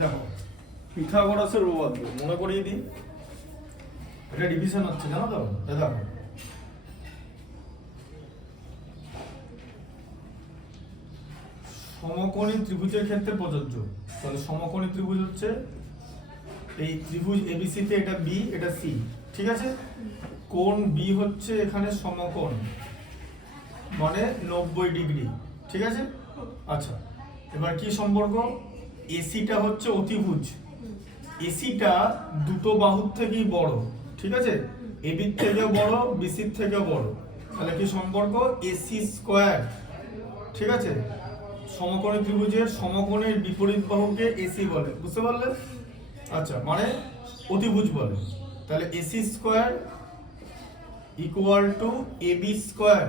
দেখো পিথাগোরাসের উপপাদ্য মনে করিয়ে দিই, এটা ডিভিশন হচ্ছে জানো তো। দেখো সমকোণী ত্রিভুজের ক্ষেত্রে প্রযোজ্য। তাহলে সমকোণী ত্রিভুজ হচ্ছে এই ত্রিভুজ এবিসি তে এটা বি এটা সি, ঠিক আছে। কোণ বি হচ্ছে এখানে সমকোণ মানে 90 ডিগ্রি, ঠিক আছে। আচ্ছা এবার কি সম্পর্ক, এসিটা হচ্ছে অতিভুজ, এসিটা দুটো বাহুর থেকেই বড়, ঠিক আছে। এবির থেকেও বড় বিসির থেকেও বড়, তাহলে কি সম্পর্ক এসি স্কয়ার, ঠিক আছে। সমকোণী ত্রিভুজের সমকোণের বিপরীত বাহুকে এসি বলে, বুঝতে পারলে। আচ্ছা মানে অতিভুজ বলে, তাহলে AC square equal to AB square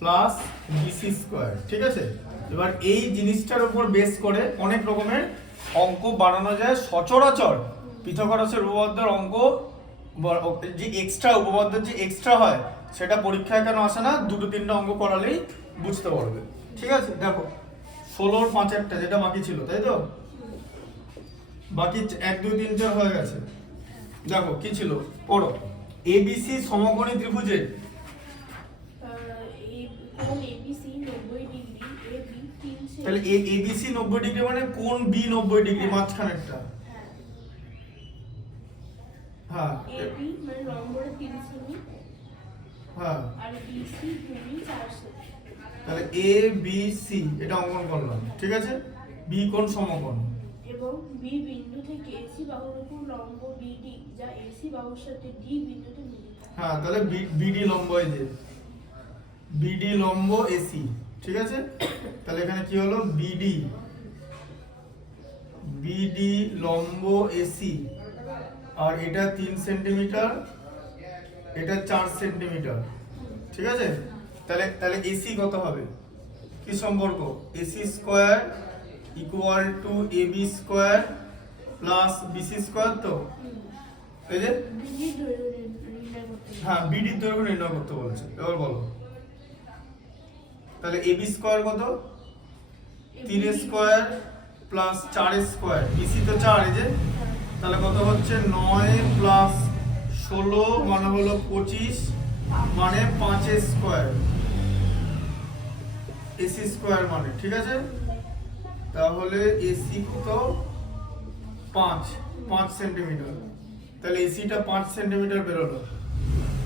plus BC square, ঠিক আছে। এবার এই জিনিসটার উপর বেস করে অনেক রকমের অঙ্ক বানানো যায়। সচরাচর পিথাগোরাসের উপপাদ্যের অঙ্ক যে এক্সট্রা উপপাদ্যের যে এক্সট্রা হয় সেটা পরীক্ষায় কেন আসে না, দুটো তিনটা অঙ্ক করালেই বুঝতে পারবে, ঠিক আছে। দেখো 16 5 যেটা বাকি ছিল, তাই তো, বাকি 1 2 3 4 হয়ে গেছে। দেখো কি ছিল পড়ো, এবিসি সমকোণী ত্রিভুজের তাহলে এবিসি 90 ডিগ্রি মানে কোণ বি 90 ডিগ্রি মাঝখানেরটা। হ্যাঁ এবি মানে লম্বটা 30 সেমি, হ্যাঁ আর বিসি ভূমি 4 সেমি। তাহলে এ বি সি এটা অঙ্কন করলাম, ঠিক আছে। বি কোণ সমকোণ এবং বি বিন্দু থেকে এসি বাহুর উপর লম্ব বিডি যা এসি বাহুর সাথে ডি বিন্দুতে মিলিত। হ্যাঁ তাহলে বিডি লম্ব, এই যে বিডি লম্ব এসি, ঠিক আছে। তাহলে এখানে কি হলো বিডি বিডি লম্ব এসি, আর এটা 3 সেন্টিমিটার এটা 4 সেন্টিমিটার, ঠিক আছে। তাহলে তাহলে এসি কত হবে, কি সম্পর্ক, AC square equal to AB square plus BC square, তো এই যে বিডি দৈর্ঘ্য নির্ণয় করতে হবে। হ্যাঁ বিডির দৈর্ঘ্য নির্ণয় করতে বলেছে। এবার বলো তাহলে এবি স্কয়ার কত, 3 স্কয়ার প্লাস 4 স্কয়ার, বিসি তো 4, এই যে তাহলে কত হচ্ছে 9 প্লাস 16 মানে হলো 25 মানে 5 স্কয়ার এসি স্কয়ার মানে, ঠিক আছে। তাহলে এসি কত 5 সেন্টিমিটার, তাহলে এসিটা 5 সেন্টিমিটার বেরোলো।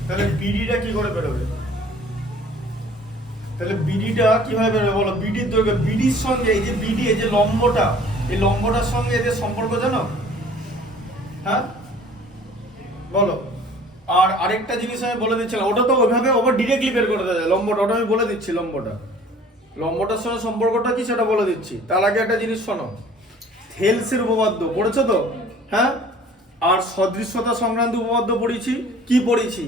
তাহলে বিডিটা কি করে বেরোবে, তাহলে বিডিটা কিভাবে বেরোবে বলো, বিডির দৈর্ঘ্য বিডির সঙ্গে এই যে বিডি এই যে লম্বটা, এই লম্বটার সঙ্গে এদের সম্পর্ক জানো, হ্যাঁ বলো। আর আরেকটা জিনিস আমি বলে দিচ্ছিলাম, ওটা তো ওইভাবে ওভার ডিরেক্টলি বের করে দেওয়া যায় লম্বটা, ওটা আমি বলে দিচ্ছি। লম্বটার সঙ্গে সম্পর্কটা কি সেটা বলে দিচ্ছি। তার আগে একটা জিনিস শোনো, থেলসের উপপাদ্য পড়েছো তো, হ্যাঁ। আর সদৃশ্যতা সংক্রান্ত উপপাদ্য পড়েছি, কি পড়েছি,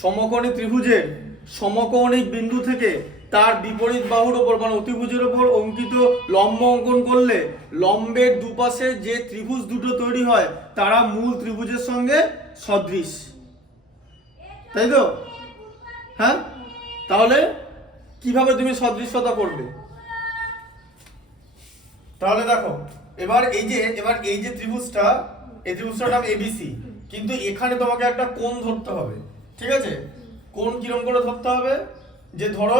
সমকোণী ত্রিভুজের সমকৌণিক বিন্দু থেকে তার বিপরীত বাহুর ওপর মানে অতিভুজের ওপর অঙ্কিত লম্ব অঙ্কন করলে লম্বের দুপাশে যে ত্রিভুজ দুটো তৈরি হয় তারা মূল ত্রিভুজের সঙ্গে সদৃশ, তাই তো, হ্যাঁ। তাহলে কিভাবে তুমি সদৃশ্যতা করবে, তাহলে দেখো এবার এই যে ত্রিভুজটা, এই ত্রিভুজটার নাম এবিসি, কিন্তু এখানে তোমাকে একটা কোণ ধরতে হবে, ঠিক আছে। কোণ কিরকম করে ধরতে হবে, যে ধরো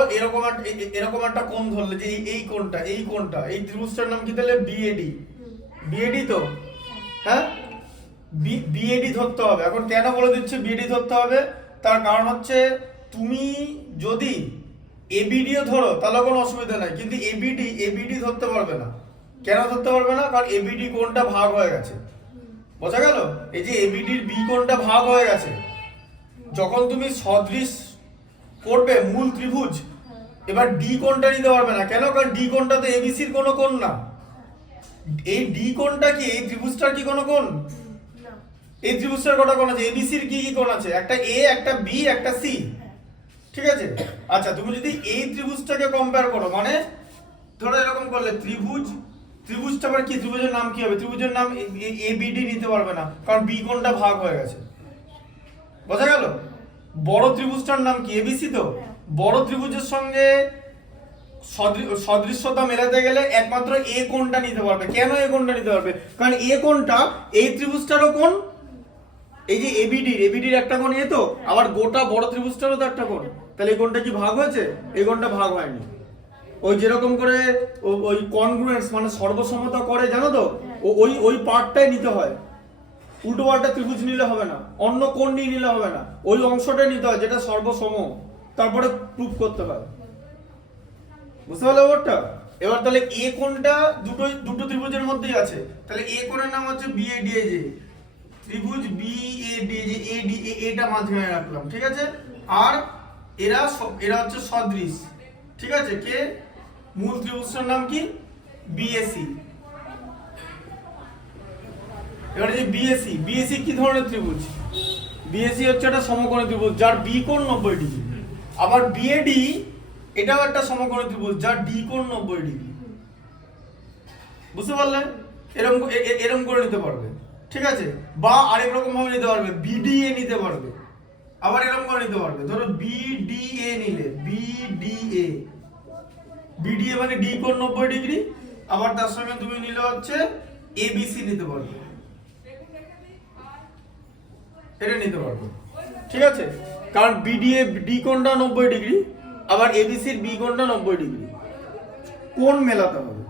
এরকম একটা কোণ ধরলে, যে এই কোণটা এই ত্রিভুজটার নাম কি তাহলে বিএডি তো, হ্যাঁ বিএডি ধরতে হবে। এখন কেন বলে দিচ্ছি বিএডি ধরতে হবে, তার কারণ হচ্ছে তুমি যদি এবিডিও ধরো তাহলে কোনো অসুবিধা নাই, কিন্তু এবিডি ধরতে পারবে না। কেন ধরতে পারবে না, কারণ এবিডি কোণটা ভাগ হয়ে গেছে, বোঝা গেল। এই যে এবিডির বি কোণটা ভাগ হয়ে গেছে, যখন তুমি সদৃশ করবে মূল ত্রিভুজ, এবার ডি কোণটা নিতে পারবে না। কেন, কারণ ডি কোণটা তো এবিসির কোনো কোণ না। এই ডি কোণটা কি এই ত্রিভুজটার কি কোনো কোণ, এই ত্রিভুজটার কটা কোণ আছে, এবিসির কি কি কোণ আছে, একটা এ একটা বি একটা সি, ঠিক আছে। আচ্ছা তুমি যদি এই ত্রিভুজটাকে কম্পেয়ার করো, মানে ধরো এরকম করলে ত্রিভুজটা আবার কি, ত্রিভুজের নাম কি হবে, ত্রিভুজের নাম এবিডি নিতে পারবে না, কারণ বি কোণটা ভাগ হয়ে গেছে, বোঝা গেল। বড় ত্রিভুজটার নাম কি এবিসি তো, বড় ত্রিভুজের সঙ্গে সদৃশ্যতা মেলাতে গেলে একমাত্র এ কোণটা নিতে পারবে। কেন এ কোণটা নিতে পারবে? কারণ এ কোণটা এই ত্রিভুজটারও কোণ, এই যে এবিডির একটা কোণ এ তো, আবার গোটা বড় ত্রিভুজটারও তো একটা কোণ। তাহলে এই কোণটা কি ভাগ হয়েছে? এই কোণটা ভাগ হয়নি। ওই যেরকম করে ওই কনগ্রুয়েন্স মানে সর্বসমতা করে জানো তো, ওই পার্টটাই নিতে হয়। উল্টো পাল্টা ত্রিভুজ নিলে হবে না, অন্য কোণ নিয়ে নিলে হবে না, ওই অংশটাই নিতে হয় যেটা সর্বসম, তারপরে প্রুফ করতে হয়। বুঝতে পারলে ব্যাপারটা? এবার তাহলে এ কোণটা দুটো ত্রিভুজের মধ্যেই আছে, তাহলে এ কোণের নাম হচ্ছে বিএডিএজে, ত্রিভুজ বিএডিএজে, এটা মাঝখানে রাখলাম, ঠিক আছে? আর এরা হচ্ছে সদৃশ, ঠিক আছে? কে? মূল ত্রিভুজটার নাম কি? বিএসি। এবারে যে বিএসি কি ধরনের ত্রিভুজ? বিএসি হচ্ছে একটা সমকোণী ত্রিভুজ যার বি কোণ 90 ডিগ্রি। আবার বিএডি এটাও একটা সমকোণী ত্রিভুজ যার ডি কোণ 90 ডিগ্রি। বুঝতে পারলে? এরকম করে নিতে পারবে, ঠিক আছে? বা আরেক রকম ভাবে নিতে পারবে, বিডিএ নিতে পারবে। আবার এরকম করে নিতে পারবে, ধরো বিডিএ নিলে, বিডিএ মানে ডি কোণ 90 ডিগ্রি। আবার তার সঙ্গে তুমি নিলে হচ্ছে এবিসি নিতে পারবে, এটা নিতে পারবে, ঠিক আছে? কারণ বিডিএ ডি কোণটা 90 ডিগ্রি, আবার এবিসির বি কোণটা 90 ডিগ্রি। কোণ মেলাতে হবে,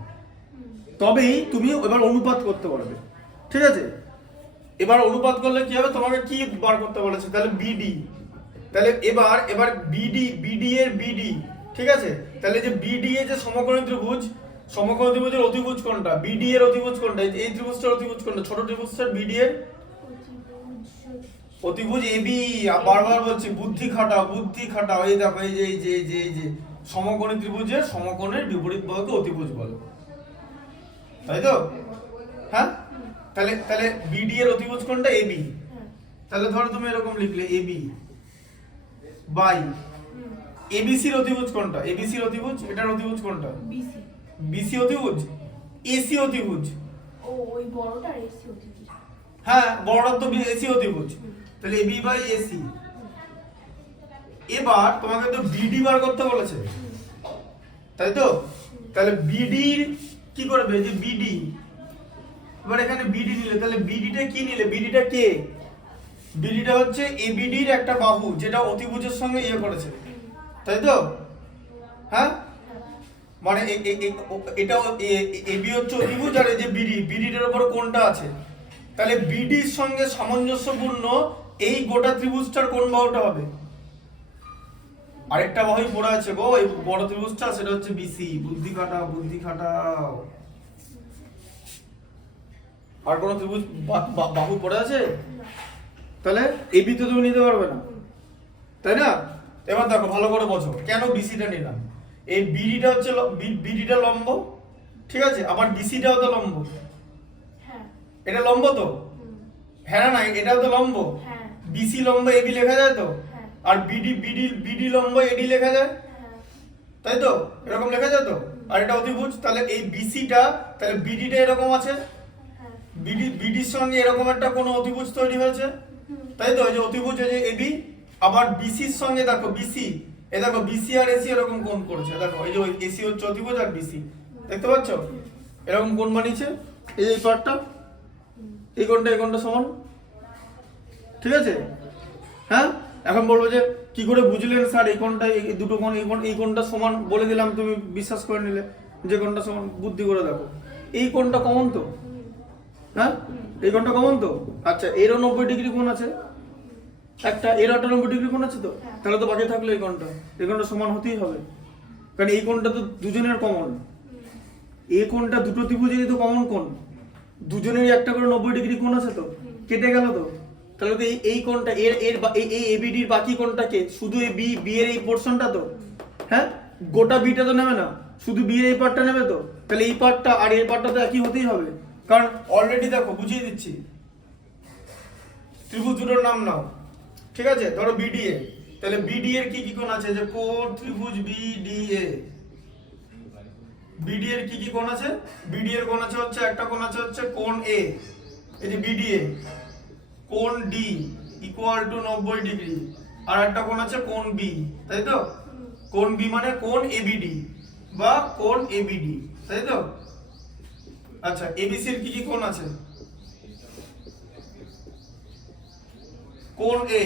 তবেই তুমি এবার অনুপাত করতে পারবে, ঠিক আছে? এবার অনুপাত করলে কি হবে? তোমাকে কি বার করতে বলেছে? তাহলে বিডি, তাহলে এবার বিডি এর বিডি, ঠিক আছে? তাহলে যে বিডি এর যে সমকোণী ত্রিভুজের অতিভুজ কোণটা, বিডি এর অতিভুজ কোণটা, এই ত্রিভুজটার অতিভুজ কোণটা, ছোট ত্রিভুজটার বিডি এর অতিভুজ এবি। বারবার বলছি বুদ্ধি খাটাও। এই দেখো, এই যে সমকোণী ত্রিভুজের সমকোণের বিপরীত বাহুকে অতিভুজ বলে, তাই তো? হ্যাঁ, তাহলে বিডি এর অতিভুজ কোণটা এবি। তাহলে ধরো তুমি এরকম লিখলে এবি বাই এবিসির অতিভুজ কোণটা, এবিসির অতিভুজ, এটার অতিভুজ কোণটা বিসি অতিভুজ, এসি অতিভুজ। ও ওই বড়টার এসি অতিভুজ। হ্যাঁ, বড়টার তো এসি অতিভুজ, তাহলে এবি বাই এসি। এবার তোমাকে তো বিডি বার করতে বলেছে, তাই তো? তাহলে বিডির কি করবে? যে বিডি, এবার এখানে বিডি নিলে, তাহলে বিডিটা কি নিলে? বিডিটা কে? বিডিটা হচ্ছে এবিডির একটা বাহু যেটা অতিভুজের সঙ্গে ইয়ে করেছে, তাই তো? হ্যাঁ, মানে এটা এবি হচ্ছে অতিভুজ, আর এই যে বিডিটার উপর কোণটা আছে, তাহলে বিডির সঙ্গে সামঞ্জস্যপূর্ণ এই গোটা ত্রিভুজটার কোন বাহুটা হবে? আরেকটা বাহুই পড়ে আছে গো, এই বড় ত্রিভুজটা, সেটা হচ্ছে বিসি। বুদ্ধি খাটাও। আর কোন ত্রিভুজ বাহু পড়ে আছে? তাহলে এবি তো তুমি নিতে পারবে না, তাই না? এবার দেখো ভালো করে বোঝো কেন বিসিটা নিলাম। এই বিডিটা হচ্ছে বিডিটা লম্ব, ঠিক আছে? আবার বিসিটাও তো লম্ব। হ্যাঁ, এটা লম্ব তো? হ্যাঁ না, এটাও তো লম্ব। হ্যাঁ, বিসি লম্ব এবি লেখা যায় তো? হ্যাঁ, আর বিডি লম্ব এডি লেখা যায়, হ্যাঁ, তাই তো? এরকম লেখা যায় তো? আর এটা অতিভুজ, তাহলে এই বিসিটা, তাহলে বিডিটা এরকম আছে, হ্যাঁ, বিডির সঙ্গে এরকম একটা কোনো অতিভুজ তৈরি হয়েছে, তাই তো? এই যে অতিভুজ, এই যে এবি, আবার বিসির সঙ্গে দেখো বিসি, এই দেখো বিসি আর এসি এরকম কোণ করেছে, দেখো এই যে এসি হচ্ছে অতিভুজ আর বিসি, দেখতে পাচ্ছ? এরকম কোণ বানিয়েছে, এই পার্টটা, এই কোণটা সমান, ঠিক আছে? হ্যাঁ, এখন বলবো যে কি করে বুঝলেন স্যার এই কোণটা, এই দুটো কোণ, এই কোণটা সমান বলে দিলাম, তুমি বিশ্বাস করে নিলে যে কোণটা সমান। বুদ্ধি করে দেখো, এই কোণটা কমন তো? হ্যাঁ, এই কোণটা কমন তো? আচ্ছা, এরও 90 ডিগ্রি কোণ আছে একটা, এর 98 ডিগ্রি কোণ আছে তো? তাহলে তো বাকি থাকলো এই কোণটা সমান হতেই হবে, কারণ এই কোণটা তো দুজনের কমন। এই কোণটা দুটো ত্রিভুজেরই তো কমন কোণ, দুজনেরই একটা করে 90 ডিগ্রি কোণ আছে তো, কেটে গেল তো? তাহলে তো এই কোণটা এই এবিডির বাকি কোণটাকে শুধু এই বি এর এই পোরশনটা তো? হ্যাঁ, গোটা বিটা তো নেবে না, শুধু বি এর এই পার্টটা নেবে তো? তাহলে এই পার্টটা আর এই পার্টটা তো একই হতেই হবে, কারণ অলরেডি দেখো বুঝিয়ে দিচ্ছি, ত্রিভুজ দুটোর নাম নাও, ঠিক আছে? ধরো বিডিএ, তাহলে বিডি এর কি কোণ আছে? যে কোণ ত্রিভুজ বিডিএ, বিডি এর কি কোণ আছে? বিডি এর কোণ আছে হচ্ছে, একটা কোণ আছে হচ্ছে কোণ এ, এই যে বিডিএ, কোণ ডি ইকুয়াল টু 90 ডিগ্রি, আর একটা কোণ আছে কোণ বি, তাই তো? কোণ বি মানে কোণ এবিডি, বা কোণ এবিডি, তাই তো? আচ্ছা, এবিসি এর কি কি কোণ আছে? কোণ এ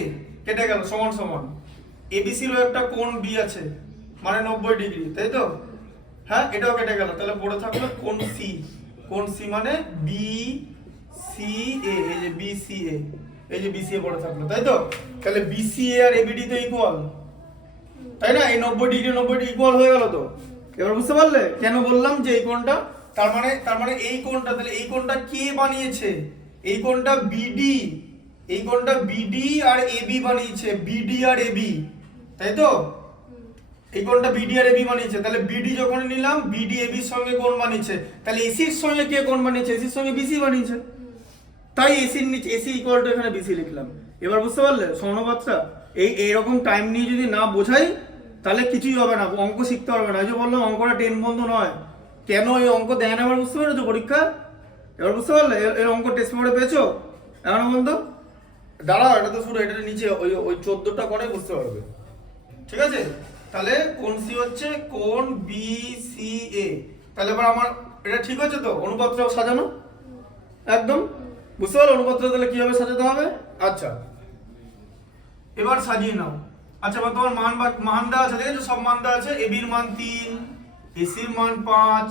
কেটে গেল সমান সমান, এবিসি এর একটা কোণ বি আছে মানে 90 ডিগ্রি, তাই তো? হ্যাঁ, এটাও কেটে গেল, তাহলে পড়ে থাকলো কোণ সি। কোণ সি মানে বি সি এ, এই যে বি সি এ, এই যে বি সি এ পড়ে থাকলো, তাই তো? তাহলে বি সি এ আর এবিডি তো ইকুয়াল, তাই না? এই 90 ডিগ্রি 90 ডিগ্রি ইকুয়াল হয়ে গেল তো। এবার বুঝতে পারলে কেন বললাম যে এই কোণটা, তার মানে এই কোণটা, তাহলে এই কোণটা কে বানিয়েছে? এই কোণটা বিডি, এই কোণটা বিডি আর এবি বানিয়েছে, বিডি আর এবি, তাই তো? এই কোণটা বিডি আর এবি বানিয়েছে, তাহলে বিডি যখন নিলাম বিডি এবির সঙ্গে কোণ বানিয়েছে, তাহলে এসির সঙ্গে কে কোণ বানিয়েছে? এসির সঙ্গে বিসি বানিয়েছে, তাই এসির নিচে এসি ইকুয়াল টু এখানে বিসি লিখলাম। এবার বুঝতে পারলে সমানুপাতটা? এইরকম টাইম নিয়ে যদি না বোঝাই তাহলে কিছুই হবে না, অঙ্ক শিখতে পারবে না। এই যে বললাম অঙ্কটা 10 বন্ধ নয়, কেন এই অঙ্ক দেয় না এবার বুঝতে পেরেছো পরীক্ষা? এবার বুঝতে পারলে এর অঙ্ক টেস্ট পেপারে পেয়েছো এখনো বন্ধু? দাঁড়াও, এটা তো শুরু, এটার নিচে ওই 14টা করে বুঝতে পারবে, ঠিক আছে? তাহলে কোণ সি হচ্ছে কোণ বি সি এ। তাহলে এবার আমার এটা ঠিক আছে তো? অনুপাতটাও সাজানো একদম বুঝতে পারলে? অনুপাতটা তাহলে কিভাবে সাজাতে হবে? আচ্ছা, এবার সাজিয়ে নাও। আচ্ছা, এবার তোমার মান দেওয়া আছে, দেখেছো সব মান দেওয়া আছে। এবির মান 3, এসির মান 5,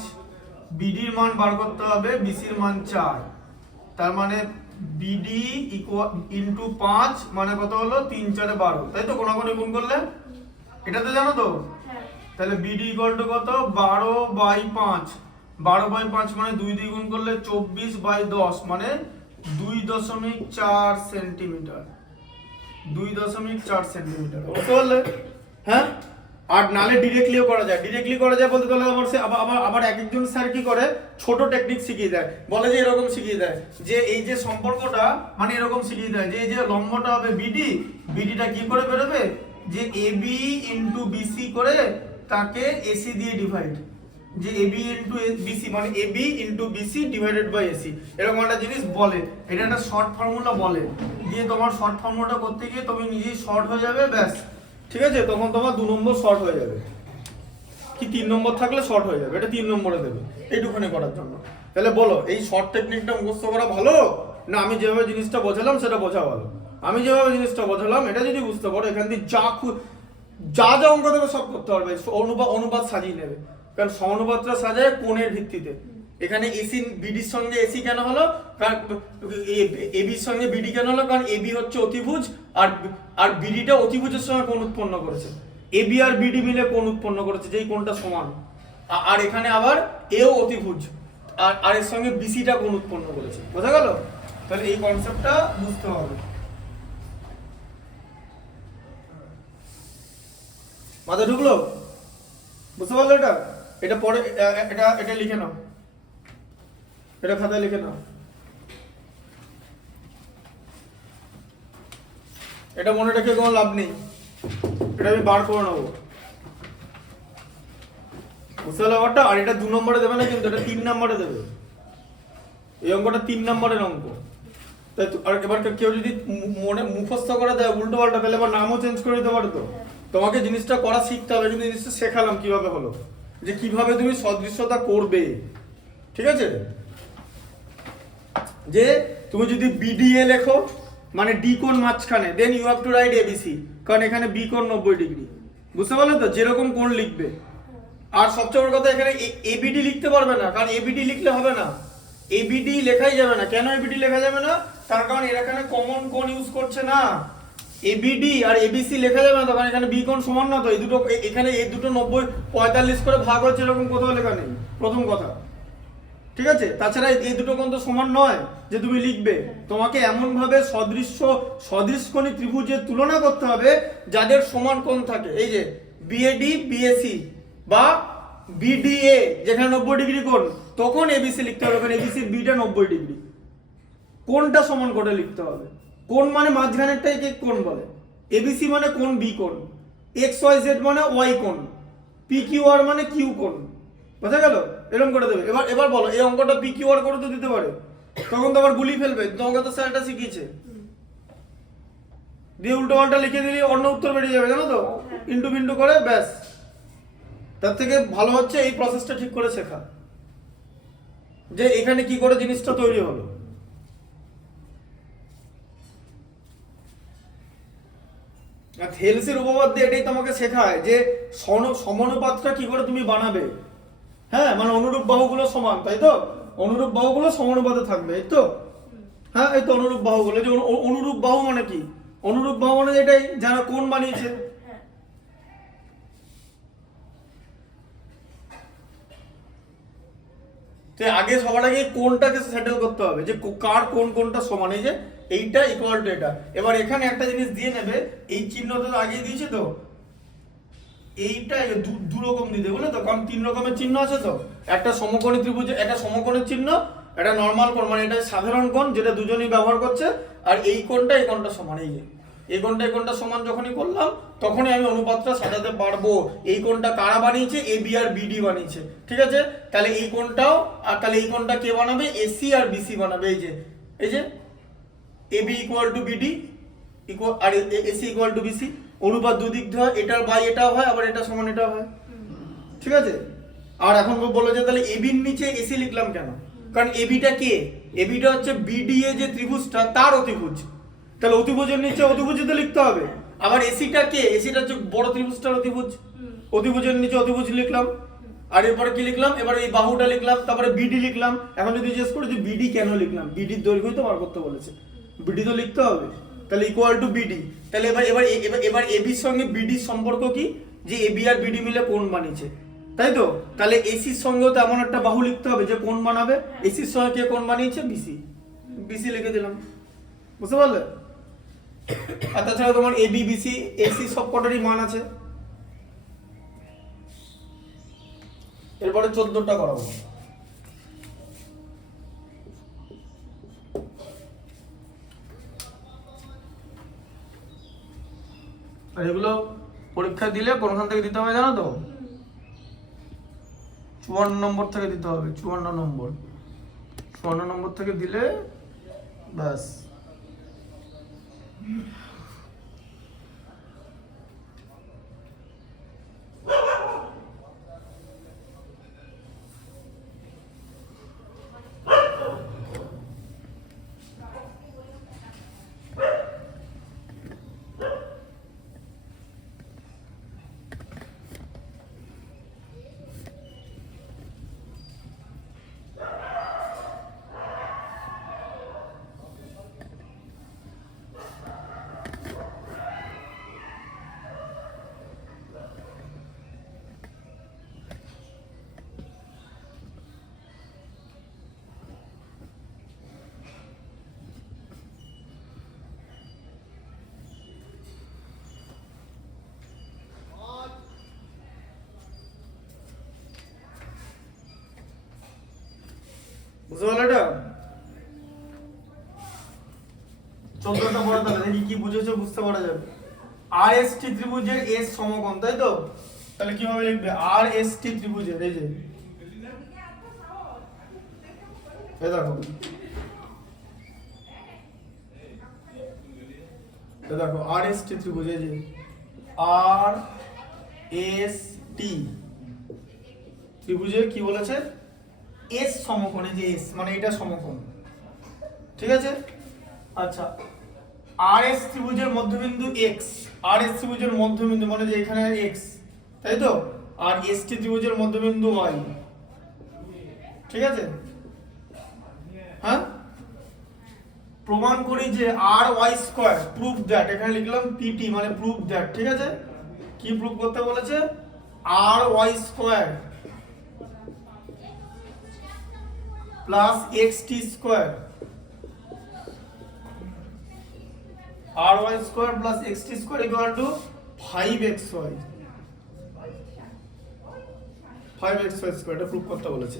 বিডির মান বার করতে হবে, বিসির মান 4। তার মানে বিডি ইকুয়াল ইনটু 5 মানে কত হলো? 3 4 12, তাই তো? কোনাকুনি গুণ করলে এটা তো জানো তো? তাহলে বিডি ইকুয়াল টু কত? 12/5, 12/5 মানে 2 দিয়ে গুণ করলে 24/10 মানে 2.4 সেন্টিমিটার, 2.4 সেন্টিমিটার, বুঝতে পারলে? হ্যাঁ, আর নালে ডিরেক্টলিও করা যায়। ডিরেক্টলি করা যায় বলতে তাহলে আবার আবার এক একজন স্যার কি করে ছোট টেকনিক শিখিয়ে দেয়, বলে যে এরকম শিখিয়ে দেয় যে এই যে সম্পর্কটা মানে এরকম শিখিয়ে দেয় যে এই যে লম্বটা হবে বিডি, বিডিটা কি করে বেরোবে? যে এবি ইনটু বিসি করে তাকে এসি দিয়ে ডিভাইড, যে এবি ইনটু বিসি মানে AB into BC divided by AC, এরকম একটা জিনিস বলে। এটা একটা শর্ট ফর্মুলা বলে, দিয়ে তোমার শর্ট ফর্মুলাটা করতে গিয়ে তুমি নিজেই শর্ট হয়ে যাবে, ব্যাস, ঠিক আছে? তখন তোমার 2 নম্বর শর্ট হয়ে যাবে, কি 3 নম্বর থাকলে শর্ট হয়ে যাবে, এটা 3 নম্বরে দেবে এইটুখানি করার জন্য। তাহলে বলো এই শর্ট টেকনিকটা মুখস্থ করা ভালো না আমি যেভাবে জিনিসটা বোঝালাম সেটা বোঝা ভালো? আমি যেভাবে জিনিসটা বোঝালাম এটা যদি বুঝতে পারো, এখান থেকে যা যা অঙ্ক দেবে সব করতে পারবে, অনুপাত সাজিয়ে নেবে, কারণ সমানুপাতটা সাজায় কোণের ভিত্তিতে। এখানে এসি বিডির সঙ্গে এসি কেন হলো? কারণ এবির সঙ্গে বিডি কেন হলো? কারণ এবি হচ্ছে অতিভুজ আর বিডিটা অতিভুজের সঙ্গে কোণ উৎপন্ন করেছে, এবি আর বিডি মিলে কোণ উৎপন্ন করেছে যেই কোণটা সমান। আর এখানে আবার এও অতিভুজ আর এর সঙ্গে বিসিটা কোণ উৎপন্ন করেছে, বোঝা গেল? তাহলে এই কনসেপ্টটা বুঝতে হবে, মাথায় ঢুকলো? বুঝতে পারলো? এটা পরে এটা লিখে নাও, এটা খাতায় লিখে নাও, এটা মনে রেখে কোনো লাভ নেই, এটা আমি বার করে নেবো, বুঝতে পারলো ব্যাপারটা? আর এটা 2 নম্বরে দেবে না কিন্তু, এটা 3 নম্বরে দেবে। এই অঙ্কটা 3 নম্বরের অঙ্ক, তাই তো? আর এবার কেউ যদি মনে মুখস্থ করে দেয় উল্টো পাল্টা, তাহলে এবার নামও চেঞ্জ করে দিতে পারে তো। তোমাকে জিনিসটা করা শিখতে হবে, কিন্তু জিনিসটা শেখালাম কিভাবে হলো, যে কিভাবে তুমি সদৃশ্যতা করবে, ঠিক আছে? যে তুমি যদি বিডিএ লেখো মানে ডি কোণ মাঝখানে, then you have to write ABC, কারণ এখানে বি কোণ 90 ডিগ্রি, বুঝতে পারলে তো? যেরকম কোণ লিখবে। আর সবচেয়ে বড় কথা, এখানে এবিডি লিখতে পারবে না, কারণ এবিডি লিখলে হবে না, এবিডি লেখাই যাবে না। কেন এবিডি লেখা যাবে না? তার কারণ এরা এখানে কমন কোণ ইউজ করছে না, এবিডি আর এবিসি লেখা যাবে না, তখন এখানে বি কোণ সমান না তো, এই দুটো এখানে এই দুটো 90 45 করে ভাগ হচ্ছে, এরকম কোথাও লেখা নেই, প্রথম কথা, ঠিক আছে? তাছাড়া এই দুটো কোণ তো সমান নয় যে তুমি লিখবে, তোমাকে এমন ভাবে সদৃশকোণী ত্রিভুজের তুলনা করতে হবে যাদের সমান কোণ থাকে, এই যে বিএডি বিএসি বা বিডিএ যেখানে 90 ডিগ্রি কোণ, তখন এবিসি লিখতে হবে, কারণ এবিসি বিটা 90 ডিগ্রি, কোণটা সমান করে লিখতে হবে। কোণ মানে মাঝখানেরটাকে কোণ বলে, এবিসি মানে কোণ বি কোণ, এক্স ওয়াই জেড মানে ওয়াই কোণ, পি কিউ আর মানে কিউ কোণ, বোঝা গেল? এরকম করে দেবে। এবার বলো এই অঙ্কটা পি কিউ আর করে তো দিতে পারে, তখন তো আবার গুলি ফেলবে, তোমাকে তো স্যারটা শিখিয়েছে, দিয়ে উল্টো পাল্টা লিখে দিলে অন্য উত্তর বেরিয়ে যাবে, জানো তো? ইন্টু বিন্টু করে ব্যাস। তার থেকে ভালো হচ্ছে এই প্রসেসটা ঠিক করে শেখা, যে এখানে কি করে জিনিসটা তৈরি হলো। থেলসের উপপাদ্য এটাই তোমাকে শেখায় যে সমানুপাতটা কি করে তুমি বানাবে। হ্যাঁ, মানে অনুরূপ বাহুগুলো সমান, তাই তো? অনুরূপ বাহুগুলো সমানুপাতে থাকবে, এই তো? হ্যাঁ, এই তো অনুরূপ বাহুগুলো। যে অনুরূপ বাহু মানে কি? অনুরূপ বাহু মানে এটাই যারা কোণ বানিয়েছে। হ্যাঁ। তো আগে সবার আগে কোণটাকে সেটেল করতে হবে, যে কার কোণটা সমান। এই যে এইটা ইকুয়াল টু এটা। এবার এখানে একটা জিনিস দিয়ে নেবে, এই চিহ্নটা তো আগে দিয়েছে তো, এইটা দু রকম দিতে, বুঝলে তো? কারণ 3 রকমের চিহ্ন আছে তো, একটা সমকোণী ত্রিভুজ, একটা সমকোণের চিহ্ন, একটা নরমাল কোণ, মানে এটা সাধারণ কোণ যেটা দুজনেই ব্যবহার করছে, আর এই কোণটা সমান। এই যে এই কোণটা সমান যখনই করলাম, তখনই আমি অনুপাতটা সাজাতে পারবো। এই কোণটা কারা বানিয়েছে? এবি আর বিডি বানিয়েছে, ঠিক আছে? তাহলে এই কোণটাও, আর তাহলে এই কোণটা কে বানাবে? এসি আর বিসি বানাবে। এই যে AB equal to BD equal, আর এসি ইকুয়াল টু বিসি। অনুপাত দুদিক দিয়ে হয়, এটার বাই এটাও হয়, আবার এটা সমান এটাও হয়, ঠিক আছে? আর এখন বলো যে তাহলে এবির নিচে এসি লিখলাম কেন? কারণ এবিটা কে? এবিটা হচ্ছে বিডিএ যে ত্রিভুজটা তার অতিভুজ, তাহলে অতিভুজের নিচে অতিভুজই তো লিখতে হবে। আবার এসিটা কে? এসিটা হচ্ছে বড় ত্রিভুজটার অতিভুজ, অতিভুজের নিচে অতিভুজ লিখলাম। আর এরপরে কি লিখলাম? এবার এই বাহুটা লিখলাম, তারপরে বিডি লিখলাম। এখন যদি জিজ্ঞেস করি যে বিডি কেন লিখলাম, বিডির দৈর্ঘ্যই তো বার করতে বলেছে, বিডি তো লিখতে হবে, তাহলে ইকুয়াল টু বিডি। তাহলে এবার এবির সঙ্গে বিডির সম্পর্ক কি? যে এবি আর বিডি মিলে কোণ বানিয়েছে, তাই তো? তাহলে এসির সঙ্গেও তো এমন একটা বাহু লিখতে হবে যে কোণ বানাবে। এসির সঙ্গে কে কোণ বানিয়েছে? বিসি, বিসি লিখে দিলাম, বুঝতে পারলে? আর তাছাড়া তোমার এবি বিসি এসি সব কটারই মান আছে। এরপরে 14টা করাবো। আর এগুলো পরীক্ষা দিলে কোনখান থেকে দিতে হবে জানো তো? 54 নম্বর থেকে দিতে হবে। 54 নম্বর থেকে দিলে ব্যাস। বুঝতে পারলে এটা? 14টা পড়া, তাহলে দেখি কি বুঝেছো, বুঝতে পারা যাবে। আর এস টি ত্রিভুজের এস সমকোণ, তাই তো? তাহলে কিভাবে লিখবে? আর এস টি ত্রিভুজের, এই যে এই দেখো, দেখো আর এস টি ত্রিভুজ, এই যে আর এস টি ত্রিভুজে কি বলেছে? এস সমকোণ, এই যে এস মানে এটা সমকোণ, ঠিক আছে? আচ্ছা, আর এস ত্রিভুজের মধ্যবিন্দু এক্স, আর এস ত্রিভুজের মধ্যবিন্দু মানে যে এখানে এক্স, তাই তো? আর এস টি ত্রিভুজের মধ্যবিন্দু ওয়াই, ঠিক আছে? হ্যাঁ, প্রমাণ করি যে আর ওয়াই স্কয়ার, প্রুফ দ্যাট, এখানে লিখলাম পিটি মানে প্রুফ দ্যাট, ঠিক আছে? কি প্রুফ করতে বলেছে? R Y square plus X T square, R Y square plus X T square equal to 5xy, 5xy square, এটা প্রুফ করতে বলেছে,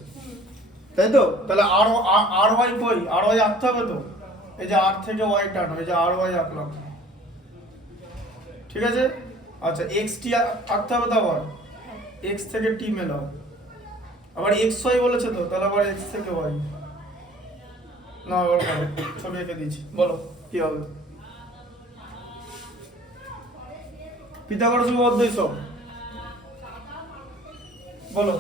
তাই তো? তাহলে আর ওয়াই কই? আর ওয়াই আঁকতে হবে তো, এই যে আর থেকে ওয়াই টানো, এই যে আর ওয়াই আঁকলাম, ঠিক আছে? আচ্ছা, এক্স টি আঁকতে হবে তো, আবার এক্স থেকে টি মেলাও, আবার এক্স ওয়াই বলেছে তো, তাহলে আবার এক্স থেকে ওয়াই না, আবার ছবি এঁকে দিয়েছি, বলো কি হবে? পিথাগোরাস উপপাদ্য সব বলো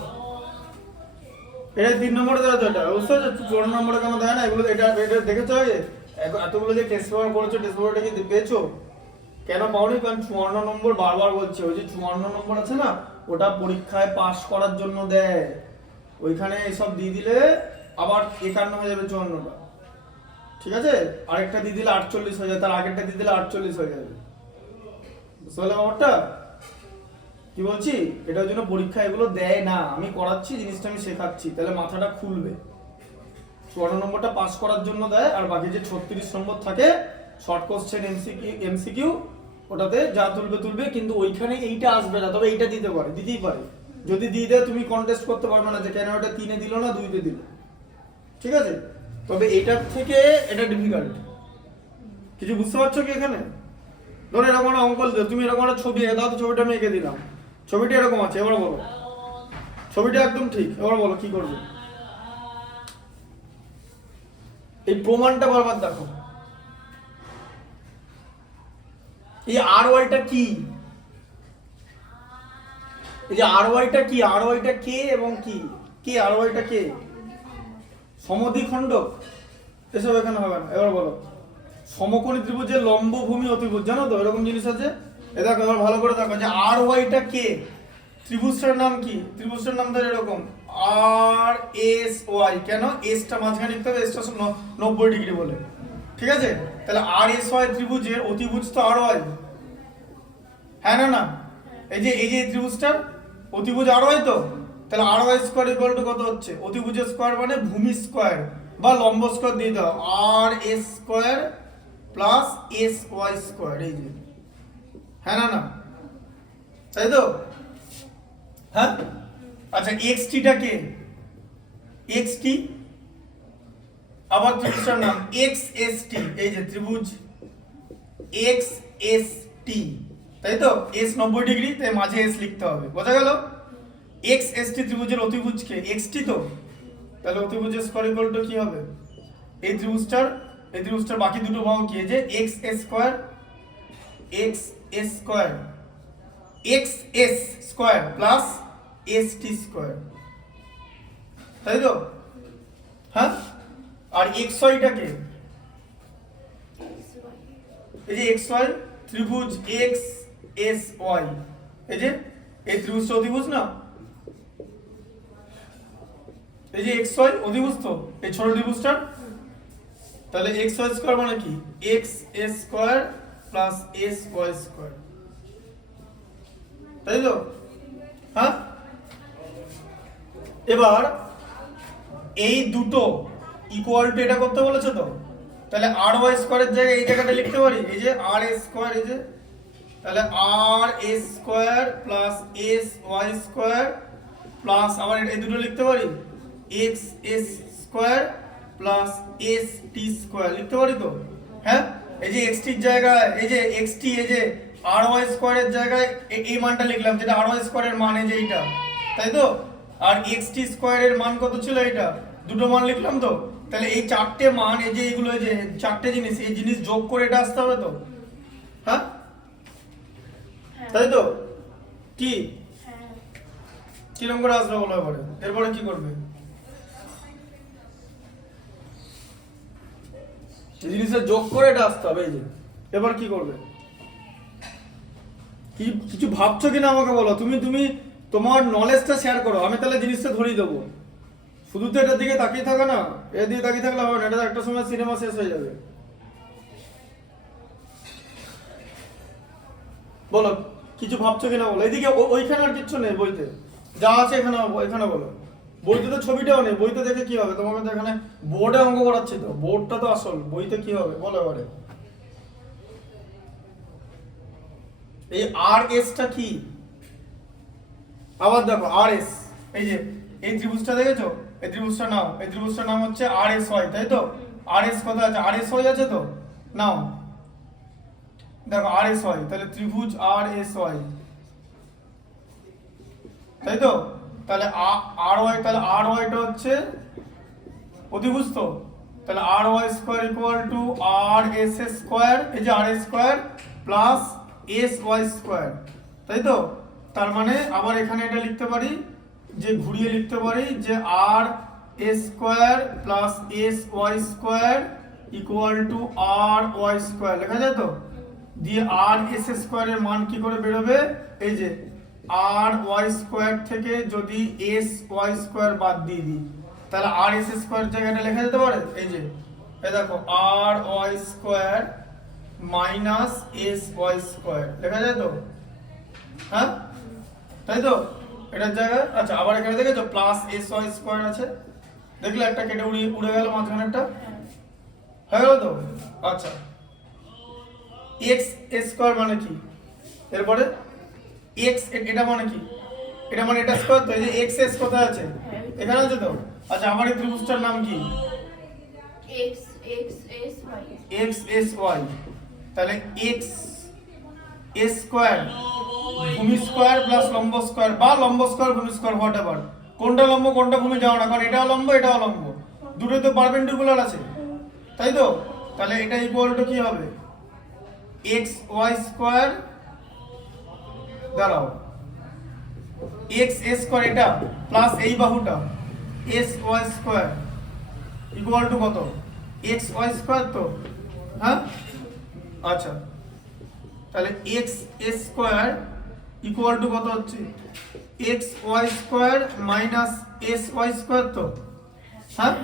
এটা 3 নম্বরে দেওয়া তো, এটা বুঝতে পারছো? 54 নম্বরে কেন দেয় না এগুলো? এটা এটা দেখেছো আগে এতগুলো যে টেস্ট পেপার করেছো, টেস্ট পেপারটা কি পেয়েছো? কেন পাওনি? কারণ 54 নম্বর বারবার বলছে, ওই যে 54 নম্বর আছে না, ওটা পরীক্ষায় পাস করার জন্য দেয়। ওইখানে এসব দিয়ে দিলে আবার 51 হয়ে যাবে 54টা, ঠিক আছে? আরেকটা দিয়ে দিলে 48 হয়ে যাবে, তার আগেরটা দিয়ে দিলে 48 হয়ে যাবে। বুঝতে পারলে ব্যাপারটা কি বলছি? এটার জন্য পরীক্ষা এগুলো দেয় না, আমি করাচ্ছি জিনিসটা, আমি শেখাচ্ছি, তাহলে মাথাটা খুলবে। 54 নম্বরটা পাস করার জন্য দেয়, আর বাকি যে 36 নম্বর থাকে শর্ট কোশ্চেন এমসিকিউ ওটাতে যা তুলবে তুলবে, কিন্তু ওইখানে এইটা আসবে না, তবে এইটা দিতে পারে, দিতেই পারে। যদি দিয়ে দেয় তুমি কন্টেস্ট করতে পারবে না যে কেন এটা 3-এ দিল না 2-তে দিল, ঠিক আছে? তবে এটার থেকে এটা ডিফিকাল্ট। কিছু বুঝতে পারছো কি এখানে? ধরো এরকম একটা অঙ্ক দিও, তুমি এরকম একটা ছবি এঁকে দাও, তো ছবিটা আমি এঁকে দিলাম, ছবিটা এরকম আছে, এবার বলো ছবিটা একদম ঠিক, এবার বলো কি করবে? এই প্রমাণটা বারবার দেখো। এই আর ওয়াইটা কি? এই যে আর ওয়াইটা কি? আর ওয়াইটা কে এবং কি? কে আর ওয়াইটা কে? সমদ্বিখণ্ডক? এসব এখানে হবে না। এবার বলো সমকোণী ত্রিভুজের লম্বভূমি অতিভুজ, জানো তো এরকম জিনিস আছে? এ দেখো এবার ভালো করে দেখো যে আর ওয়াইটা কে, ত্রিভুজটার নাম কি? ত্রিভুজটার নাম ধরে এরকম আর এস ওয়াই। কেন? এসটা মাঝখানে লিখতে হবে, এসটা 90 ডিগ্রি বলে, ঠিক আছে? তাহলে আর এস ওয়াই ত্রিভুজের অতিভুজ তো আর ওয়াই, হ্যাঁ না? না, এই যে ত্রিভুজটার অতিভুজ আর ওয়াই তো, তাহলে R Y square equal to কত হচ্ছে? অতিভুজের স্কয়ার মানে ভূমি স্কয়ার বা লম্ব স্কয়ার দিয়ে দাও, R S square plus S Y square, এই যে, হ্যাঁ না? তাই তো? হ্যাঁ, আচ্ছা এক্স টিটা কে? এক্স টি আবার ত্রিভুজটার নাম এক্স এস টি, এই যে ত্রিভুজ এক্স এস টি, তাই তো? এস 90 ডিগ্রি, তাই মাঝে এস লিখতে হবে, বোঝা গেল? এক্স এস টি ত্রিভুজের অতিভুজ কে? এক্স টি তো, তাহলে অতিভুজের স্কয়ার ইকুয়াল টু কি হবে? এই ত্রিভুজটার বাকি দুটো বাহু কি? যে x S square, x S square, x S square plus S T square, তাই তো? হ্যাঁ, আর এক্স ওয়াইটা কে? এই যে এক্স ওয়াই ত্রিভুজ এক্স এস ওয়াই, এই যে এই ত্রিভুজটা অতিভুজ না, এই যে এক্স ওয়াই অতিভুজ তো এই ছোট ত্রিভুজটার, তাহলে এক্স ওয়াই স্কয়ার মানে কি? X S square plus S Y square, তাই তো? হ্যাঁ, এবার এই দুটো ইকুয়াল টু এটা করতে বলেছে তো, তাহলে আর ওয়াই স্কয়ারের জায়গায় এই জায়গাটা লিখতে পারি, এই যে আর এস স্কয়ার, এই যে, তাহলে R S square plus S Y square plus আবার এই দুটো লিখতে পারি X S square plus S T square লিখতে পারি তো? হ্যাঁ, এই যে এক্স টির জায়গায় এই যে এক্স টি, এই যে আর ওয়াই স্কয়ারের জায়গায় এই মানটা লিখলাম, যেটা আর ওয়াই স্কয়ারের মান, এই যে এইটা, তাই তো? আর এক্স টি স্কয়ারের মান কত ছিল? এইটা, দুটো মান লিখলাম তো, তাহলে এই চারটে মান, এই যে এইগুলো, এই যে চারটে জিনিস, এই জিনিস যোগ করে এটা আসতে হবে তো? হ্যাঁ, তাই তো? কি কিরকম করে আসবে বলো এবারে? এরপরে কি করবে? এই জিনিসটা যোগ করে এটা আসতে হবে, এই যে, এবার কি করবে? কি কিছু ভাবছো কিনা আমাকে বলো। তুমি তোমার নলেজটা শেয়ার করো, আমি তাহলে জিনিসটা ধরিয়ে দেবো। শুধু তো এটার দিকে তাকিয়ে থাকো না, এর দিকে তাকিয়ে থাকলে হবে না, এটা একটা সময় সিনেমা শেষ হয়ে যাবে। বলো কিছু ভাবছো কিনা বলো। এদিকে ওইখানে আর কিচ্ছু নেই বইতে, যা আছে এখানে এখানে বলো। বইতে তো ছবিটাও নেই, বইতে দেখে কি হবে? তোমাকে তো এখানে বোর্ডে অঙ্ক করাচ্ছি তো, বোর্ডটা তো আসল, বইতে কি হবে বলো এবারে। এই আর এসটা কি? আবার দেখো আর এস, এই যে এই ত্রিভুজটা দেখেছো, এই ত্রিভুজটা নাও, এই ত্রিভুজটার নাম হচ্ছে আর এস ওয়াই, তাই তো? আর এস কত আছে? আর এস ওয়াই আছে তো, নাও দেখো আর এস ওয়াই, তাহলে ত্রিভুজ আর এস ওয়াই, তাই তো? তাহলে আর ওয়াই, তাহলে আর ওয়াইটা হচ্ছে অতিভুজ তো, তাহলে R Y square equal to R S square, এই যে R S square plus S Y square, তাই তো? তার মানে আবার এখানে এটা লিখতে পারি যে ঘুরিয়ে লিখতে পারি যে R S square plus S Y square equal to R Y square লেখা যায় তো, দিয়ে আর এস স্কোয়ারের মান কি করে বেরোবে, এই যে আর ওয়াই স্কোয়ার থেকে যদি এস ওয়াই স্কোয়ার বাদ দিয়ে দিই তাহলে আর এস স্কোয়ার জায়গাটা লেখা যেতে পারে, এই যে এই দেখো R Y square minus S Y square লেখা যায় তো, হ্যাঁ তাই তো এটার জায়গায়। আচ্ছা আবার এখানে দেখেছো প্লাস এস ওয়াই স্কোয়ার আছে, দেখলে একটা কেটে উড়ে গেল মাঝখানে একটা, হয়ে গেল তো। আচ্ছা এক্স স্কোয়ার মানে কি, এরপরে এক্স এটা মানে কি, এটা মানে এটা স্কোয়ার তো, এই যে এক্স এস কোথায় আছে, এখানে আছে তো। আচ্ছা আমার এই ত্রিভুজটার নাম কি, X X S Y, X S Y, তাহলে এক্স এস স্কোয়ার ভূমি স্কোয়ার প্লাস লম্ব স্কোয়ার বা লম্ব স্কোয়ার ভূমি স্কোয়ার হোয়াট এভার, কোনটা লম্ব কোনটা ভূমি যাও না, কারণ এটাও লম্ব এটাও লম্ব, দুটোই তো পারপেন্ডিকুলার আছে, তাই তো। তাহলে এটা ইকুয়াল টু কি হবে, এক্স ওয়াই স্কোয়ার, দাঁড়াও এক্স এস স্কোয়ার এটা প্লাস এই বাহুটা S Y square equal to কত, এক্স ওয়াই স্কোয়ার তো, হ্যাঁ আচ্ছা তাহলে X S square equal to কত হচ্ছে, X Y square minus S Y square তো, হ্যাঁ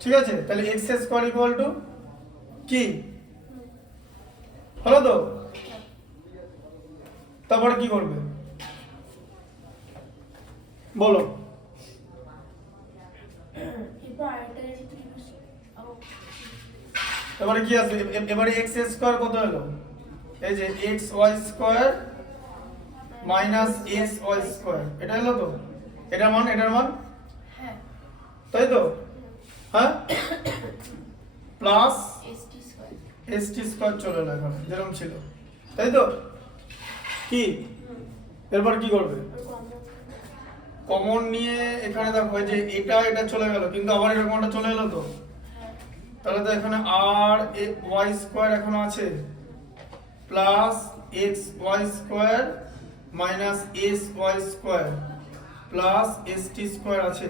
ঠিক আছে। তাহলে X S square equal to কি হলো তো, তারপরে কি করবে বলো, এবার এটা যদি ত্রিভুজ এবারে কি আছে, এবারে এক্স স্কোয়ার কত হলো, এই যে X Y square minus S Y square, এটা হলো তো, এটার মান হ্যাঁ তাই তো, হ্যাঁ plus ST square, S T square চলে এলো এখানে যেরকম ছিল, তাই তো কি, এরপর কি করবে, কমন নিয়ে এখানে দেখো যে এটা চলে গেল কিন্তু আবার এরকম একটা চলে এলো তো, তাহলে তো এখানে আর ওয়াই স্কোয়ার এখন আছে plus X Y square minus S Y square plus S T square আছে,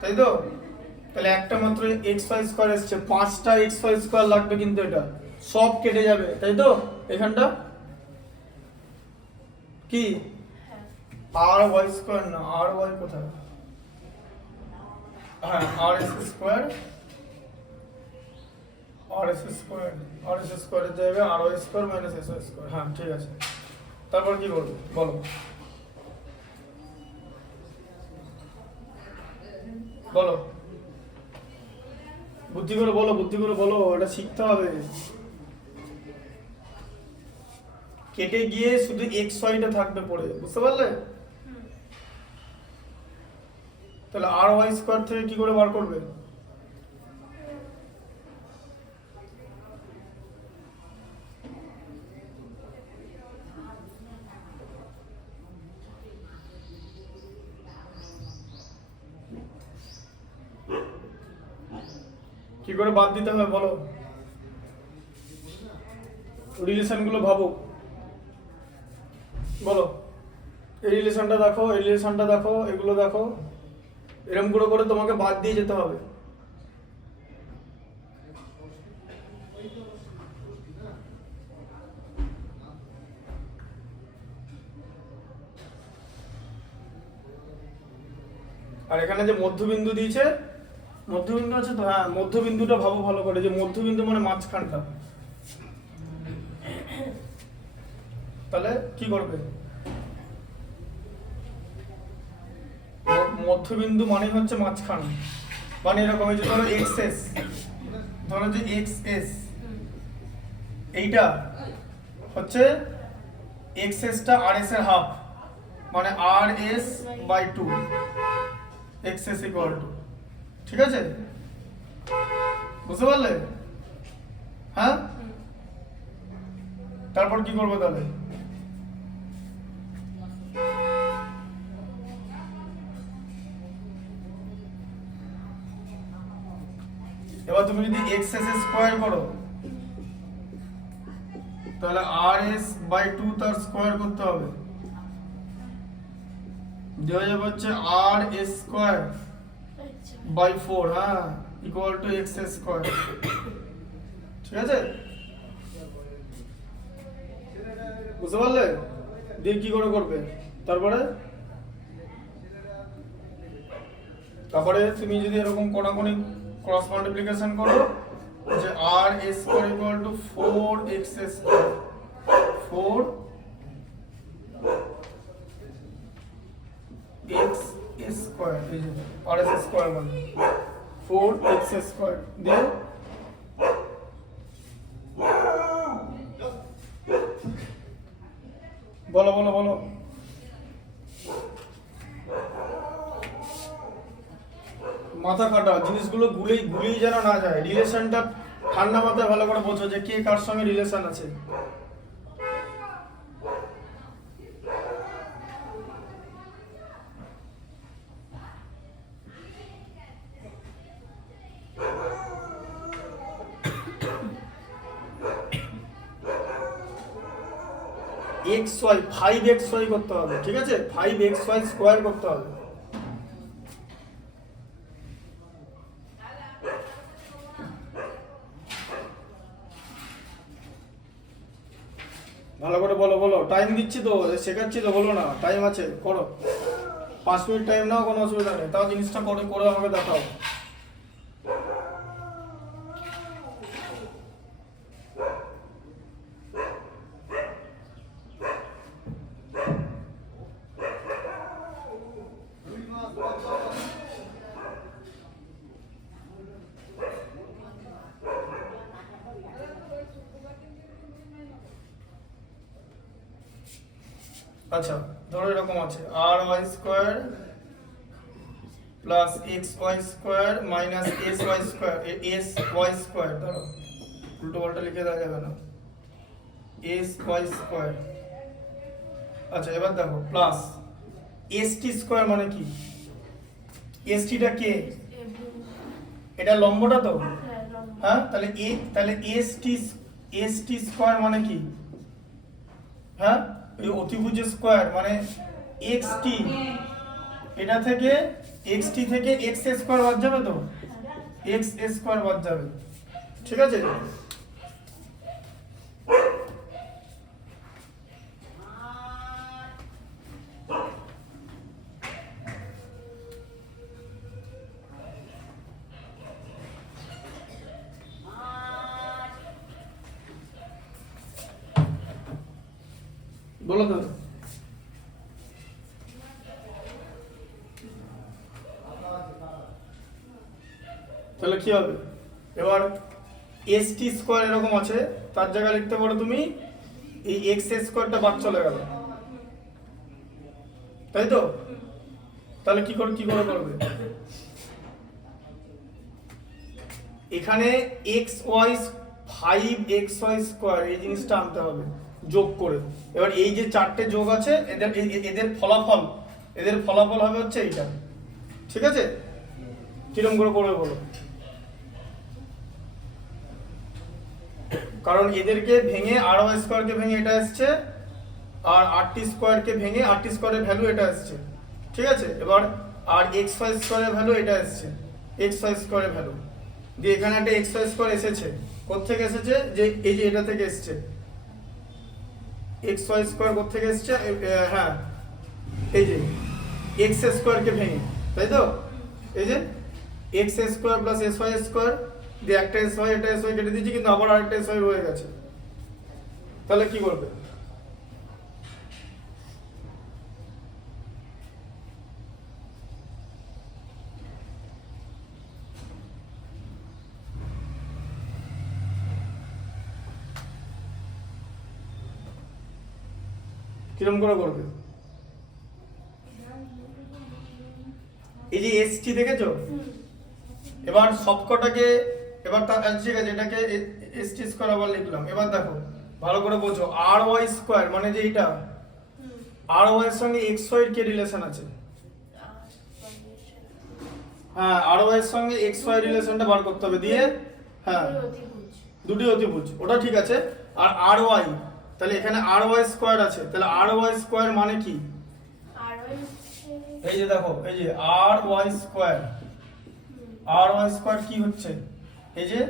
তাই তো। তাহলে একটা মাত্র এক্স ওয়াই স্কোয়ার এসছে, 5টা এক্স ওয়াই স্কোয়ার লাগবে কিন্তু এটা সব কেটে যাবে, তাই তো এখানটা কি আর ওয়াই স্কোয়ার না, আর ওয়াই কোথায়, হ্যাঁ R S square, R S স্কোয়ারের জায়গায় R Y square minus S Y square, হ্যাঁ ঠিক আছে। তারপর কি করবো বলো, বলো বুদ্ধি করে বলো, এটা শিখতে হবে। কেটে গিয়ে শুধু এক্স ওয়াইটা থাকবে পড়ে, বুঝতে পারলে। তাহলে আর ওয়াই স্কোয়ার থেকে কি করে বার করবে, কি করে বাদ দিতে হবে বলো, রিলেশন গুলো ভাবো, বলো এই রিলেশনটা দেখো, এই রিলেশনটা দেখো, এগুলো দেখো, এরকম করে করে তোমাকে বাদ দিয়ে যেতে হবে। আর এখানে যে মধ্যবিন্দু দিয়েছে, মধ্যবিন্দু আছে তো, হ্যাঁ মধ্যবিন্দুটা ভাবো ভালো করে, যে মধ্যবিন্দু মানে মাঝখানটা, তাহলে কি করবে, মধ্যবিন্দু মানে হচ্ছে মাঝখান, মানে এরকম এই যে ধরো এক্স এস, ধরো যে এক্স এস এইটা হচ্ছে এক্স এসটা আর এস এর হাফ, মানে R S by 2 X S equal to, ঠিক আছে বুঝতে পারলে, হ্যাঁ তারপর কি করবো তাহলে, এবার তুমি যদি এক্স এস স্কোয়ার করো তাহলে আর এস বাই 2 তার স্কোয়ার করতে হবে, দেওয়া যাবে হচ্ছে আর স্কোয়ার আচ্ছা বাই 4, হ্যাঁ, ইকুয়াল টু এক্স স্কোয়ার। ঠিক আছে, বুঝতে পারলে? দিয়ে কি করে করবে তারপরে? তারপরে তুমি যদি এরকম কোনাকুনি ক্রস মাল্টিপ্লিকেশন করো যে R square equal to 4x square, 4 x square, এই যে আর এস স্কোয়ার মানে 4x স্কোয়ার দিয়ে বলো বলো বলো। মাথা কাটা জিনিসগুলো গুলিয়ে যেন না যায়, রিলেশনটা ঠান্ডা মাথায় ভালো করে বোঝো যে কে কার সঙ্গে রিলেশন আছে। xy 5xy করতে হবে, ঠিক আছে, 5xy স্কোয়ার করতে হবে। ভালো করে বলো বলো, টাইম দিচ্ছি তো, শেখাচ্ছি তো, বলো না, টাইম আছে, করো, 5 মিনিট টাইম নাও, কোনো অসুবিধা নেই, তাও জিনিসটা করে করে আমাকে দেখাও। আচ্ছা, ধরো এরকম আছে R Y square plus X Y square minus S Y square, S Y square, ধরো উল্টো পাল্টা লিখে দেওয়া যাবে না, এস ওয়াই স্কোয়ার। আচ্ছা, এবার দেখো প্লাস এস টি স্কোয়ার মানে কি? এস টিটা কে? এটা লম্বটা তো, হ্যাঁ, তাহলে এস টি স্কোয়ার মানে কি? হ্যাঁ, এই অতিভুজ স্কোয়ার মানে এক্স টি, এটা থেকে এক্স টি থেকে এক্স স্কোয়ার বাদ যাবে তো, এক্স স্কোয়ার বাদ যাবে, ঠিক আছে। বলো তো, তাহলে কি হবে? এবার এস টি স্কোয়ার এরকম আছে, তার জায়গায় লিখতে পারো তুমি এই এক্স স্কোয়ারটা বাদ চলে গেল, তাই তো? তাহলে কি করে করবে? এখানে এক্স ওয়াই 5xy স্কোয়ার এই জিনিসটা আনতে হবে যোগ করে। এবার এই যে চারটে যোগ আছে এদের ফলাফল হবে হচ্ছে এইটা, ঠিক আছে। কিরকম করে করবে বলো? কারণ এদেরকে ভেঙে আর ওয়াই স্কোয়ারকে ভেঙে এটা আসছে, আর আর টি স্কোয়ারকে ভেঙে আর টি স্কোয়ারের ভ্যালু এটা আসছে, ঠিক আছে। এবার আর এক্স ওয়াই স্কোয়ারের ভ্যালু এটা আসছে, এক্স ওয়াই স্কোয়ারের ভ্যালু দিয়ে এখানে একটা এক্স ওয়াই স্কোয়ার এসেছে, কোত্থেকে এসেছে? যে এই যে এটা থেকে এসেছে, এক্স ওয়াই স্কোয়ার কোত্থেকে এসেছে? হ্যাঁ, এই যে এক্স স্কোয়ারকে ভেঙে, তাই তো? এই যে X square plus S Y square দিয়ে একটা এস ওয়াই, এটা এস ওয়াই কেটে দিয়েছি, কিন্তু আবার আরেকটা এস ওয়াই রয়ে গেছে, তাহলে কি করবে? কিরকম করে করবে? এই যে এস টি দেখেছো, এবার সবকটাকে, এবার ঠিক আছে, এটাকে এস টি স্কোয়ার আবার লিখলাম। এবার দেখো ভালো করে বোঝো, আর ওয়াই স্কোয়ার মানে যে এটা, আর ওয়াই এর সঙ্গে এক্স ওয়াই এর কি রিলেশন আছে? হ্যাঁ, আর ওয়াই এর সঙ্গে এক্স ওয়াই রিলেশনটা বার করতে হবে, দিয়ে হ্যাঁ দুটি অতিভুজ, ওটা ঠিক আছে। আর আর ওয়াই, তাহলে এখানে আর ওয়াই স্কোয়ার আছে, তাহলে আর ওয়াই স্কোয়ার মানে কি? আর ওয়াই এই যে দেখো এই যে আর ওয়াই স্কোয়ার কি হচ্ছে এই যে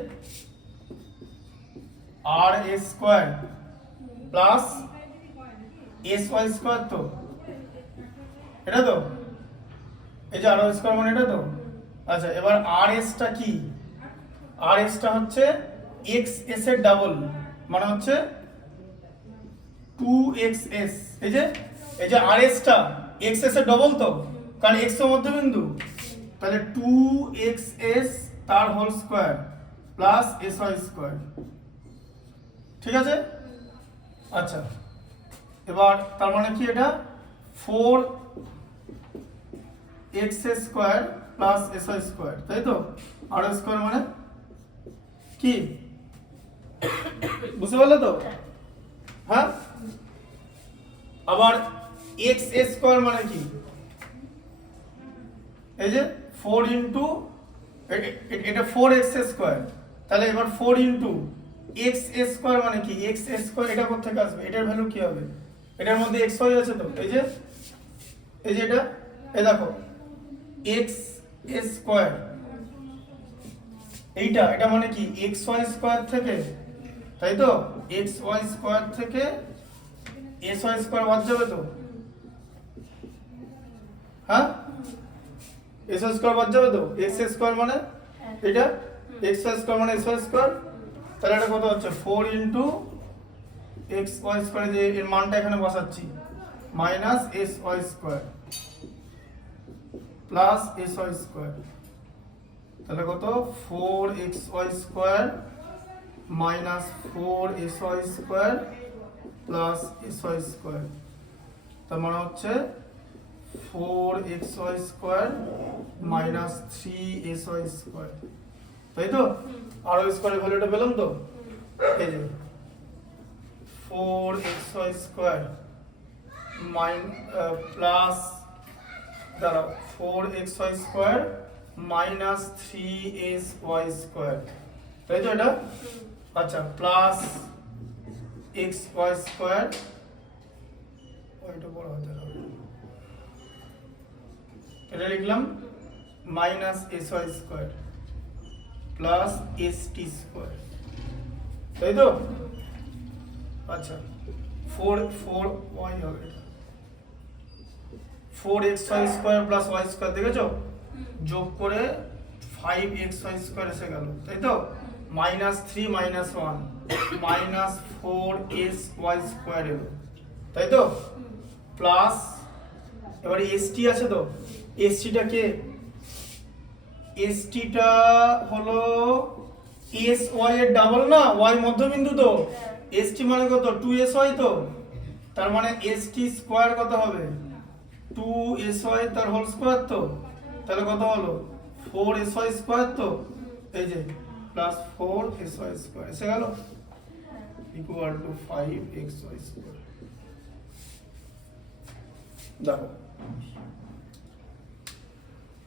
R A square plus S Y square, তো এটা তো এই যে আর ওয়াই স্কোয়ার মানে এটা তো। আচ্ছা এবার আর এসটা কি, আর এসটা হচ্ছে এক্স এস এর ডাবল, মানে হচ্ছে 2xs। এই যে আর এসটা এক্স এস এর ডবল তো, কারণ এক্স এর মধ্যবিন্দু, তাহলে 2xs তার whole square plus sy square, ঠিক আছে। আচ্ছা এবার তার মানে কি, এটা 4x square plus sy square, তাই তো। আর স্কয়ার মানে কি বুঝতে পারলে তো, হ্যাঁ। আবার x স্কয়ার মানে কি, এই যে 4 ইনটু এটা 4x স্কয়ার, তাহলে এবার 4 ইনটু x স্কয়ার মানে কি, x স্কয়ার এটা কোথা থেকে আসবে, এটার ভ্যালু কি হবে, এটার মধ্যে x y আছে তো, এই যে এটা এই দেখো x স্কয়ার, এটা মানে কি xy স্কয়ার থেকে, তাই তো, xy স্কয়ার থেকে sy স্কয়ার বাদ যাবে তো, হ্যাঁ sy স্কয়ার বাদ যাবে তো, x স্কয়ার মানে এটা, x স্কয়ার মানে sy স্কয়ার, তাহলে এটা কত হচ্ছে 4 ইনটু xy স্কয়ার, যে এর মানটা এখানে বসাচ্ছি, minus sy square plus sy square, তাহলে কত 4xy square minus 4sy square plus sy square, তার মানে হচ্ছে 4xy square minus 3sy square, তাই তো। আর ওই স্কয়ারের ভ্যালুটা পেলাম তো, এই যে 4xy স্কয়ার প্লাস দাঁড়াও 4xy square minus 3sy square, তাই তো এটা। আচ্ছা প্লাস xy স্কয়ার, ওইটা বড় হতে হবে, এটা লিখলাম minus sy square plus st square, তাই তো। আচ্ছা 4y হবে, 4xy square plus y square, দেখেছো, যোগ করে 5xy স্কয়ার এসে গেল, তাই তো। Minus 3 minus 1 minus 4sy square এলো, তাই তো, প্লাস এবারে st আছে তো, st-টা কে, st-টা হলো sy এর ডাবল না, y মধ্যবিন্দু তো, st মানে কত 2sy তো, তার মানে st স্কয়ার কত হবে 2sy তার হোল স্কয়ার তো, তাহলে কত হলো 4sy স্কয়ার তো, এই যে প্লাস 4sy স্কয়ার এসে গেল ইকুয়াল টু 5xy স্কয়ার। দেখো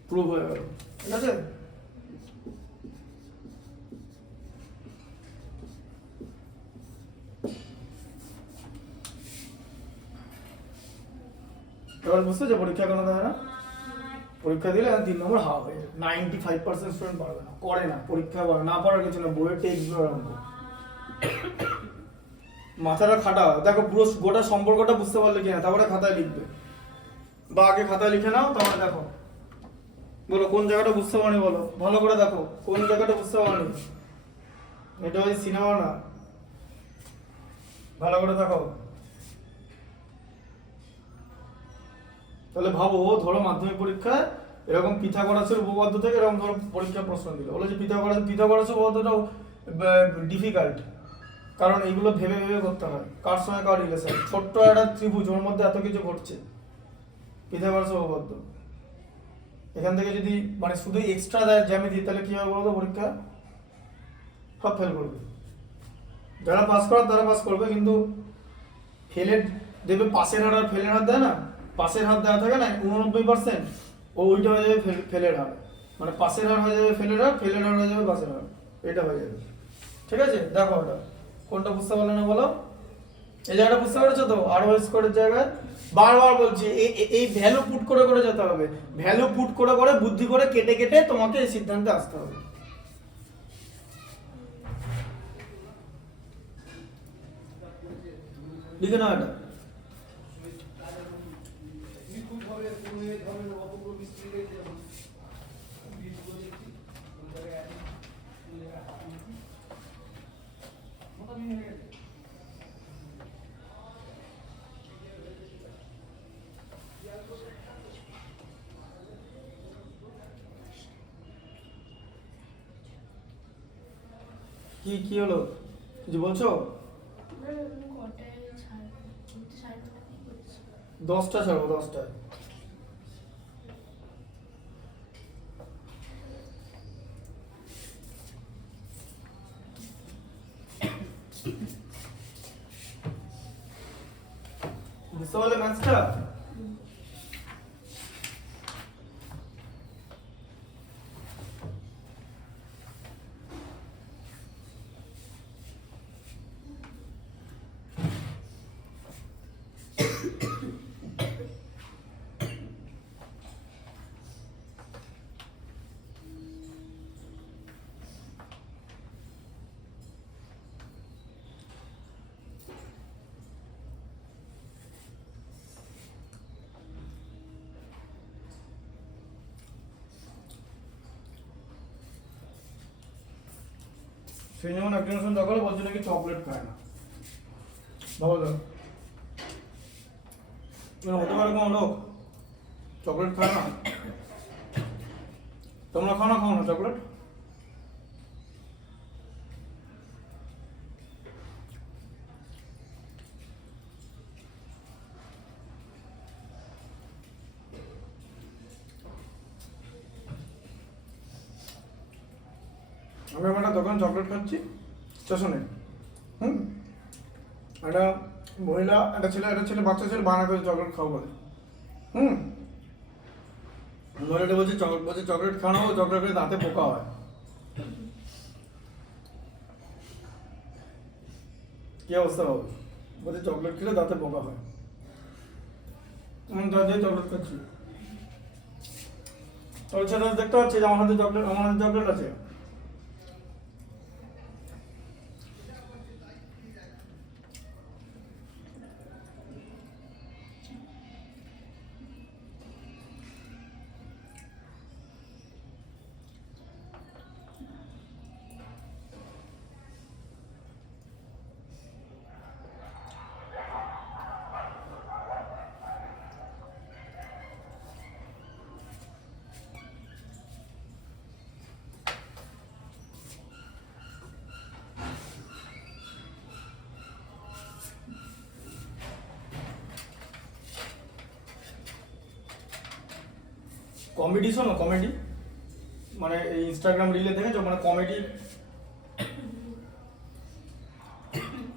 প্রুভ হয়ে গেল, ঠিক আছে। এবার বুঝতে যে পরীক্ষা কোনো দেয় না, পরীক্ষা দিলে 3 নম্বর হাফ হয়ে যায়, 95% স্টুডেন্ট পারবে না, করে না, পরীক্ষা না পড়ার কিছু না, বইয়ের টেক্সট আরম্ভ, মাথাটা খাটা, দেখো পুরো গোটা সম্পর্কটা বুঝতে পারলে কিনা, তারপরে খাতায় লিখবে, বা আগে খাতায় লিখে নাও, তারপরে দেখো বলো কোন জায়গাটা বুঝতে পারনি, বলো ভালো করে দেখো কোন জায়গাটা বুঝতে পারনি, এটা ওই সিনেমা না, ভালো করে দেখো। তাহলে ভাবো, ধরো মাধ্যমিক পরীক্ষায় এরকম পিথাগোরাসের উপপাদ্য থেকে এরকম ধরো পরীক্ষার প্রশ্ন দিল, বলে যে পিথাগোরাসের উপপাদ্যটাও ডিফিকাল্ট, কারণ এইগুলো ভেবে ভেবে করতে হয়, কার সঙ্গে কার রিলেশন, ছোট্ট একটা ত্রিভুজ, ওর মধ্যে এত কিছু ঘটছে, পিথাগোরাসের উপপাদ্য। এখান থেকে যদি মানে শুধু এক্সট্রা দেয় জ্যামিতি, তাহলে কি হবে বলতো, পরীক্ষা সব ফেল করবে, যারা পাস করার তারা পাস করবে, কিন্তু ফেলের দেবে, পাশের হার আর ফেলের হার দেয় না, পাশের হার দেওয়া থাকে না 89%, ওইটা হয়ে যাবে ফেলের হার, মানে পাশের হার হয়ে যাবে ফেলের হার, ফেলের হার হয়ে যাবে পাশের হার, এটা হয়ে যাবে, ঠিক আছে। দেখো ওটা কোনটা বুঝতে পারলে না বলো। এই জায়গাটা বুঝতে পেরেছো তো, আর হোল স্কোয়ারের জায়গায় বারবার বলছি এই ভ্যালু পুট করে করে যেতে হবে, ভ্যালু পুট করে করে বুদ্ধি করে কেটে কেটে তোমাকে এই সিদ্ধান্তে আসতে হবে। লিখে নাও এটা। কি কি হলো, কিছু বলছো? কটায় ছাড়বো? আমি তো 9:30 করছি। 10টা ছাড়বো, 10টায়। বুঝতে পারলে ম্যাথটা? সেই যেমন একজনের সঙ্গে দেখা হলো, বলছে নাকি চকলেট খায় না। ভালো তো, হতে পারে কোনো লোক চকলেট খায় না? তোমরা খাও না, খাও না চকলেট? আমি আমার একটা দোকান চকলেট খাচ্ছি স্টেশনে, একটা মহিলা, একটা ছেলে বাচ্চা ছেলে বানাতে চকলেট খাও বলে, মহিলাটা বলছে চকলেট খাওয়ানো, চকলেট খেলে দাঁতে পোকা হয়। কি অবস্থা হবে? বলছে চকলেট খেলে দাঁতে পোকা হয়। আমি দাঁত চকলেট খাচ্ছি, তোর ছেলে দেখতে পাচ্ছি যে আমার হাতে চকলেট আছে। কমেডি শোনো, কমেডি মানে এই ইনস্টাগ্রাম রিলে দেখেছো, মানে কমেডি।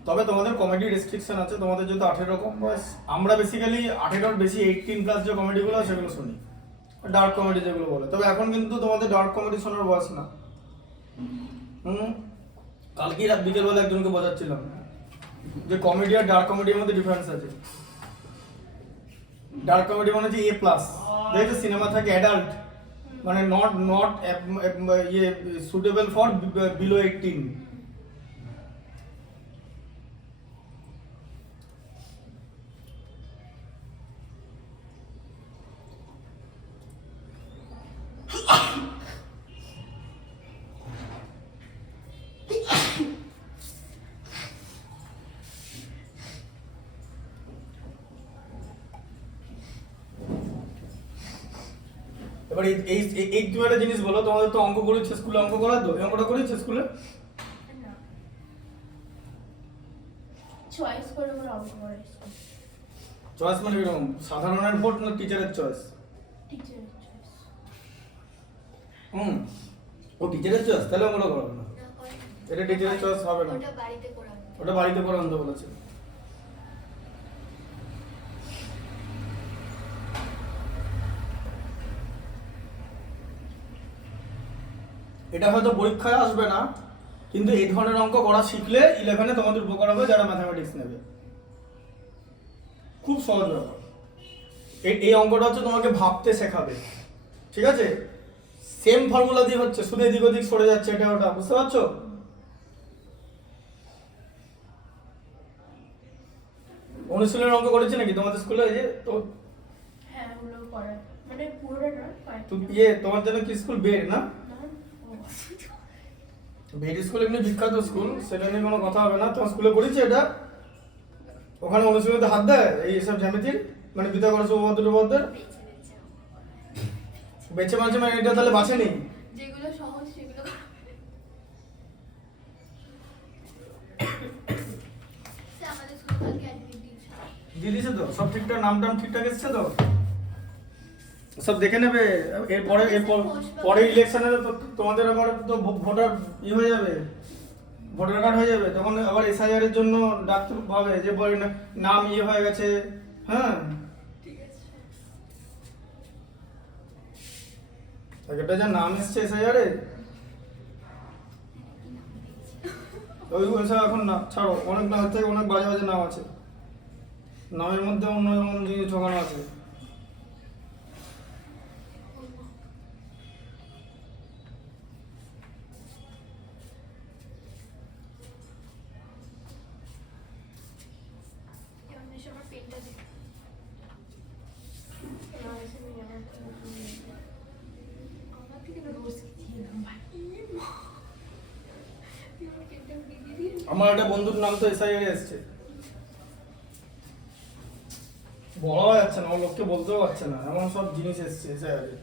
তবে তোমাদের কমেডি রেস্ট্রিকশন আছে, তোমাদের যেহেতু 18 রকম বয়স, আমরা বেসিক্যালি 18 বেশি 18+ যে কমেডিগুলো সেগুলো শুনি, ডার্ক কমেডি যেগুলো বলে। তবে এখন কিন্তু তোমাদের ডার্ক কমেডি শোনার বয়স না। কালকে রাত বিকেলবেলা একজনকে বোঝাচ্ছিলাম যে কমেডি আর ডার্ক কমেডির মধ্যে ডিফারেন্স আছে। ডার্ক কমেডি মানে হচ্ছে A+, দেখো সিনেমা থাকে অ্যাডাল্ট, মানে নট ইয়ে সুটেবল ফর বিলো 18। এবার এই তুমি একটা জিনিস বলো, তোমাদের তো অঙ্ক করেছে স্কুলে, অঙ্ক করা তো, এই অঙ্কটা করেছে স্কুলে? না, চয়েস করে করে অঙ্ক করাই। চয়েস মানে এরকম সাধারণের ভোট না টিচারের চয়েস? টিচারের চয়েস। ও টিচারের চয়েস, তাহলে অঙ্কটা করো না, এটা টিচারের চয়েস হবে না, ওটা বাড়িতে করে আনতে বলেছে। এটা হয়তো পরীক্ষায় আসবে না, কিন্তু এই ধরনের অঙ্ক করা শিখলে 11-এ তোমাদের উপকার হবে যারা ম্যাথামেটিক্স নেবে। খুব সহজ ব্যাপার। এই অঙ্কটা হচ্ছে তোমাকে ভাবতে শেখাবে, ঠিক আছে? সেম ফর্মুলা দিয়ে হচ্ছে, শুধু এদিক ওদিক সরে যাচ্ছে এটা ওটা, বুঝতে পারছো? অনুশীলনের অঙ্ক করেছে নাকি তোমাদের স্কুলে? এই যে তো হ্যাঁ ওগুলো করা মানে পুরোটা নয়, তুমি তোমার জন্য কি স্কুল বেড না? বেড স্কুল এমনি বিখ্যাত স্কুল, সেটা নিয়ে কোনো কথা হবে না। তোমার স্কুলে করেছে এটা? ওখানে অনুশীলনীতে হাত দেয় এই সব জ্যামিতির, মানে পিথাগোরাস উপপাদ্য টুপাদ্যের বেছে মাঝে, মানে এটা তাহলে বাঁচেনি? যেগুলো সহজ সেগুলো আমাদের স্কুল কালকে অ্যাক্টিভিটি দিয়ে দিয়েছে তো সব ঠিকঠাক, নাম টাম ঠিকঠাক এসছে তো? সব দেখে নেবে। পরে ইলেকশনে তো তোমাদের আবার তো ভোটার হয়ে যাবে, ভোটার কার্ড হয়ে যাবে, তখন আবার এসআইআর এর জন্য ডাকতে হবে যে বলে নাম হয়ে গেছে। হ্যাঁ, ঠিক আছে। একটা যা নাম এসছে এসআইআর এ, ওই ওইসব এখন না, ছাড়ো। অনেক নাম থেকে অনেক বাজে বাজে নাম আছে, নামের মধ্যে অন্য অন্য জিনিস ঢোকানো আছে। আমার পেনটা দিই। আমার থেকে না রোজ দিয়ে দাম ভাই। আমার পেনটা দিয়ে দিই। আমার একটা বন্ধুর নাম তো এসআইআর এ এসছে, বলা যাচ্ছে না, আমার লোককে বলতেও পারছে না, এমন সব জিনিস এসছে এসআইআর এ।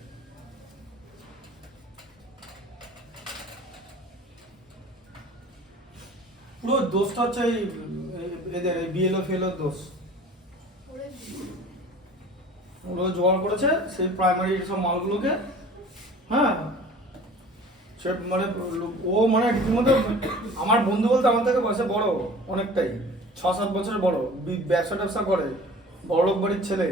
পুরো দোষটা হচ্ছে এদের বিএলও ফেলোর দোষ। ওরে ওগুলো জোগাড় করেছে সেই প্রাইমারি সব মালগুলোকে। হ্যাঁ, সে মানে ও মানে রীতিমতো আমার বন্ধু বলতে আমার থেকে বয়সে বড় অনেকটাই, 6-7 বছর বড়, ব্যবসা ট্যাবসা করে, বড়লোক বাড়ির ছেলে।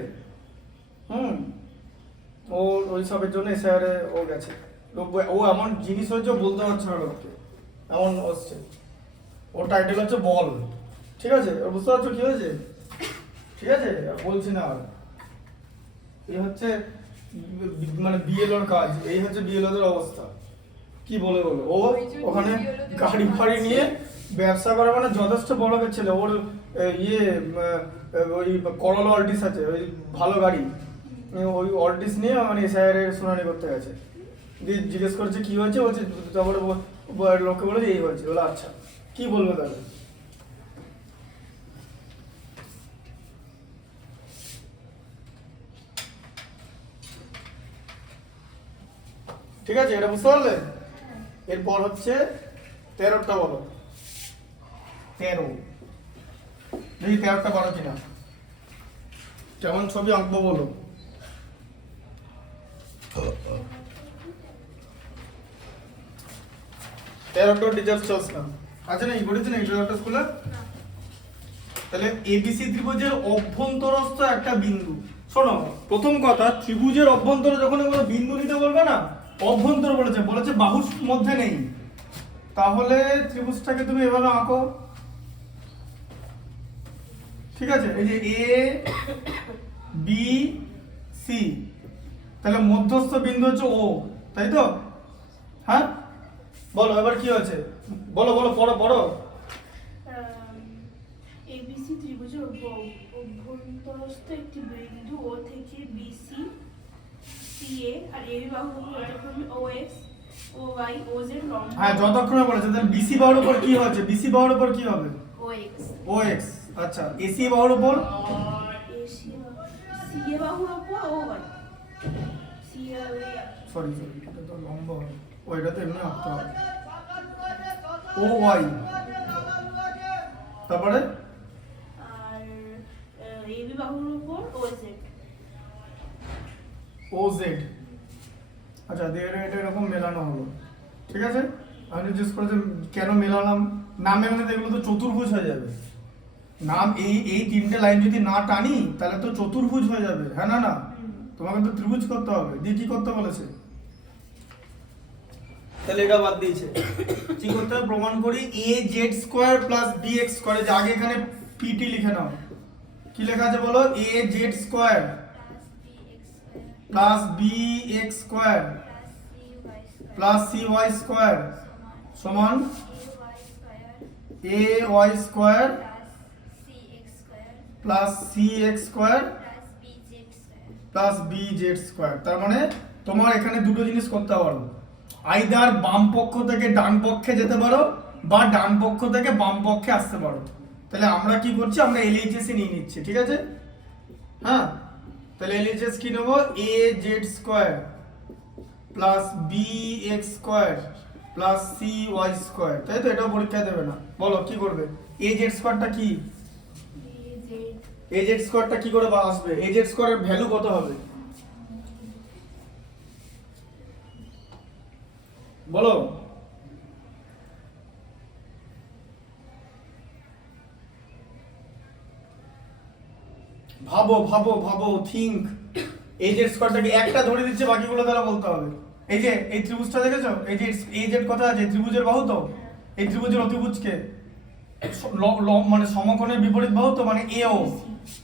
ও ওই সবের জন্য এসআইআর এ ও গেছে। ও এমন জিনিস হচ্ছে বলতে পারছে না লোককে, এমন হচ্ছে। ওর টাইটেল হচ্ছে বল, ঠিক আছে? বুঝতে পারছো কি হয়েছে? ঠিক আছে, বলছি না আর। এই হচ্ছে মানে বিএলওর কাজ, এই হচ্ছে বিএলওদের অবস্থা। কি বলে বলো, ও ওখানে গাড়ি ফাড়ি নিয়ে ব্যবসা করে, মানে যথেষ্ট বড় ছেলে। ওর ওই করলা অল্টিস আছে, ওই ভালো গাড়ি, ওই অল্টিস নিয়ে মানে এসআইআর এর শুনানি করতে গেছে। দিয়ে জিজ্ঞেস করছে কি হয়েছে, বলছে তারপরে লোককে বলে এই হয়েছে। বলে আচ্ছা, কি বলবে তাহলে? ঠিক আছে, এটা বুঝতে পারলে? এরপর হচ্ছে 13টা বলো। 13 দেখি 13টা পারো কিনা, কেমন ছবি আঁকবো বলো। তেরোটা টিচার চলছে না, আছে না? করেছে না একটা স্কুলে? তাহলে এবিসি ত্রিভুজের অভ্যন্তরস্থ একটা বিন্দু। শোনো, প্রথম কথা, ত্রিভুজের অভ্যন্তরে যখন কোনো বিন্দু নিতে বলবে না, অভ্যন্তর বলেছে, বলেছে বাহুর মধ্যে নেই, তাহলে ত্রিভুজটাকে তুমি এভাবে আঁকো। ঠিক আছে, এই যে এ বি সি, তাহলে মধ্যস্থ বিন্দু হচ্ছে ও, তাই তো? হ্যাঁ, বলো এবার কি হয়েছে, বলো বলো, পড়ো পড়ো। এবিসি ত্রিভুজের অভ্যন্তরস্থ একটি বিন্দু ও থেকে বিসি সিএ আর এবি বাহুর উপর যথাক্রমে ওএক্স ওওয়াই ওজেড লম্ব। হ্যাঁ, যথাক্রমে বলেছে। তাহলে বিসি বাহুর উপর কি হচ্ছে? বিসি বাহুর উপর কি হবে? ওএক্স। ওএক্স। আচ্ছা, এসি বাহুর উপর? সিএ বাহুর উপর ওওয়াই। সিএ সরি সরি, এটা তো লম্ব হবে, ওইটা তো এমনি আঁকতে হবে। ও ওয়াই, তারপরে আর এবি বাহুর উপর ওজেড। ও জেড। আচ্ছা, দিয়ে এটা এরকম মেলানো হলো, ঠিক আছে? আমি জিজ্ঞেস করেছি কেন মেলালাম, না মেলালে এগুলো তো চতুর্ভুজ হয়ে যাবে। নাম এই তিনটে লাইন যদি না টানি তাহলে তো চতুর্ভুজ হয়ে যাবে। হ্যাঁ না না, তোমাকে তো ত্রিভুজ করতে হবে। দিয়ে কি করতে বলেছে? তাহলে এটা বাদ দিয়েছে। কি করতে হবে? প্রমাণ করি A Z square plus B X square. আগে এখানে পিটি লিখে নাও, কি লেখা আছে বলো, A Z square plus B X square plus C Y square সমান A Y square plus C X square plus B Z square. তার মানে তোমার এখানে দুটো জিনিস করতে পারো, আইদার বাম পক্ষ থেকে ডান পক্ষে যেতে পারো বা ডান পক্ষ থেকে বাম পক্ষে আসতে পারো। তাহলে আমরা কি করছি, আমরা এলএইচএস নিয়ে নিচ্ছি, ঠিক আছে? হ্যাঁ, তাহলে এলএইচএস কি নেব, A Z square plus B X square plus C Y square, তাই তো? এটাও পরীক্ষায় দেবে না, বলো কি করবে? এ জেড স্কোয়ারটা কি, এ জেড স্কোয়ারটা কি করে আসবে? এ জেড স্কোয়ারের ভ্যালু কত হবে বলো? ভাবো ভাবো ভাবো, থিঙ্ক। এই জেড স্কোয়ারটাকে একটা ধরে দিচ্ছে, বাকিগুলো তাহলে বলতে হবে। এই যে এই ত্রিভুজটা দেখেছো, এই যে এই জেড কথা আছে, ত্রিভুজের বাহু তো, এই ত্রিভুজের অতিভুজকে মানে সমকোণের বিপরীত বাহু তো, মানে এও।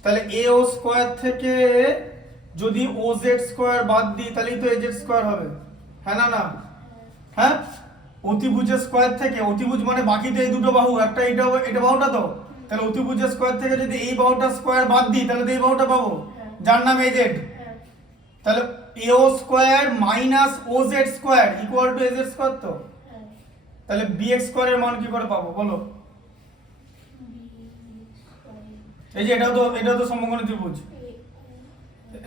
তাহলে এও স্কোয়ার থেকে যদি ও জেড স্কোয়ার বাদ দিই তাহলেই তো এ জেড স্কোয়ার হবে, হ্যাঁ না না? হ্যাঁ, অতিভুজের স্কোয়ার থেকে, অতিভুজ মানে বাকি তো এই দুটো বাহু, একটা এটা এটা বাহুটা তো, তাহলে অতিভুজের স্কোয়ার থেকে যদি এই বাহুটা স্কোয়ার বাদ দিই তাহলে তো এই বাহুটা পাবো, যার নাম এ জেড। তাহলে AO square minus O Z square equal to A Z square তো। তাহলে বি এক্স স্কোয়ারের মান কি করে পাবো বলো? এই যে এটাও তো সমকোণী ত্রিভুজ,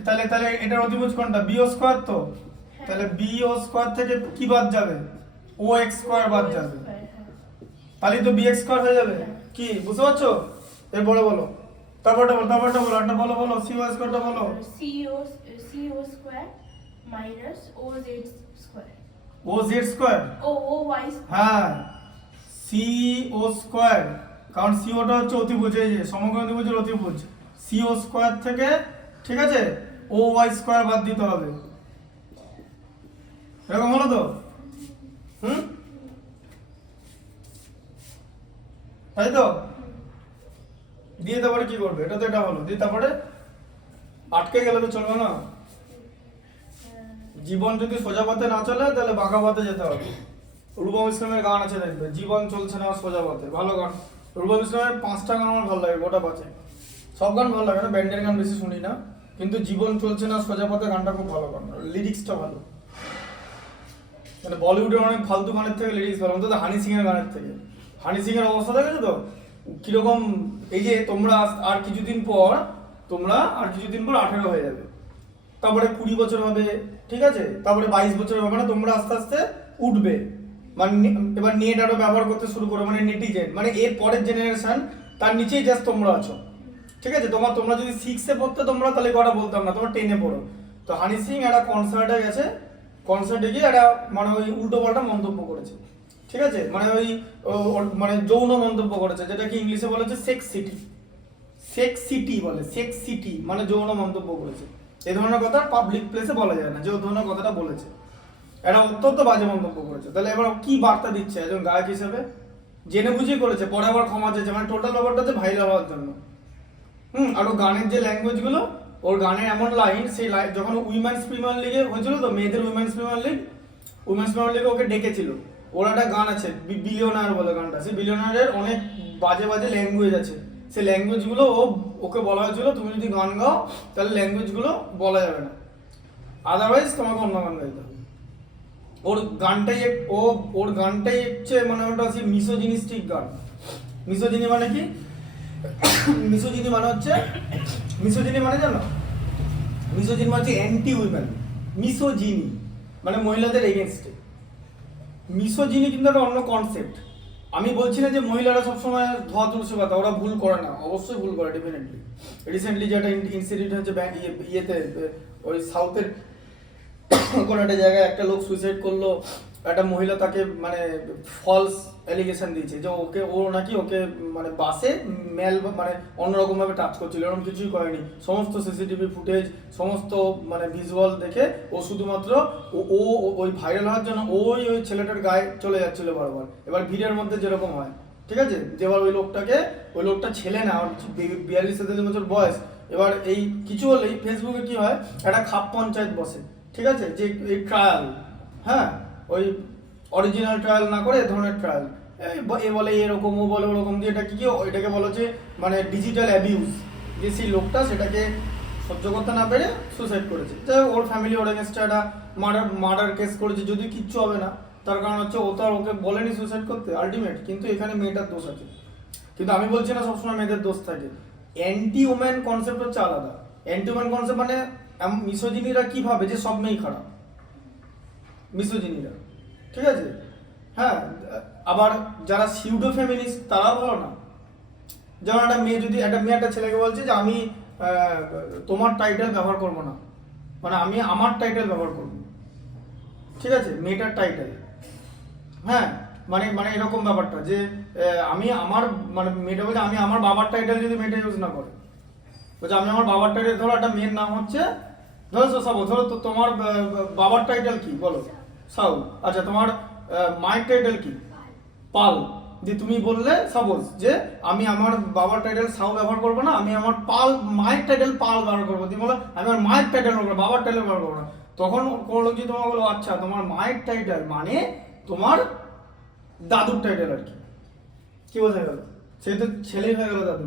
তাহলে তাহলে এটার অতিভুজ কোনটা, বি ও স্কোয়ার তো। তাহলে বি ও স্কোয়ার থেকে কি বাদ যাবে, ও এক্স স্কোয়ার বাদ যাবে, তাহলে তো বি এক্স স্কোয়ার হয়ে যাবে। কি বুঝতে পারছো? এরপরে বলো, তারপরটা বলো, একটা বলো, সি ওয়াই স্কোয়ারটা বলো। সি ও square minus O Z square, ও জেড স্কোয়ার, ও ওয়াই, হ্যাঁ, সি ও স্কোয়ার, কারণ সি ওটা হচ্ছে অতিভুজ, এই যে সমকোণী ত্রিভুজের অতিভুজ, সি ও স্কোয়ার থেকে, ঠিক আছে, ও ওয়াই স্কোয়ার বাদ দিতে হবে। এরকম হলো তো? তাই তো? দিয়ে তারপরে কি করবে, এটা তো এটা হলো, দিয়ে তারপরে আটকে গেলে তো চলবে না। জীবন যদি সোজা পথে না চলে তাহলে বাঁকা পথে যেতে হবে। রূপম ইসলামের গান আছে দেখবে, জীবন চলছে না সোজা পথে, ভালো গান। রূপম ইসলামের 5টা গান আমার ভালো লাগে, গোটা 5। সব গান ভালো লাগে না, ব্যান্ডের গান বেশি শুনি না, কিন্তু জীবন চলছে না সোজা পথে গানটা খুব ভালো গান, লিরিক্সটা ভালো। মানে বলিউডের অনেক ফালতু গানের থেকে লিরিক্স ভালো, অন্তত হানি সিং এর গানের থেকে। হানি সিং এর অবস্থা দেখেছো তো কিরকম? এই যে তোমরা আর কিছুদিন পর 18 হয়ে যাবে, তারপরে 20 বছর হবে, ঠিক আছে, তারপরে 22 বছর হবে, মানে তোমরা আস্তে আস্তে উঠবে, মানে এবার নেট আরো ব্যবহার করতে শুরু করো, মানে নেটিজেন, মানে এর পরের জেনারেশন, তার নিচেই জাস্ট তোমরা আছো, ঠিক আছে? তোমরা যদি 6-এ পড়তে তোমরা তাহলে কথা বলতাম না, তোমরা 10-এ পড়ো। তো হানি সিং একটা কনসার্টে গেছে, কনসার্টে গিয়ে একটা মানে ওই উল্টো পাল্টা মন্তব্য করেছে, ঠিক আছে, মানে ওই মানে যৌন মন্তব্য করেছে, যেটা কি ইংলিশে বলা হচ্ছে সেক্স সিটি বলে, সেক্স সিটি মানে যৌন মন্তব্য করেছে। এই ধরনের কথা পাবলিক প্লেসে বলা যায় না, যে ও ধরনের কথাটা বলেছে, এটা অত্যন্ত বাজে মন্তব্য করেছে। তাহলে এবার কি বার্তা দিচ্ছে একজন গায়ক হিসেবে? জেনে বুঝিয়ে করেছে, পরে আবার ক্ষমা চেয়েছে, মানে টোটাল ব্যাপারটা হচ্ছে ভাইরাল হওয়ার জন্য। আর ও গানের যে ল্যাঙ্গুয়েজ গুলো, ওর গানের এমন লাইন, সেই লাইন যখন উইমেন্স প্রিমিয়ার লিগে হয়েছিল তো, মেয়েদের উইমেন্স প্রিমিয়ার লিগে ওকে ডেকেছিল, ওর একটা গান আছে বিলিয়নার বলে গানটা, সেই বিলিয়নারের অনেক বাজে বাজে ল্যাঙ্গুয়েজ আছে, সেই ল্যাঙ্গুয়েজ গুলো ওকে বলা হয়েছিল তুমি যদি গান গাও তাহলে ল্যাঙ্গুয়েজ গুলো বলা যাবে না, আদারওয়াইজ তোমাকে অন্য গান গাইতে হবে। ওর গানটাই হচ্ছে মানে ওটা হচ্ছে মিসোজিনিস্টিক গান। মিসোজিনি মানে কি? মিসোজিনি মানে জানো? মিসোজিনি মানে হচ্ছে অ্যান্টি উইমেন, মিসোজিনি মানে মহিলাদের এগেনস্টে। মিসোজিনি কিন্তু একটা অন্য কনসেপ্ট। আমি বলছি না যে মহিলারা সবসময় ধোয়া তুলসী পাতা, ওরা ভুল করে না, অবশ্যই ভুল করে, ডেফিনেটলি। রিসেন্টলি যেটা ইনসিডেন্ট হচ্ছে ইয়েতে ওই সাউথের কোনো একটা জায়গায় একটা লোক সুইসাইড করলো, একটা মহিলা তাকে মানে ফলস অ্যালিগেশন দিয়েছে যে ওকে মানে বাসে মানে অন্যরকম ভাবে টাচ করছিল, এরকম কিছুই করেনি। সমস্ত সিসিটিভি ফুটেজ, সমস্ত মানে ভিজুয়াল দেখে ও শুধুমাত্র ওই ভাইরাল হওয়ার জন্য ওই ছেলেটার গায়ে চলে যাচ্ছিল বারবার। এবার ভিড়ের মধ্যে যেরকম হয়, ঠিক আছে, যে এবার ওই লোকটা ছেলে না, ওর 42-43 বছর বয়স। এবার এই কিছু হলেই ফেসবুকে কি হয়, একটা খাপ পঞ্চায়েত বসে, ঠিক আছে, যে এই ট্রায়াল, হ্যাঁ, ওই অরিজিনাল ট্রায়াল না করে এ ধরনের ট্রায়াল, এ বলে এরকম, ও বলে ওরকম দিয়ে এটা কি এটাকে বলো যে মানে ডিজিটাল অ্যাবিউজ, যে সেই লোকটা সেটাকে সহ্য করতে না পেরে সুসাইড করেছে। যাই হোক, ওর ফ্যামিলি ওর এগেনস্টে একটা মার্ডার কেস করেছে, যদি কিচ্ছু হবে না, তার কারণ হচ্ছে ও তো আর ওকে বলেনি সুসাইড করতে আলটিমেট, কিন্তু এখানে মেয়েটার দোষ আছে। কিন্তু আমি বলছি না সবসময় মেয়েদের দোষ থাকে, অ্যান্টি ওম্যান কনসেপ্ট হচ্ছে আলাদা। অ্যান্টি ওম্যান কনসেপ্ট মানে মিসোজিনিরা কি ভাবে যে সব মেয়েই খারাপ, মিসোজিনিরা, ঠিক আছে, হ্যাঁ। আবার যারা সিউডো ফেমিনিস্ট তারাও ভালো না। যেমন একটা মেয়ে একটা ছেলেকে বলছে যে আমি তোমার টাইটেল ব্যবহার করবো না, মানে আমি আমার টাইটেল ব্যবহার করবো, ঠিক আছে, মেয়েটার টাইটেল, হ্যাঁ, মানে এরকম ব্যাপারটা যে আমি আমার মানে মেয়েটা বলছে আমি আমার বাবার টাইটেল যদি মেয়েটা ইউজ না করে, বলছে আমি আমার বাবার টাইটেল, ধরো একটা মেয়ের নাম হচ্ছে ধরো ধরো তো তোমার বাবার টাইটেল কি বলো, সাউ, আচ্ছা তোমার মায়ের টাইটেল কি, পাল, যে তুমি বললে সাপোজ যে আমি আমার বাবার টাইটেল সাউ ব্যবহার করবো না, আমি আমার মায়ের টাইটেল পাল ব্যবহার করবো, তুমি বলো আমি আমার মায়ের টাইটেল ব্যবহার করবো, বাবার টাইটেল ব্যবহার করবো না, তখন কোনো লোক যদি তোমার বলো আচ্ছা তোমার মায়ের টাইটেল মানে তোমার দাদুর টাইটেল আর কি বোঝা গেল, সেই তো ছেলেই হয়ে গেল দাদু।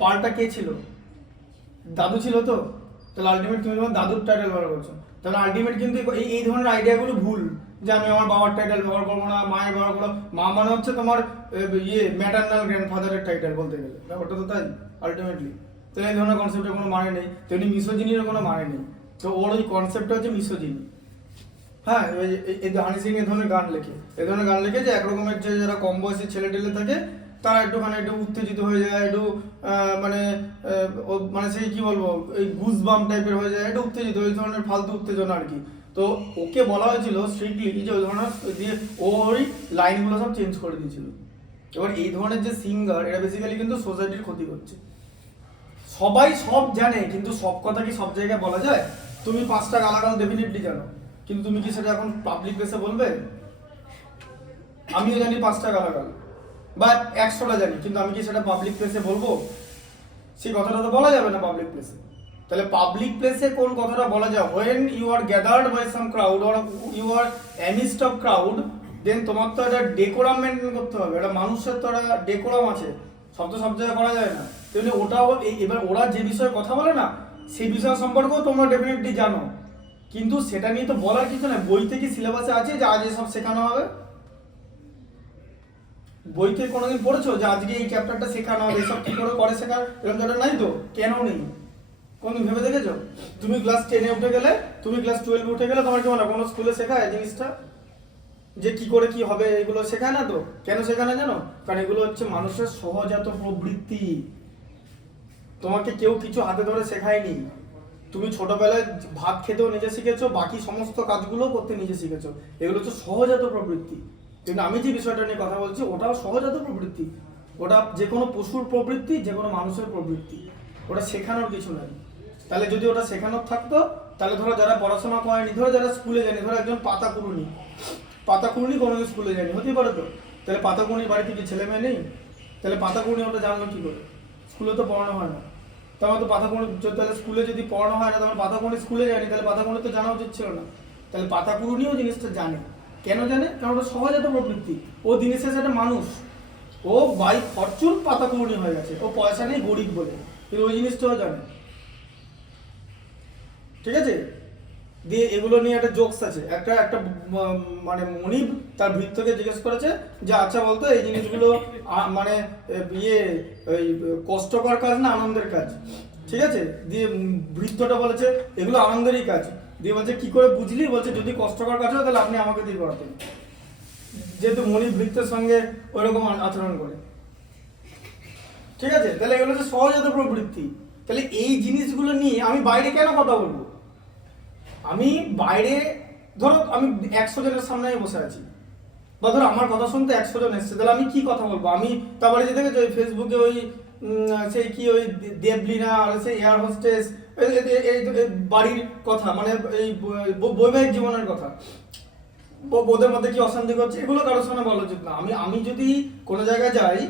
পালটা কে ছিল, দাদু ছিল তো, তাহলে আলটিমেট তুমি তোমার দাদুর টাইটেল ব্যবহার করছো, তাহলে আলটিমেট কিন্তু এই ধরনের আইডিয়াগুলো ভুল, যে আমি আমার বাবার টাইটেল ব্যবহার করবো না, মায়ের ব্যবহার করবো, মা মানে হচ্ছে তোমার ম্যাটারনাল গ্র্যান্ডফাদারের টাইটেল বলতে গেলে, ব্যাপারটা তো তাই আলটিমেটলি। তো এই ধরনের কনসেপ্টের কোনো মানে নেই, তেমনি মিসোজিনির কোনো মানে নেই, তো ওর ওই কনসেপ্টটা হচ্ছে মিসোজিনি। হ্যাঁ, এই হানি সিং এই ধরনের গান লেখে যে একরকমের যে যারা কম বয়সী ছেলে টেলে থাকে তারা একটু উত্তেজিত হয়ে যায়, একটু মানে সেই কি বলবো এই গুজবাম টাইপের হয়ে যায়, একটু উত্তেজিত, ওই ধরনের ফালতু উত্তেজনা আর কি। তো ওকে বলা হয়েছিল স্ট্রিক্টলি যে ওই ধরনের দিয়ে ওই লাইনগুলো সব চেঞ্জ করে দিয়েছিল। এবার এই ধরনের যে সিঙ্গার এরা বেসিক্যালি কিন্তু সোসাইটির ক্ষতি করছে, সবাই সব জানে, কিন্তু সব কথা কি সব জায়গায় বলা যায়? তুমি 5টা গালাগাল ডেফিনেটলি জানো, কিন্তু তুমি কি সেটা এখন পাবলিক প্লেসে বলবে? আমিও জানি 5টা গালাগাল বা 100টা জানি, কিন্তু আমি কি সেটা পাবলিক প্লেসে বলবো? সেই কথাটা তো বলা যাবে না পাবলিক প্লেসে। তাহলে পাবলিক প্লেসে কোন কথাটা বলা যায়? when you are gathered by some crowd or you are amidst of crowd, দেন তোমার তো একটা ডেকোরাম মেনটেন করতে হবে, একটা মানুষের তো একটা ডেকোরাম আছে, সব তো সব জায়গায় করা যায় না। তাহলে ওটাও এবার ওরা যে বিষয়ে কথা বলে না সেই বিষয় সম্পর্কেও তোমরা ডেফিনেটলি জানো, কিন্তু সেটা নিয়ে তো বলার কিছু না। বইতে কি সিলেবাসে আছে যে আজ এসব শেখানো হবে? বইতে কোনোদিন পড়েছো যে আজকে এই চ্যাপ্টারটা শেখানো হবে, এসব কি করে শেখার এরকম যেটা নাই তো, কেন নেই কোনদিন ভেবে দেখেছো? তুমি ক্লাস 10-এ উঠে গেলে, তুমি ক্লাস 12-এ উঠে গেলে, তোমার কি মনে হয় কোনো স্কুলে শেখায় জিনিসটা যে কি করে কি হবে? এগুলো শেখায় না তো। কেন শেখায় না জানো? কারণ এগুলো হচ্ছে মানুষের সহজাত প্রবৃত্তি, তোমাকে কেউ কিছু হাতে ধরে শেখায়নি। তুমি ছোটবেলায় ভাত খেতেও নিজে শিখেছো, বাকি সমস্ত কাজগুলো করতে নিজে শিখেছো, এগুলো হচ্ছে সহজাত প্রবৃত্তি। কিন্তু আমি যে বিষয়টা নিয়ে কথা বলছি ওটাও সহজাত প্রবৃত্তি, ওটা যে কোনো পশুর প্রবৃত্তি, যে কোনো মানুষের প্রবৃত্তি, ওটা শেখানোর কিছু নেই। তাহলে যদি ওটা শেখানোর থাকতো, তাহলে ধরো যারা পড়াশোনা করেনি, ধরো যারা স্কুলে যায়নি, ধরো একজন পাতা কুড়ুনি কোনোদিন স্কুলে যায়নি, হতেই পারে তো, তাহলে পাতা কুড়ুনির বাড়িতে কি ছেলে মেয়ে নেই? তাহলে পাতা কুড়ুনি ওটা জানলো কি করে? স্কুলে তো পড়ানো হয় না, তাহলে তো পাতা কুড়ুনি, তাহলে স্কুলে যদি পড়ানো হয় না, তাহলে পাতা কুড়ুনি স্কুলে যায়নি, তাহলে পাতা কুড়ুনি তো জানা উচিত ছিল না। তাহলে পাতা কুড়ুনিও জিনিসটা জানে, কেন জানে? কারণ ওটা সহজাত প্রবৃত্তি। ও দিনের শেষে একটা মানুষ, ও বাই ফরচুন পাতা কুড়ুনি হয়ে গেছে, ও পয়সা নেই গরিব বলে, কিন্তু ওই জিনিসটাও জানে, ঠিক আছে। দিয়ে এগুলো নিয়ে একটা জোকস আছে, একটা মানে মনিব তার ভৃত্যকে জিজ্ঞেস করেছে যে আচ্ছা বলতো এই জিনিসগুলো মানে ওই কষ্টকর কাজ না আনন্দের কাজ, ঠিক আছে। দিয়ে ভৃত্যটা বলেছে এগুলো আনন্দেরই কাজ। দিয়ে বলছে কি করে বুঝলি? বলছে যদি কষ্টকর কাজ হয় তাহলে আপনি আমাকে দিয়ে করাতেন, যেহেতু মনিব ভৃত্যের সঙ্গে ওইরকম আচরণ করে, ঠিক আছে। তাহলে এগুলো হচ্ছে সহজাত প্রবৃত্তি। তাহলে এই জিনিসগুলো নিয়ে আমি বাইরে কেন কথা বলবো? আমি বাইরে ধরো আমি 100 জনের সামনে বসে আছি, বা ধরো আমার কথা শুনতে 100 জন এসছে, তাহলে আমি কি কথা বলবো? আমি তারপরে যে দেখেছো ওই ফেসবুকে ওই সেই কি ওই দেবলিনা আর সেই এয়ার হোস্টেস এই বাড়ির কথা, মানে এই বৈবাহিক জীবনের কথা, ওদের মধ্যে কি অশান্তি করছে, এগুলো কারোর সঙ্গে বলা উচিত না। আমি যদি কোনো জায়গায় যাই,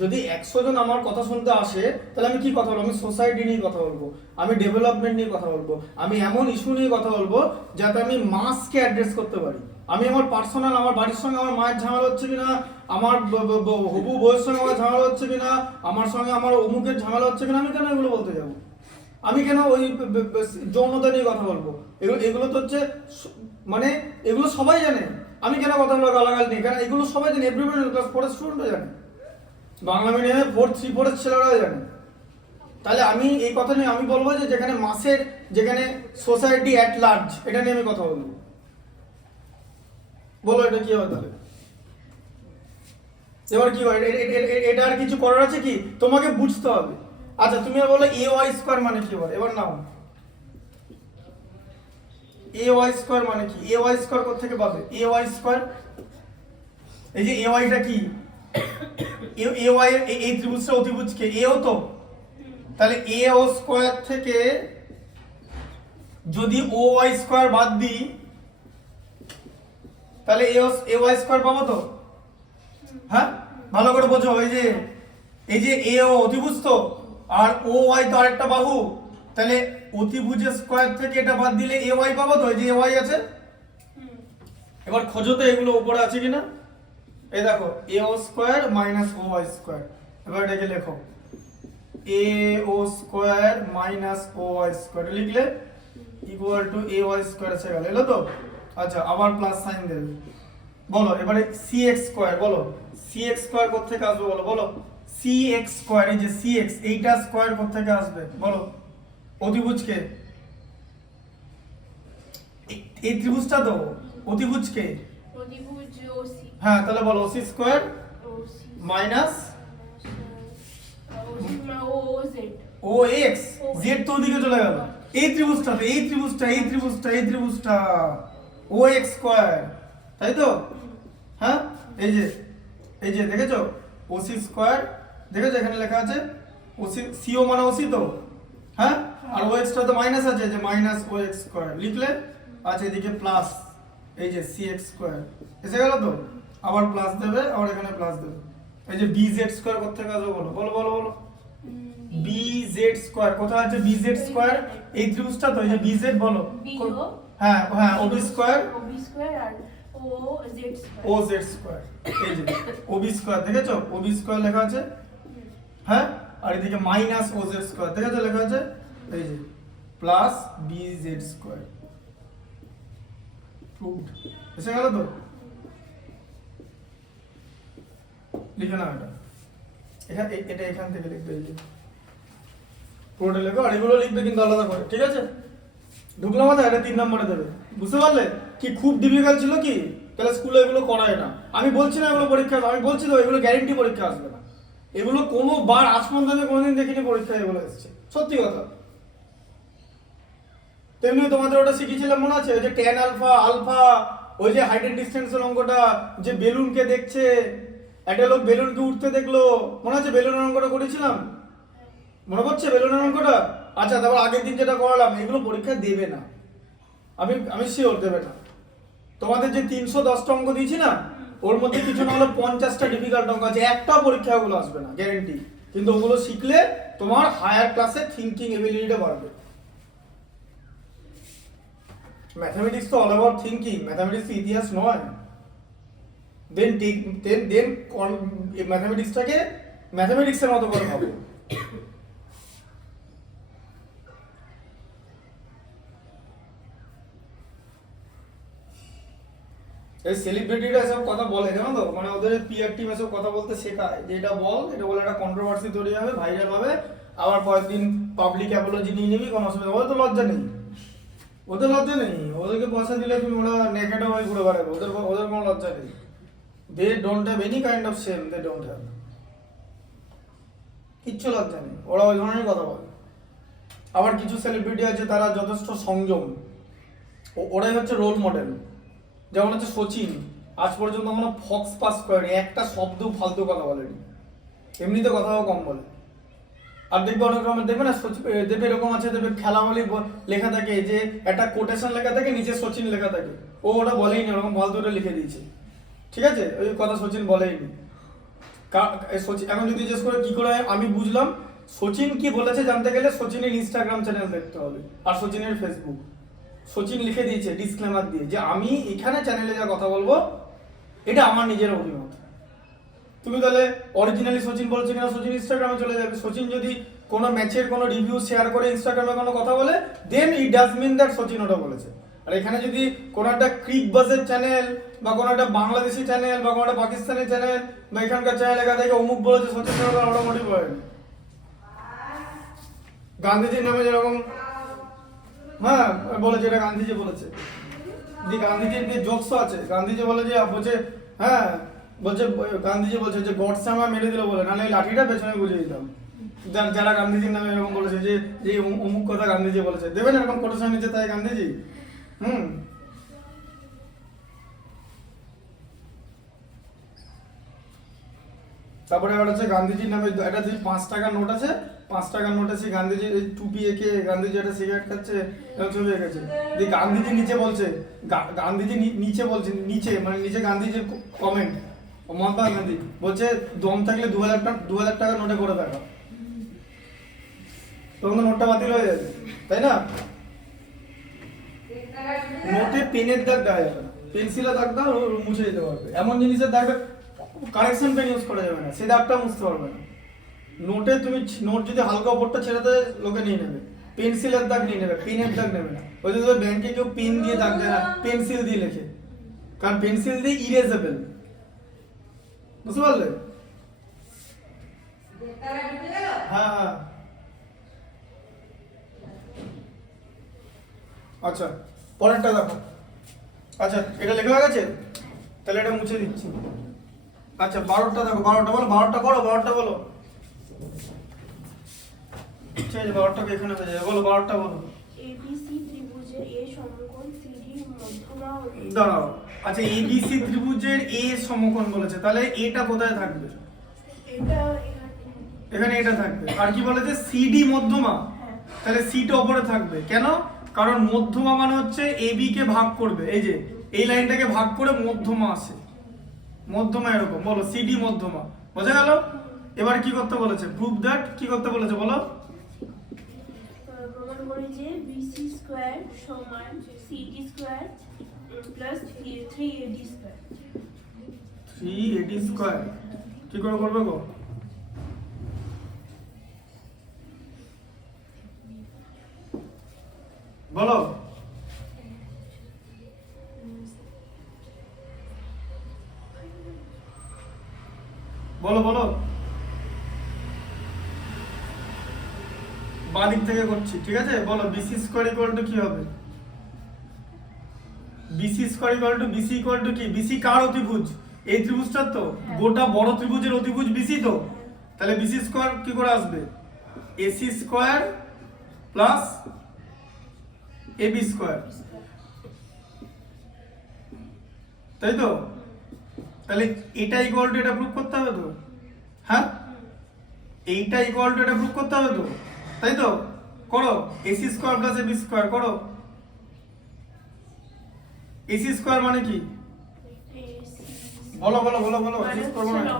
যদি 100 জন আমার কথা শুনতে আসে, তাহলে আমি কি কথা বলবো? আমি সোসাইটি নিয়ে কথা বলবো, আমি ডেভেলপমেন্ট নিয়ে কথা বলবো, আমি এমন ইস্যু নিয়ে কথা বলবো যাতে আমি মাসকে অ্যাড্রেস করতে পারি। আমি আমার পার্সোনাল, আমার বাড়ির সঙ্গে আমার মায়ের ঝামেলা হচ্ছে কিনা, আমার হবু বউয়ের সঙ্গে আমার ঝামেলা হচ্ছে কিনা, আমার সঙ্গে আমার অমুকের ঝামেলা হচ্ছে কিনা, আমি কেন এগুলো বলতে যাবো? আমি কেন ওই যৌনতা নিয়ে কথা বলবো? এগুলো তো হচ্ছে মানে এগুলো সবাই জানে। আমি কেন কথা বলবো গালাগাল নিয়ে? কেন এগুলো সবাই জানে, এভরিবডি ক্লাস 4 স্টুডেন্টও জানে, বাংলা মিডিয়ামে 4, 3, 4 ছেলেরাও জানে। তাহলে আমি এই কথা নিয়ে আমি বলবো যে যেখানে মাসের, যেখানে সোসাইটি অ্যাট লার্জ, এটা নিয়ে আমি কথা বলবো। বলো এটা কি হয় তাহলে? এবার কি হয়? এটা আর কিছু করার আছে কি? তোমাকে বুঝতে হবে। আচ্ছা তুমি বলো এ ওয়াই স্কোয়ার মানে কি বল, এবার নাও। এ ওয়াই স্কোয়ার মানে কি? এ ওয়াই স্কোয়ার কোথা থেকে পাবে? এ ওয়াই স্কোয়ার, এই যে এ ওয়াইটা কি? এ ওয়াই এই ত্রিভুজটা অতিভুজ কে? এও তো। তাহলে এ ও স্কোয়ার থেকে যদি ও ওয়াই স্কোয়ার বাদ দিই, তাহলে এ ওয়াই স্কোয়ার পাবো তো? হ্যাঁ, ভালো করে বোঝো। এই যে এ ও অতিভুজ তো, আর ও ওয়াই তো আরেকটা বাহু। তাহলে অতিভুজের স্কোয়ার থেকে এটা বাদ দিলে এ ওয়াই পাবো তো? এই যে এ ওয়াই আছে। এবার খোঁজো তো এগুলো উপরে আছে কিনা। এই দেখো A O square minus O Y square. এবার এটাকে লেখো A O square minus O Y square, লিখলে equal to A Y square এসে গেল, এলো তো? আচ্ছা আবার প্লাস সাইন দেবে। বলো এবারে সি এক্স স্কোয়ার, বলো সি এক্স স্কোয়ার কোথা থেকে আসবে? বলো বলো সি এক্স স্কোয়ার, এই যে সি এক্স, এইটা স্কোয়ার কোথা থেকে আসবে বলো? অতিভুজকে, এই ত্রিভুজটা তো অতিভুজকে। অতিভুজ ওসি। হ্যাঁ তাহলে বলো OC square OC minus O Z. ও এক্স, জেড তো ওদিকে চলে গেল। এই ত্রিভুজটা তো, এই ত্রিভুজটা, এই ত্রিভুজটা, এই ত্রিভুজটা ও এক্স স্কোয়ার, তাই তো? হ্যাঁ এই যে দেখেছো ওসি স্কোয়ার, দেখেছো এখানে লেখা আছে ওসি, সিও মানে ওসি তো। হ্যাঁ, আর ও এক্সটা তো মাইনাস আছে, যে মাইনাস ও এক্স স্কোয়ার লিখলে। আচ্ছা এদিকে প্লাস, এই যে সি এক্স স্কোয়ার এসে গেল তো, আবার প্লাস দেবে, আবার এখানে প্লাস দেবে। এই যে বি জেড স্কোয়ার কোথা থেকে আসবে বলো বলো বলো বলো বি জেড স্কোয়ার কোথায় আছে? বি জেড স্কোয়ার এই ত্রিভুজটা তো, এই যে বি জেড বলো। বিও হ্যাঁ হ্যাঁ ও বি স্কোয়ার, ও বি স্কয়ার আর ও জেড স্কয়ার। ও জেড স্কোয়ার, এই যে ও বি স্কোয়ার, দেখেছো ও বি স্কোয়ার লেখা আছে। হ্যাঁ, আর এদিকে মাইনাস ও জেড স্কোয়ার, দেখেছো লেখা আছে এই যে plus B Z square. Proved, এসে গেল তো? লিখে নাও এটা এখান থেকে লিখবে, এই যে পুরোটা লেখো, আর এগুলো লিখবে কিন্তু আলাদা করে, ঠিক আছে? ঢুকলো মাথায়, এটা 3 নম্বরে দেবে। বুঝতে পারলে? কি খুব ডিফিকাল্ট ছিল কি? তাহলে স্কুলে এগুলো করায় না। আমি বলছি না এগুলো পরীক্ষা, আমি বলছি তো এগুলো গ্যারেন্টি পরীক্ষা আসবে না। এগুলো কোনো বার আজ পর্যন্ত আমি কোনোদিন দেখিনি পরীক্ষায় এগুলো এসেছে, সত্যি কথা। তেমনি তোমাদের ওটা শিখিয়েছিলাম মনে আছে, ওই যে ট্যান আলফা আলফা, ওই যে হাইট এন্ড ডিসটেন্সের অঙ্কটা, যে বেলুনকে দেখছে, একটা লোক বেলুনকে উঠতে দেখলো, মনে আছে? বেলুনের অঙ্কটা করেছিলাম, মনে পড়ছে বেলুনের অঙ্কটা? আচ্ছা তারপর আগের দিন যেটা করালাম, এগুলো পরীক্ষা দেবে না, আমি শিওর দেবে না। তোমাদের যে 310টা অঙ্ক দিয়েছি না, ওর মধ্যে কিছু না হলে 50টা ডিফিকাল্ট অঙ্ক আছে, একটা পরীক্ষা ওগুলো আসবে না গ্যারেন্টি। কিন্তু ওগুলো শিখলে তোমার হায়ার ক্লাসে থিঙ্কিং এবিলিটিটা বাড়বে। ম্যাথমেটিক্স তো অল অ্যাবাউট থিঙ্কিং, ম্যাথমেটিক্স ইতিহাস নয়। দেন ম্যাথমেটিক্সটাকে ম্যাথমেটিক্সের মতো করে ভাবো। এই সেলিব্রিটিরা এসব কথা বলে জানো তো, মানে ওদের পিআর টিম এসব কথা বলতে শেখায়, যে এটা বল, এটা বলে একটা কন্ট্রোভার্সি তৈরি হবে, ভাইরাল হবে, আবার কয়েকদিন পাবলিক অ্যাপোলজি নিয়ে নিবি, কোনো অসুবিধা। ওদের তো লজ্জা নেই, ওদের লজ্জা নেই। ওদেরকে পয়সা দিলে তুমি ওরা নেকেটা হয়ে ঘুরে বেড়াবে, ওদের কোনো লজ্জা নেই। They don't have any kind of shame, they don't have, কিচ্ছু লজ্জা নেই, ওরা ওই ধরনের কথা বলে। আবার কিছু সেলিব্রিটি আছে তারা যথেষ্ট সংযম, ওরাই হচ্ছে রোল মডেল। যেমন হচ্ছে সচিন, আজ পর্যন্ত আমরা ফক্স পাস করেনি, একটা শব্দ ফালতু কথা বলেনি, এমনিতে কথাও কম বলে। আর দেখবে অনেক রকমের, দেখবে না দেখবে এরকম আছে, দেখবে খেলাবলি লেখা থাকে, যে একটা কোটেশন লেখা থাকে, নিচে সচিন লেখা থাকে, ও ওটা বলেই নি, ওরকম ফালতু ওটা লিখে দিয়েছে, ঠিক আছে, ওই কথা সচিন বলেই নি। সচিন এখন যদি জিজ্ঞেস করে কি করে আমি বুঝলাম, সচিন কি বলেছে জানতে গেলে সচিনের ইনস্টাগ্রাম চ্যানেল দেখতে হবে আর সচিনের ফেসবুক। সচিন লিখে দিয়েছে ডিসক্লেমার দিয়ে যে আমি এখানে চ্যানেলে যা কথা বলবো এটা আমার নিজের অভিমত। তুমি তাহলে অরিজিনালি সচিন বলছে কিনা সচিন ইনস্টাগ্রামে চলে যাবে। সচিন যদি কোনো ম্যাচের কোনো রিভিউ শেয়ার করে ইনস্টাগ্রামে কোনো কথা বলে, then it does mean that Sachin ওটা বলেছে। আর এখানে যদি কোনো একটা ক্রিক বাজের চ্যানেল বা কোনো একটা বাংলাদেশি চ্যানেল বা কোনো একটা পাকিস্তানি চ্যানেল বা এখানকার চ্যানেল লেখা থেকে অমুক বলেছে সচিন মোটামুটি বলেনি। গান্ধীজির নামে যেরকম হ্যাঁ বলেছে এটা গান্ধীজি বলেছে, যে গান্ধীজির যে জোকস আছে, গান্ধীজি বলে যে বলছে হ্যাঁ বলছে গান্ধীজি বলছে যে গডসে আমার মেরে দিল বলে, নাহলে এই লাঠিটা পেছনে বুঝিয়ে দিতাম। যারা গান্ধীজির নামে এরকম বলেছে যে যে অমুক কথা গান্ধীজি বলেছে, দেবেন এরকম কোটেশন নিচে তাই গান্ধীজি। তারপরে আবার হচ্ছে গান্ধীজির নামে একটা যে 5 টাকার নোট আছে, 5 টাকার নোট আছে গান্ধীজি টুপি এঁকে গান্ধীজি একটা সিগারেট খাচ্ছে ছবি এঁকেছে। যে গান্ধীজি নিচে বলছে, গান্ধীজি নিচে বলছে, নিচে মানে নিচে গান্ধীজির কমেন্ট, মহাত্মা গান্ধী বলছে দম থাকলে 2000 টাকা নোটে করে দেখা, তখন তো নোটটা বাতিল হয়ে যাবে, তাই না? নোটে পেনের দাগ দেওয়া যাবে না, পেন্সিলের দাগ দাও মুছে দিতে পারবে, এমন জিনিসের দাগ কারেকশন পেন ইউজ করা যাবে না, সে দাগটা মুছতে পারবে না। নোটে তুমি নোট যদি হালকা ওপরটা ছেড়ে দেয় লোকে নিয়ে নেবে, পেন্সিলের দাগ নিয়ে নেবে, পেনের দাগ নেবে না। ওই যে ব্যাংকে কেউ পেন দিয়ে দাগ দেয় না, পেন্সিল দিয়ে লেখে, কারণ পেন্সিল দিয়ে ইরেজেবল, বুঝতে পারলে? হ্যাঁ হ্যাঁ আচ্ছা পরেরটা দেখো। আচ্ছা এটা লেখা হয়ে গেছে, তাহলে এটা মুছে দিচ্ছি। আচ্ছা 12টা দেখো, 12টা বলো, 12টা করো, 12টা বলো। ঠিক আছে 12টাকে এখানে হয়ে যাবে, বলো 12টা বলো। এবিসি ত্রিভুজের এ সমকোণ সিডির মধ্যমা দাঁড়াও, আচ্ছা এবিসি ত্রিভুজের এ সমকোণ বলেছে, তাহলে এটা কোথায় থাকবে? এটা এখানে এটা থাকবে। আর কি বলেছে সিডি মধ্যমা, তাহলে সিটা উপরে থাকবে কেন? কারণ মধ্যমা মানে হচ্ছে এবি কে ভাগ করবে, এই যে এই লাইনটাকে ভাগ করে মধ্যমা আসে, মধ্যমা এরকম। বলো সিডি মধ্যমা, বোঝা গেল? এবার কি করতে বলেছে? প্রুভ দ্যাট, কি করতে বলেছে বলো? প্রমাণ করে যে বিসি স্কয়ার সমান CD square plus 3AD square. 3AD square কি করে করবে গো? বলো বলো বলো, বাঁ দিক থেকে করছি, ঠিক আছে? বলো বিসি স্কয়ার ইকুয়াল টু কি হবে? BC square equal to BC equal to কি? বিসি কার অতিভুজ? এই ত্রিভুজটার তো, গোটা বড় ত্রিভুজের অতিভুজ বিসি তো, তাহলে বিসি স্কয়ার কি করে আসবে? AC square plus AB square, তাই তো? তাহলে এটা ইকুয়াল টু এটা প্রুভ করতে হবে তো, হ্যাঁ? এইটা ইকুয়াল টু এটা প্রুভ করতে হবে তো, তাই তো? করো AC square plus AB square করো। এসি স্কয়ার মানে কি? বলো বলো বলো বলো, এসি স্কয়ার মানে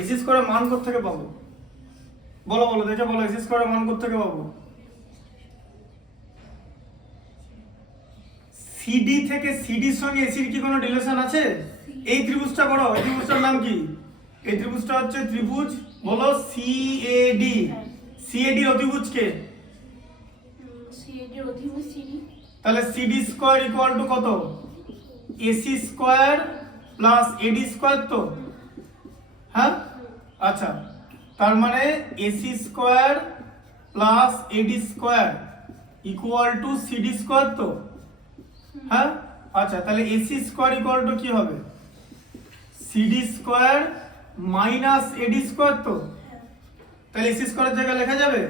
এসি স্কয়ারের মান কত থেকে পাবো? বলো বলো দেখে বলো, এসি স্কয়ারের মান কত থেকে পাবো? সিডি থেকে সিডির সঙ্গে এসির কি কোনো রিলেশন আছে? এই ত্রিভুজটা করো, এই ত্রিভুজটার নাম কি? এই ত্রিভুজটা হচ্ছে ত্রিভুজ বলো সিএডি। সিএডি অতিভুজ কে? সিএডি অতিভুজ সিডি। তাহলে সিডি স্কয়ার ইকুয়াল টু কত? AC square plus AD square তো, হ্যাঁ? আচ্ছা তার মানে AC square plus AD square equal to CD square তো, হ্যাঁ? আচ্ছা তাহলে এসি স্কয়ার ইকুয়াল টু কি হবে? CD square minus AD square তো, তাহলে এসি স্কয়ারের জায়গায় লেখা যাবে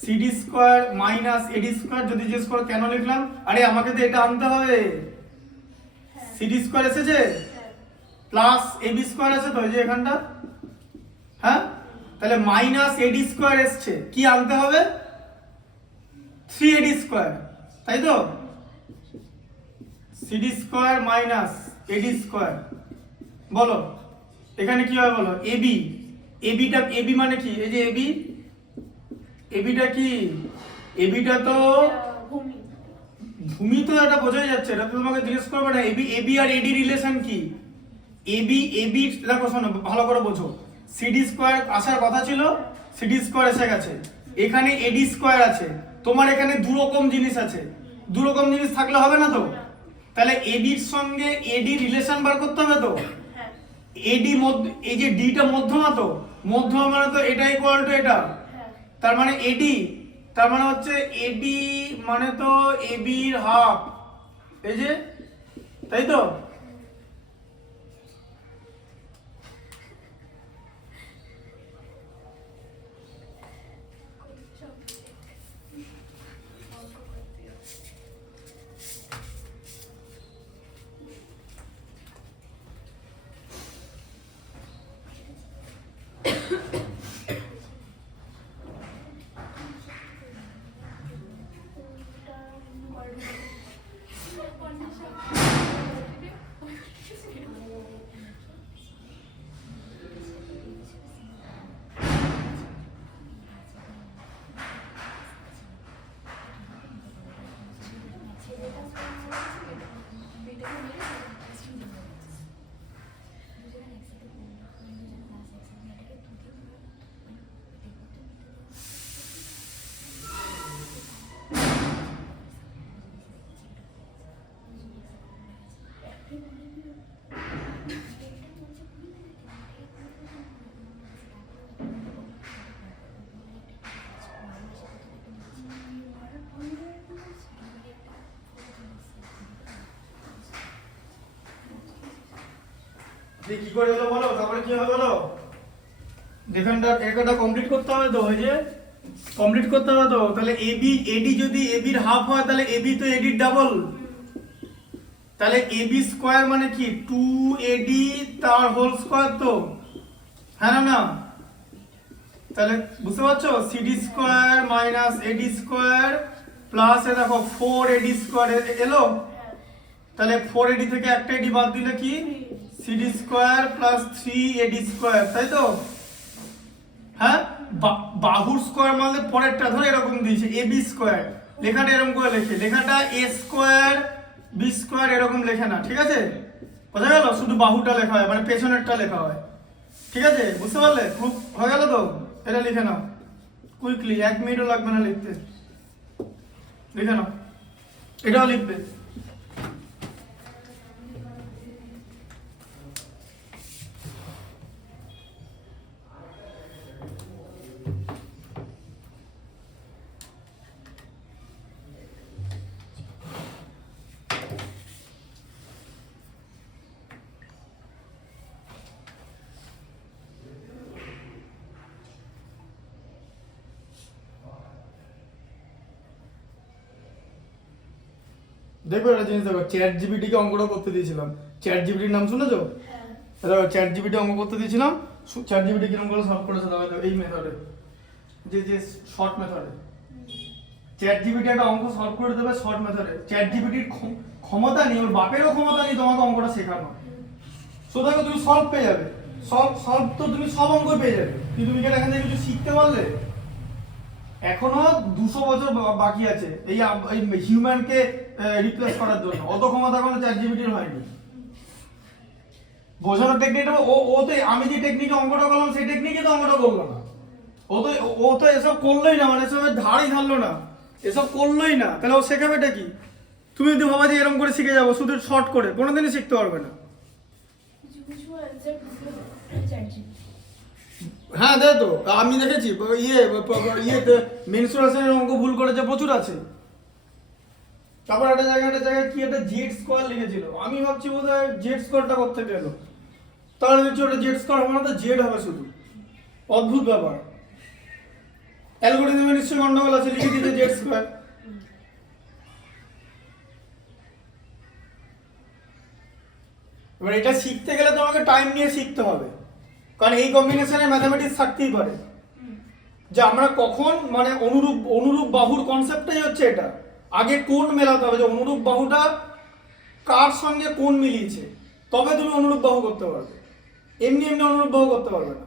CD square minus AD square. যদি জিজ্ঞেস করো কেন লিখলাম, আরে আমাকে তো এটা আনতে হবে, সিডি স্কয়ার এসেছে প্লাস এবি স্কয়ার আছে তো এই যে এখানটা, হ্যাঁ? তাহলে মাইনাস এডি স্কয়ার এসছে, কি আনতে হবে? 3AD স্কয়ার, তাই তো? CD square minus AD square. বলো এখানে কি হবে বলো, এবি, এবি মানে কি, এই যে এবিটা কি, এবিটা তো ভূমি। ভূমি, তো এটা বোঝাই যাচ্ছে, এটা তো তোমাকে জিজ্ঞেস করবে না। এবি আর এডি রিলেশন কি, এবি দেখো শোনো ভালো করে বোঝো, সিডি স্কয়ার আসার কথা ছিল, সিডি স্কয়ার এসে গেছে, এখানে এডি স্কয়ার আছে, তোমার এখানে দু রকম জিনিস আছে, দু রকম জিনিস থাকলে হবে না তো, তাহলে এডির সঙ্গে এডি রিলেশন বার করতে হবে তো। হ্যাঁ এডি মধ্য, এই যে ডিটা মধ্যমা, তো মধ্যমা মানে তো এটা ইকুয়াল টু এটা, হ্যাঁ তার মানে এডি, তার মানে হচ্ছে এডি মানে তো এবির হাফ, এই যে, তাই তো। কি করে হলো বলো, তারপরে কি হবে বলো, এখানটা একটা কমপ্লিট করতে হবে তো, এই যে কমপ্লিট করতে হবে তো, তাহলে এবি এডি যদি এবির হাফ হয় তাহলে এবি তো এডির ডাবল, তাহলে এবি স্কয়ার মানে কি 2AD তার হোল স্কয়ার তো, হ্যাঁ না না, তাহলে বুঝতে পারছো, CD square minus AD square plus A দেখো 4AD স্কয়ার এলো, তাহলে 4AD থেকে একটা এডি বাদ দিলে কি CD square plus 3AD square, তাই তো। হ্যাঁ বাহুর স্কয়ার মানে পরেরটা ধরে এরকম দিয়েছে এবি স্কয়ার, লেখাটা এরকম করে লেখে, লেখাটা এ স্কয়ার বি স্কয়ার এরকম লেখে না, ঠিক আছে, বোঝা গেল, শুধু বাহুটা লেখা হয় মানে পেছনেরটা লেখা হয়, ঠিক আছে, বুঝতে পারলে, খুব হয়ে গেল তো, এটা লিখে নাও কুইকলি, 1 মিনিটও লাগবে না লিখতে, লিখে নাও, এটাও লিখবে। দেখো একটা জিনিস দেখো, চ্যাট জিপিটি কে অঙ্কটা করতে দিয়েছিলাম, চ্যাট জিপিটির নাম শুনেছো, দেখো চ্যাট জিপিটি অঙ্ক করতে দিয়েছিলাম, চ্যাট জিপিটি কিরকম করে সলভ করেছে দেখো, এই মেথডে, যে যে শর্ট মেথডে, চ্যাট জিপিটি একটা অঙ্ক সলভ করে দেবে শর্ট মেথডে, চ্যাট জিপিটির ক্ষমতা নেই, ওর বাপেরও ক্ষমতা নেই তোমাকে অঙ্কটা শেখানো, সো দেখো তুমি সলভ পেয়ে যাবে, সলভ তো তুমি সব অঙ্ক পেয়ে যাবে, কিন্তু তুমি এখান থেকে কিছু শিখতে পারলে, এখনো 200 বছর বাকি আছে এই হিউম্যানকে রিপ্লেস করার জন্য, অত ক্ষমতা কোনো চ্যাট জিপিটির হয়নি। বোঝানোর টেকনিকটা ও তো, আমি যে টেকনিকে অঙ্কটা করলাম সেই টেকনিকে তো অঙ্কটা করলো না, ও তো এসব করলোই না, মানে এসবের ধারই ধারলো না, এসব করলোই না, তাহলে ও শেখাবেটা কি, তুমি যদি ভাবা যে এরকম করে শিখে যাবো শুধু শর্ট করে, কোনোদিনই শিখতে পারবে না। হ্যাঁ দেখ তো, আমি দেখেছি মেনস্ট্রুয়েশনের অঙ্ক ভুল করেছে প্রচুর আছে, তারপর একটা জায়গায় কি একটা জেড স্কয়ার লিখেছিল, আমি ভাবছি বোধহয় জেড স্কয়ারটা করতে গেল, তাহলে দেখছি ওটা জেড স্কয়ার হবে না, তো জেড হবে শুধু, অদ্ভুত ব্যাপার, অ্যালগরিদমে নিশ্চয়ই গন্ডগোল আছে, লিখে দিতে জেড স্কয়ার। এবার এটা শিখতে গেলে তোমাকে টাইম নিয়ে শিখতে হবে, কারণ এই কম্বিনেশনে ম্যাথমেটিক্স থাকতেই পারে, যে আমরা কখন মানে অনুরূপ বাহুর কনসেপ্টটাই হচ্ছে এটা, আগে কোণ মেলাতে হবে, যে অনুরূপ বাহুটা কার সঙ্গে কোন মিলিয়েছে, তবে তুমি অনুরূপ বাহু করতে পারবে, এমনি এমনি অনুরূপ বাহু করতে পারবে না।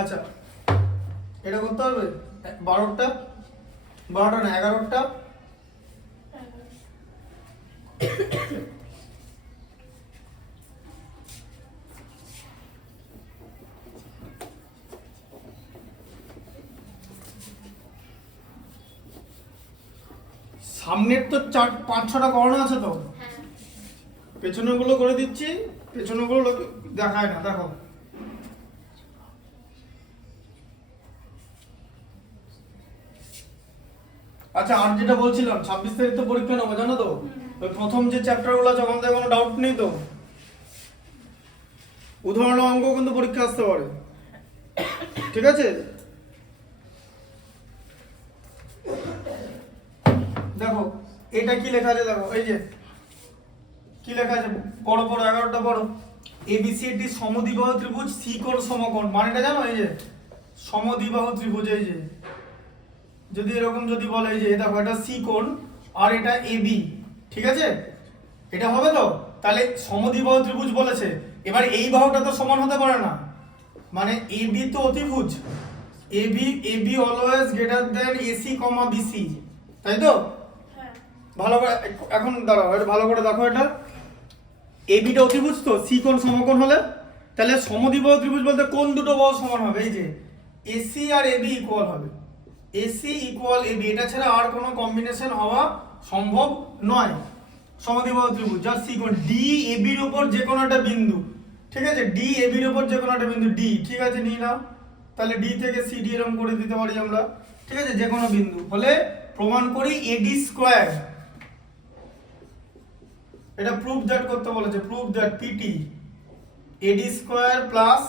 আচ্ছা, এটা করতে হবে 12টা, 12টা না 11টা। সামনের তো 4-5-6টা করানো আছে তো, হ্যাঁ পেছনের গুলো করে দিচ্ছি, পেছনের গুলো দেখায় না, দেখো। আচ্ছা, আর যেটা বলছিলাম 26 তারিখ তো পরীক্ষা নেবো, জানো তো? ওই প্রথম যে চ্যাপ্টার গুলো আছে ওখান থেকে কোনো ডাউট নেই তো? উদাহরণ অঙ্ক কিন্তু পরীক্ষা আসতে পারে, ঠিক আছে? দেখো এটা কি লেখা আছে, দেখো এই যে কি লেখা আছে, বড় বড় 11টা বড়, এবিসিডি সমদ্বিবাহু ত্রিভুজ সি কোণ সমকোণ, মানেটা জানো? এই যে সমদ্বিবাহু ত্রিভুজ, এই যে যদি এরকম যদি বলে এই যে দেখো এটা সি কোণ আর এটা এবি, ঠিক আছে? এটা হবে তো? তাহলে সমদ্বিবাহু ত্রিভুজ বলেছে, এবার এই বাহুটা তো সমান হতে পারে না, মানে এবি তো অতিভুজ, AB always greater than AC comma BC, তাই তো? হ্যাঁ ভালো করে এখন দাঁড়াও, এটা ভালো করে দেখো, এটা এবিটা অতিভুজ তো, সি কোণ সমকোণ হলে তাহলে সমদ্বিবাহু ত্রিভুজ বলতে কোন দুটো বাহু সমান হবে? এই যে এসি আর এবি ইকুয়াল হবে, এসি ইকুয়াল এবি, এটা ছাড়া আর কোনো কম্বিনেশন হওয়া সম্ভব নয়। সমদ্বিবাহু ত্রিভুজ যার সি কোণ ডি এবির উপর যে কোনো একটা বিন্দু, ঠিক আছে? ডি এবির উপর যে কোনো একটা বিন্দু ডি, ঠিক আছে? নিয়ে নাও, তাহলে ডি থেকে সিডি এরকম করে দিতে পারি আমরা, ঠিক আছে? যে কোনো বিন্দু হলে প্রমাণ করি এডি স্কয়ার, এটা প্রুফ দ্যাট করতে বলেছে, proof that PT AD square plus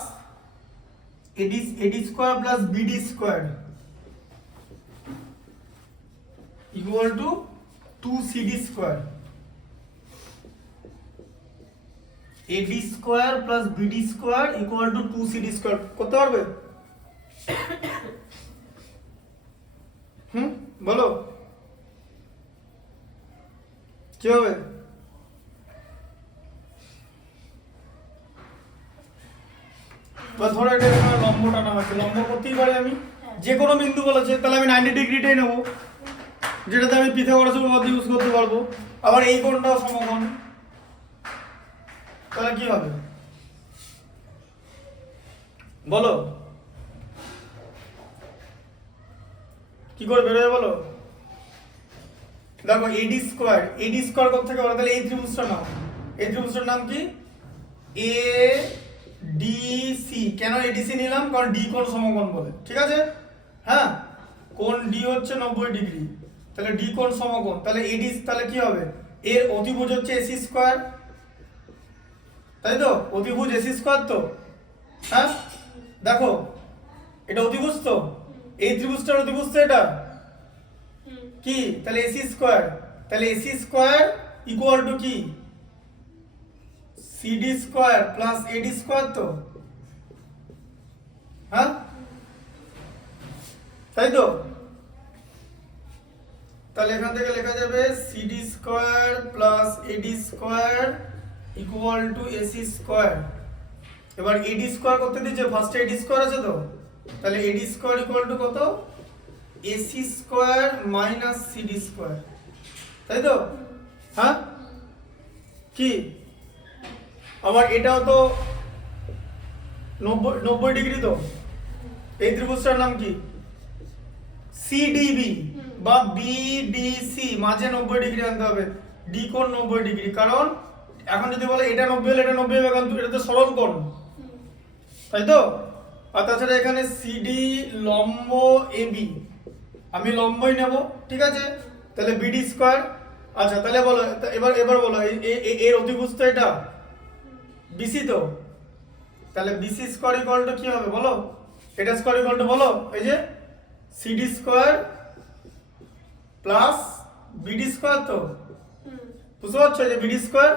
AD square plus BD square equal to 2cd square, AD square plus BD square equal to 2cd square করতে পারবে? বলো কি হবে? বা ধরো এটা এখানে লম্ব টানা হচ্ছে, লম্ব করতেই পারি আমি, যে কোনো বিন্দু বলেছে, তাহলে আমি 90 ডিগ্রিটাই নেবো, যেটাতে আমি পিথাগোরাস উপপাদ্য ইউজ করতে পারবো। আবার এই কোণটাও সমকোণ, তাহলে কি হবে বলো? কি করে বেরোয় বলো? দেখো এডি স্কয়ার কোথা থেকে বলো? তাহলে এই ত্রিভুজটার নাম, এই ত্রিভুজটার নাম কি? A D C. কেন এডিসি নিলাম? কারণ ডি কোণ সমকোণ বলে, ঠিক আছে? হ্যাঁ, কোণ ডি হচ্ছে 90 ডিগ্রি, তাহলে ডি কোণ সমকোণ, তাহলে এডি তাহলে কি হবে? এর অতিভুজ হচ্ছে এসি স্কয়ার, তাই তো? অতিভুজ এসি স্কয়ার তো, হ্যাঁ? দেখো এটা অতিভুজ তো, এই ত্রিভুজটার অতিভুজ তো এটা কি? তাহলে এসি স্কয়ার, তাহলে এসি স্কয়ার ইকুয়াল টু কি? সিডি স্কোয়ার প্লাস এডি স্কোয়ার তো, হ্যাঁ তাই তো? তাহলে এখান থেকে লেখা যাবে CD square plus eddy square equal to AC square. এবার এডি স্কোয়ার করতে দিচ্ছে, ফার্স্টে এডি স্কোয়ার আছে তো, তাহলে এডি স্কোয়ার ইকুয়াল টু কত? AC square minus CD square, তাই তো? হ্যাঁ কি আবার এটাও তো 90 ডিগ্রি তো, এই ত্রিভুজটার নাম কি? সিডিবি বা বিডিসি, মাঝে 90 ডিগ্রি আনতে হবে, ডি কোণ 90 ডিগ্রি, কারণ এখন যদি বলে এটা 90 হলে এটা 90 হবে, কারণ এটা তো সরল কোণ, তাই তো? আর তাছাড়া এখানে সিডি লম্ব এবি, আমি লম্বই নেব, ঠিক আছে? তাহলে বিডি স্কোয়ার। আচ্ছা তাহলে বলো, এবার বলো এর অতিভুজ তো এটা বিসি তো, তাহলে বিসি স্কোয়ার ইকুয়াল টু কি হবে বলো? এটা স্কোয়ার ইকুয়াল টু বলো, এই যে CD square plus BD square তো, বুঝতে পারছো? যে BD square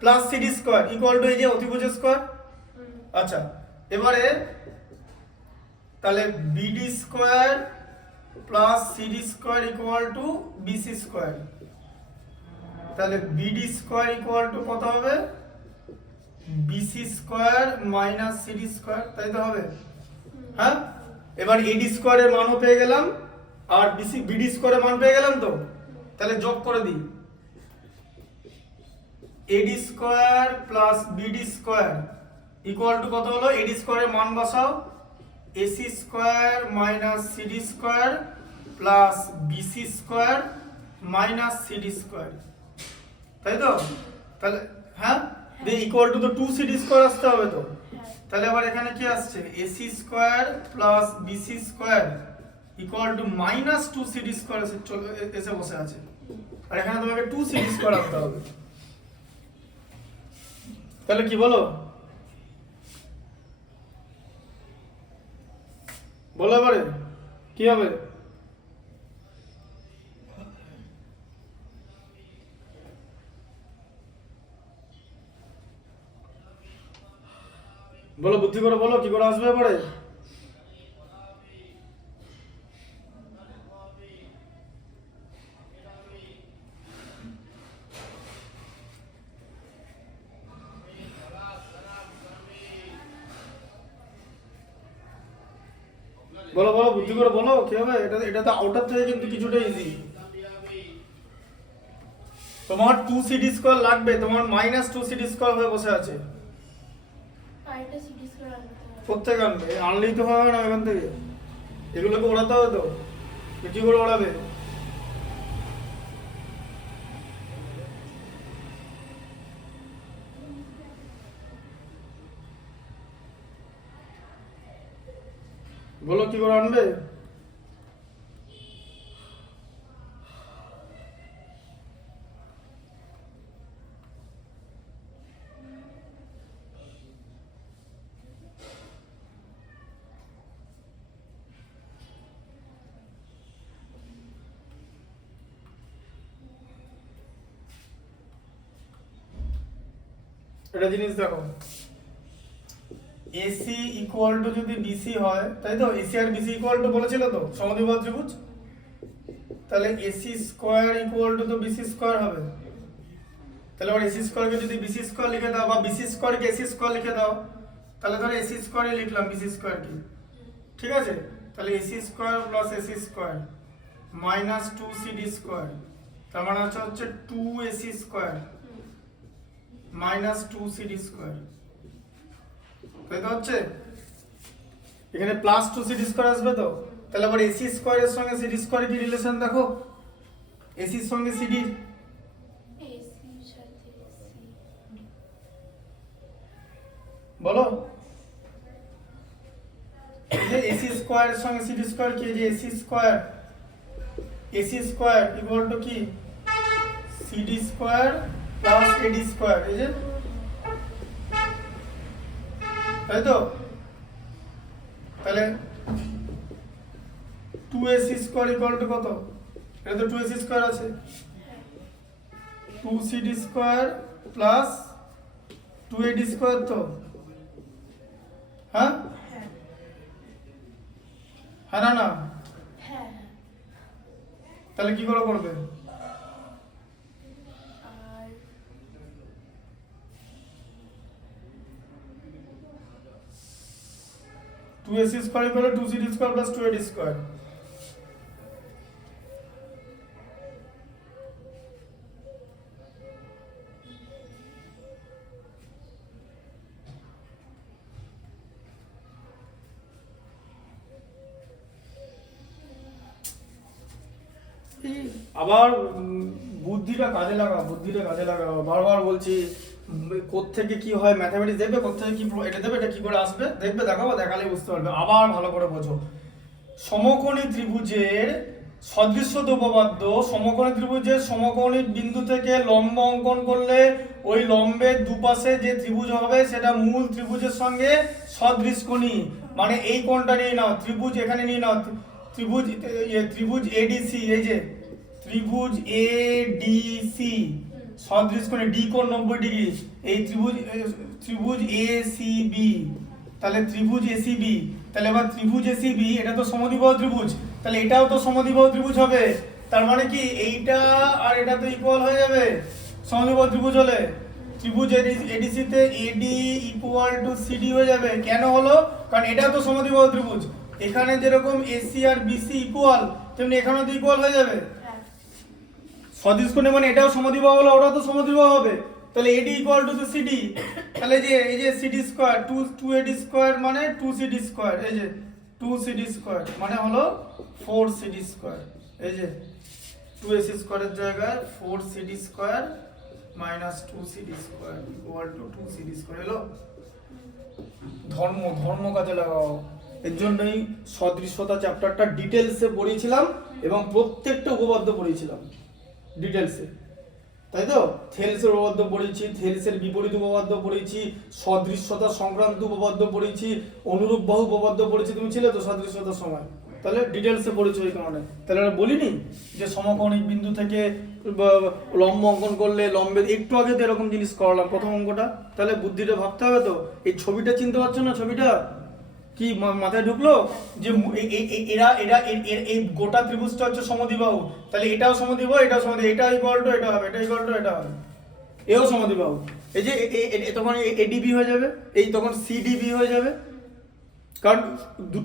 plus CD square equal to এই যে অতিভুজ স্কোয়ার। আচ্ছা এবারে তাহলে BD square plus CD square equal to BC square, তাহলে বিডি স্কোয়ার ইকুয়াল টু কত হবে? BC square minus CD square, তাই তো হবে? হ্যাঁ এবার এডি স্কোয়ারের মানও পেয়ে গেলাম আর বিডি স্কোয়ারের মান পেয়ে গেলাম তো, তাহলে যোগ করে দিই, AD square plus BD square equal to কত হলো? এডি স্কোয়ারের মান বসাও, AC square minus CD square plus BC square minus CD square, তাই তো? তাহলে হ্যাঁ ইকুয়াল টু তো 2 সিডি স্কোয়ার আসতে হবে তো, তাহলে আবার এখানে কি আসছে? AC square plus BC square equal to minus 2 CD square এসে বসে আছে, আর এখানে তোমাকে 2 সিডি স্কোয়ার আনতে হবে, তাহলে কি বলো? বলো এবারে কি হবে? বলো বুদ্ধি করে বলো, কি করে আসবে এবারে? বলো বলো বুদ্ধি করে বলো কি হবে? এটা তো আউটার থেকে কিন্তু কিছুটা ইজি। তোমার 2 সিডি স্কোয়ার লাগবে, তোমার মাইনাস 2 সিডি স্কোয়ার হয়ে বসে আছে, আরেকটা সিডি স্কোয়ার আনতে হবে। প্রত্যেক আনবে, আনলেই তো হবে না এখান থেকে, এগুলোকে ওড়াতে হবে তো, কি করে ওড়াবে? বলো কি করে আনবে? এটা জিনিস দেখো, এসি ইকুয়াল টু যদি বিসি হয়, তাই তো? এসি আর বিসি ইকুয়াল টু বলেছিল তো সমদ্বিবাহু ত্রিভুজ, তাহলে এসি স্কোয়ার ইকুয়াল টু তো বিসি স্কোয়ার হবে, তাহলে আবার এসি স্কোয়ারকে যদি বিসি স্কোয়ার লিখে দাও বা বিসি স্কোয়ারকে এসি স্কোয়ার লিখে দাও, তাহলে ধরো এসি স্কোয়ারে লিখলাম বিসি স্কোয়ার কি, ঠিক আছে? তাহলে AC square plus AC square minus 2 CD square, তার মানে হচ্ছে 2 AC square minus 2 CD square, তাই তো হচ্ছে? এখানে প্লাস 2 সিডি স্কোয়ার আসবে তো, তাহলে আবার এসি স্কোয়ারের সঙ্গে সিডি স্কোয়ারের কি রিলেশন দেখো? এসির সঙ্গে সিডি এসির সাথে সি, বলো, এই যে এসি স্কোয়ারের সঙ্গে সিডি স্কোয়ার কি? যে এসি স্কোয়ার ইকুয়াল টু কি? সিডি স্কোয়ার প্লাস এডি স্কোয়ার, এই যে, তাই তো? তাহলে 2ac স্কয়ার ইকুয়াল টু কত? এটা তো 2ac স্কয়ার আছে, 2cd square plus 2AD square তো, হ্যাঁ হ্যাঁ হ্যাঁ না না, হ্যাঁ তাহলে কি করে করবে? আর 2AC square equal 2CD square plus 2AD square. আবার বুদ্ধিটা কাজে লাগাও, বুদ্ধিটা কাজে লাগাও। বারবার বলছি কোত্থেকে কি হয় ম্যাথামেটিক্স দেখবে, কোত্থেকে কি এটা দেবে, এটা কি করে আসবে দেখবে, দেখাবো, দেখালে বুঝতে পারবে। আবার ভালো করে বোঝো, সমকোণী ত্রিভুজের সদৃশ্য উপপাদ্য, সমকোণী ত্রিভুজের সমকোণী বিন্দু থেকে লম্ব অঙ্কন করলে ওই লম্বের দুপাশে যে ত্রিভুজ হবে সেটা মূল ত্রিভুজের সঙ্গে সদৃশকোণী। মানে এই কোণটা নিয়ে নাও, ত্রিভুজ এখানে নিয়ে নাও, ত্রিভুজ ত্রিভুজ এডিসি, এই যে ত্রিভুজ এডিসি সদৃশকোণী, ডি কোণ 90 ডিগ্রি, এই ত্রিভুজ এসিবি, তাহলে ত্রিভুজ এসিবি, তাহলে এবার ত্রিভুজ এসিবি এটা তো সমদ্বিবাহু ত্রিভুজ, তাহলে এটাও তো সমদ্বিবাহু ত্রিভুজ হবে। তার মানে কি এইটা আর এটা তো ইকুয়াল হয়ে যাবে সমদ্বিবাহু ত্রিভুজ হলে। ত্রিভুজ এডিসি তে এডি ইকুয়াল টু সিডি হয়ে যাবে। কেন হলো? কারণ এটাও তো সমদ্বিবাহু ত্রিভুজ, এখানে যেরকম এসি আর বিসি ইকুয়াল তেমনি এখানেও তো ইকুয়াল হয়ে যাবে। হ্যাঁ সদৃশকোণী মানে এটাও সমদ্বিবাহু হলো, ওটাও তো সমদ্বিবাহু হবে, তাহলে এডি ইকুয়াল টু সিডি। তাহলে যে এই যে সিডি স্কয়ার 2AD স্কয়ার মানে 2CD স্কয়ার, এই যে 2CD স্কয়ার মানে হলো 4CD স্কয়ার, এই যে 2AC স্কয়ারের জায়গায় 4CD square minus 2CD square equal to 2CD square হলো। ধর্ম কাজে লাগাও। এর জন্যই সদৃশ্যতা চ্যাপ্টারটা ডিটেলসে পড়িয়েছিলাম এবং প্রত্যেকটা উপপাদ্য পড়িয়েছিলাম ডিটেলসে, তাই তো? থেলসের উপপাদ্য পড়েছি, থেলসের বিপরীত উপপাদ্য পড়েছি, সদৃশ্যতা সংক্রান্ত উপপাদ্য পড়েছি, অনুরূপ বাহু উপপাদ্য পড়েছি। তুমি ছিলে তো সদৃশ্যতার সময়, তাহলে ডিটেলসে পড়েছো এই কারণে। তাহলে আমরা বলিনি যে সমকোণিক বিন্দু থেকে লম্ব অঙ্কন করলে লম্বের, একটু আগে তো এরকম জিনিস করালাম প্রথম অঙ্কটা। তাহলে বুদ্ধিটা ভাবতে হবে তো। এই ছবিটা চিনতে পারছো না? ছবিটা কি মাথায় ঢুকলো যে এরা এরা এই গোটা ত্রিভুজটা হচ্ছে সমদ্বিবাহু, তাহলে এটাও সমদ্বিবাহু, এটাও সমদ্বিবাহু, এটা ইকুয়াল টু এটা হবে, এটা ইকুয়াল টু এটা হবে, এও সমদ্বিবাহু। এই যে তখন এডিবি হয়ে যাবে, এই তখন সিডিবি হয়ে যাবে, কারণ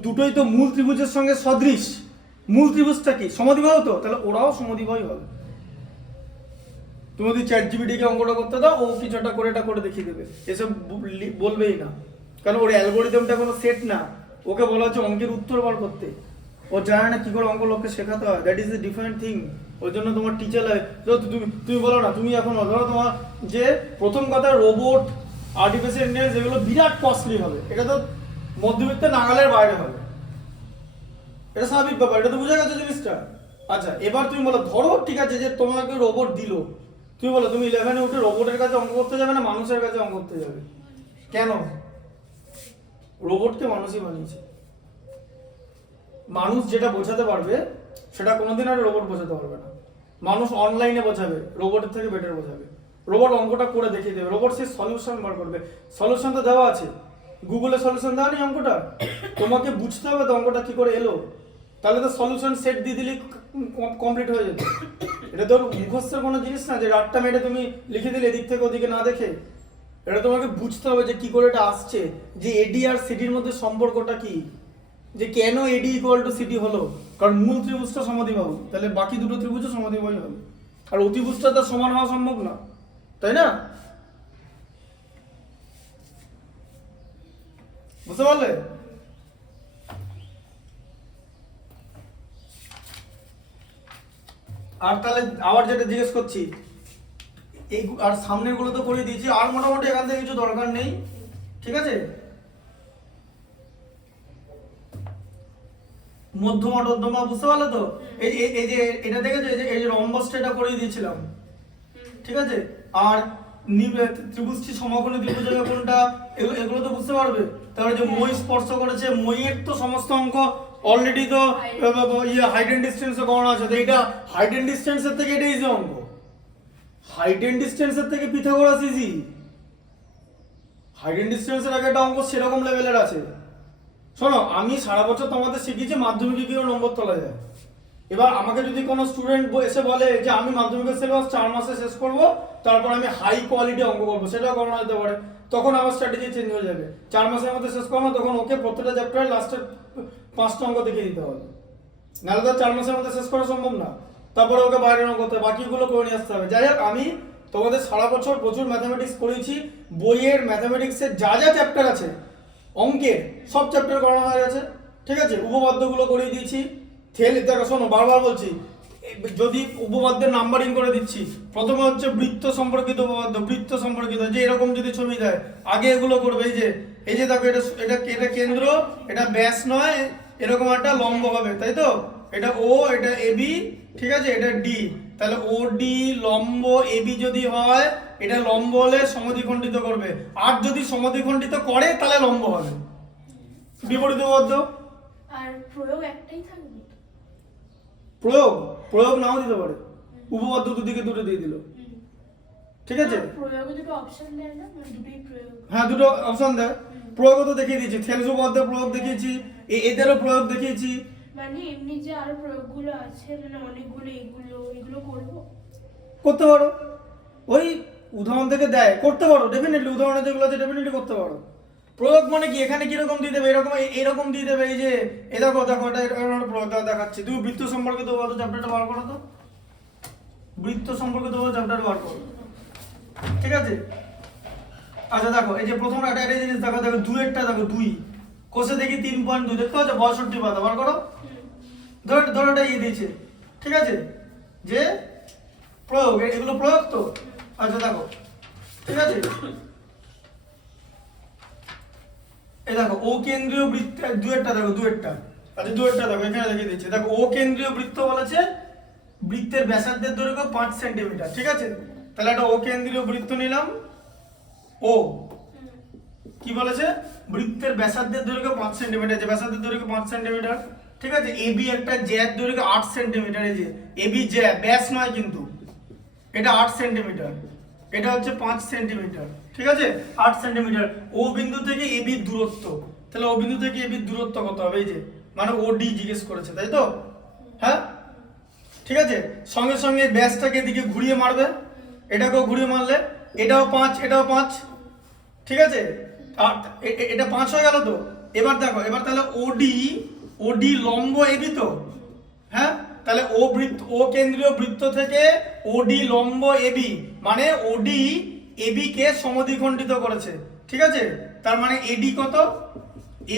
দুটোই তো মূল ত্রিভুজের সঙ্গে সদৃশ। মূল ত্রিভুজটা কি সমদ্বিবাহু, তো তাহলে ওরাও সমদ্বিবাহু হবে। তুমি যদি ChatGPT কে অঙ্কটা করতে দাও, ও কিছু একটা করে এটা করে দেখিয়ে দেবে, এসব বলবেই না, কারণ ওর অ্যালগোরিদমটা কোনো সেট না। ওকে বলা হচ্ছে অঙ্কের উত্তর বার করতে, ও জানে না কি করে অঙ্ক লোককে শেখাতে হয়। That is a different thing. ওর জন্য তোমার টিচার লাগে। তুমি বলো না, তুমি এখন ধরো তোমার যে প্রথম কথা রোবট, আর্টিফিশিয়াল ইন্টেলিজেন্স এগুলো বিরাট কস্টলি হবে, এটা তো মধ্যবিত্তের নাগালের বাইরে হবে, এটা স্বাভাবিক ব্যাপার, এটা তো বুঝে গেছো জিনিসটা। আচ্ছা এবার তুমি বলো, ধরো ঠিক আছে যে তোমাকে রোবট দিল, তুমি বলো তুমি 11-এ উঠে রোবটের কাছে অঙ্ক করতে যাবে না মানুষের কাছে অঙ্ক করতে যাবে? কেন? রোবটকে মানুষই বানিয়েছে। মানুষ যেটা বোঝাতে পারবে সেটা কোনোদিন আর রোবট বোঝাতে পারবে না। মানুষ অনলাইনে বোঝাবে, রোবটের থেকে বেটার বোঝাবে। রোবট অঙ্কটা করে দেখিয়ে দেবে, রোবট সে সলিউশন বার করবে। সলিউশন তো দেওয়া আছে, গুগলে সলিউশন দেওয়া নেই অঙ্কটা, তোমাকে বুঝতে হবে তো অঙ্কটা কি করে এলো। তাহলে তো সলিউশন সেট দিয়ে দিলে কমপ্লিট হয়ে যেত। এটা তো মুখস্থের কোনো জিনিস না যে রাতটা মেটে তুমি লিখে দিলে এদিক থেকে ওদিকে না দেখে। এটা তোমাকে বুঝতে হবে যে কি করে এটা আসছে, যে এডি আর সিডির মধ্যে সম্পর্কটা কি, যে কেন এডি ইকুয়াল টু সিডি হলো। কারণ মূল ত্রিভুজটা সমদ্বিবাহু, তাহলে বাকি দুটো ত্রিভুজও সমদ্বিবাহু হবে, আর অতিভুজটা তো সমান হওয়া সম্ভব না, তাই না? বুঝতে পারলে? আর তাহলে আবার যেটা জিজ্ঞেস করছি, এই আর সামনের গুলো তো করে দিয়েছি, আর মোটামুটি এখান থেকে কিছু দরকার নেই, ঠিক আছে? মধ্যমা টধ্যমা বুঝতে পারলে তো? এই যে এটা দেখেছো, এই যে রম্বসটা এটা করে দিয়েছিলাম, ঠিক আছে? আর ত্রিভুজটি সমকোণী ত্রিভুজ কোনটা, এগুলো তো বুঝতে পারবে। তারপরে যে মই স্পর্শ করেছে, মইয়ের তো সমস্ত অঙ্ক অলরেডি তো হাইট এন্ড ডিসটেন্সে করানো আছে। তো এটা হাইট এন্ড ডিসটেন্সের থেকে এটা ইজি অঙ্ক, হাইট এন্ড ডিসটেন্সের থেকে পিথাগোরাস ইজি। হাইট এন্ড ডিসটেন্সের থেকে পিথাগোরাস ইজি, বুঝতে পারলে? হাইট এন্ড ডিসটেন্সের থেকে পিথাগোরাস ইজি। হাইট এন্ড ডিসটেন্সের থেকে পিথাগোরাস ইজি। হাইট এন্ড ডিসটেন্সের থেকে পিথাগোরাস ইজি। হাইট এন্ড ডিস্টেন্সের আগে একটা অঙ্ক সেরকম লেভেলের আছে। শোনো, আমি সারা বছর তোমাদের শিখিয়েছি মাধ্যমিকে কি করে নম্বর তোলা যায়। এবার আমাকে যদি কোনো স্টুডেন্ট এসে বলে যে আমি মাধ্যমিকের সিলেবাস 4 মাসে শেষ করব, তারপর আমি হাই কোয়ালিটি অঙ্ক করবো, সেটাও করানো যেতে পারে। তখন আমার স্ট্র্যাটেজি চেঞ্জ হয়ে যাবে। 4 মাসের মধ্যে শেষ করবো, তখন ওকে প্রত্যেকটা চ্যাপ্টারের লাস্টের 5টা অঙ্ক দেখিয়ে দিতে হবে। নাহলে তো 4 মাসের মধ্যে শেষ করা সম্ভব না। তারপরে ওকে বাইরের অঙ্ক করতে হবে, বাকিগুলো করে নিয়ে আসতে হবে। যাই হোক, আমি তোমাদের সারা বছর প্রচুর ম্যাথামেটিক্স করেছি। বইয়ের ম্যাথামেটিক্সের যা যা চ্যাপ্টার আছে অঙ্কের সব চ্যাপ্টার করানো হয়ে গেছে। ঠিক আছে, উপপাদ্যগুলো করিয়ে দিয়েছি। দেখো শোনো, বারবার বলছি, যদি উপপাদ্যের নাম্বারিং করে দিচ্ছি, প্রথমে হচ্ছে বৃত্ত সম্পর্কিত উপপাদ্য, বৃত্ত সম্পর্কিত, যে এরকম যদি ছবি দেয় আগে এগুলো করবে। এই যে দেখো, এটা কেন্দ্র, এটা ব্যাস নয়, এরকম একটা লম্ব হবে, তাই তো? এটা ও, এটা এবি, ঠিক আছে, এটা ডি। তাহলে ও ডি লম্ব এবি যদি হয়, এটা লম্ব হলে সমদ্বিখণ্ডিত করবে, আর যদি সমদ্বিখণ্ডিত করে তাহলে লম্ব হবে। বিপরীত উপপাদ্য। আর প্রয়োগ একটাই থাকবে? প্রয়োগ নাও দিতে পারে, উপপাদ্য দুদিকে দুটো দিয়ে দিল, ঠিক আছে। প্রয়োগে দুটো অপশন দেয় না, মানে দুটোই প্রয়োগ? হ্যাঁ, দুটো অপশন দেয়। প্রয়োগ তো দেখিয়ে দিয়েছি, থেলস উপপাদ্যের প্রয়োগ দেখিয়েছি, এদেরও প্রয়োগ দেখিয়েছি। মানে এমনি যে আরো প্রয়োগগুলো আছে, মানে অনেকগুলো, এগুলো করতে পারো, ওই উদাহরণ থেকে দেয়, করতে পারো ডেফিনেটলি। উদাহরণে যেগুলো আছে ডেফিনেটলি করতে পারো। প্রয়োগ মানে কি, এখানে কিরকম দিয়ে দেবে, এরকম দিয়ে দেবে। এই যে এ দেখো এটা প্রয়োগ দেখাচ্ছি। তুমি বৃত্ত সম্পর্কিত চ্যাপ্টারটা বার করো তো, বৃত্ত সম্পর্কিত চ্যাপ্টার বার করো, ঠিক আছে। আচ্ছা দেখো, এই যে প্রথম একটা জিনিস দেখো, 2-এরটা দেখো, 2 কোষে দেখি 3.2, দেখতে পাচ্ছ 62 পাতা, বার করো। ধরো এটা দিয়েছে, ঠিক আছে, যে প্রয়োগ, এগুলো প্রয়োগ তো। আচ্ছা দেখো, ঠিক আছে, এই দেখো ও কেন্দ্রীয় বৃত্ত, 2-এরটা দেখো, 2-এরটা, আচ্ছা 2-এরটা দেখো, এখানে দেখিয়ে দিচ্ছে। দেখো ও কেন্দ্রীয় বৃত্ত বলেছে, বৃত্তের ব্যাসার্ধের দৈর্ঘ্য 5 সেন্টিমিটার, ঠিক আছে। তাহলে একটা ও কেন্দ্রীয় বৃত্ত নিলাম। ও কি বলেছে, বৃত্তের ব্যাসার্ধের দৈর্ঘ্য 5 সেন্টিমিটার, যে ব্যাসার্ধের দৈর্ঘ্য 5 সেন্টিমিটার, ঠিক আছে। এবি একটা জ্যার দৈর্ঘ্য 8 সেন্টিমিটার, এই যে এবি জ্যা, ব্যাস নয় কিন্তু, এটা 8 সেন্টিমিটার, এটা হচ্ছে 5 সেন্টিমিটার, ঠিক আছে, 8 সেন্টিমিটার। ও বিন্দু থেকে এবির দূরত্ব, তাহলে ও বিন্দু থেকে এবির দূরত্ব কত হবে, এই যে মানে ও ডি জিজ্ঞেস করেছে, তাই তো? হ্যাঁ, ঠিক আছে। সঙ্গে সঙ্গে ব্যাসটাকে এদিকে ঘুরিয়ে মারবে, এটাকেও ঘুরিয়ে মারলে এটাও 5, এটাও 5, ঠিক আছে। আর এটা 5 হয়ে গেল তো। এবার দেখো, এবার তাহলে ওডি লম্ব এবি তো, হ্যাঁ। তাহলে ও কেন্দ্রীয় বৃত্ত থেকে ওডি লম্ব এবি, মানে ওডি এবি কে সমদ্বিখণ্ডিত করেছে, ঠিক আছে। তার মানে এডি কত,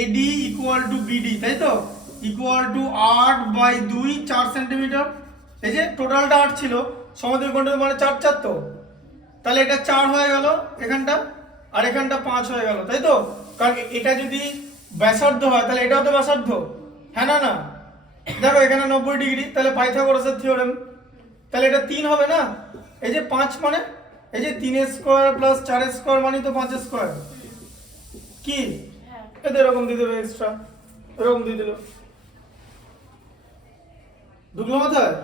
এডি ইকুয়াল টু বিডি, তাই তো, ইকুয়াল টু 8/2, 4 সেন্টিমিটার। এই যে টোটালটা 8 ছিল, সমদ্বিখণ্ডিত মানে 4 তো, তাহলে এটা 4 হয়ে গেল এখানটা, আর এখানটা 5 হয়ে গেল, তাই তো। কারণ এটা যদি ব্যাসার্ধ হয় তাহলে এটাও তো ব্যাসার্ধ, হ্যাঁ না? দেখো এখানে 90 ডিগ্রি, তাহলে পাইথাগোরাসের থিওরেম, তাহলে এটা 3 হবে না। এই যে 5 মানে এই যে 3 স্কয়ার প্লাস 4 স্কয়ার মানে তো 5 স্কয়ার, কি এটা এরকম দিয়ে দেবে, এক্সট্রা এরকম দিয়ে দিল, ঢুকলো মাথায়?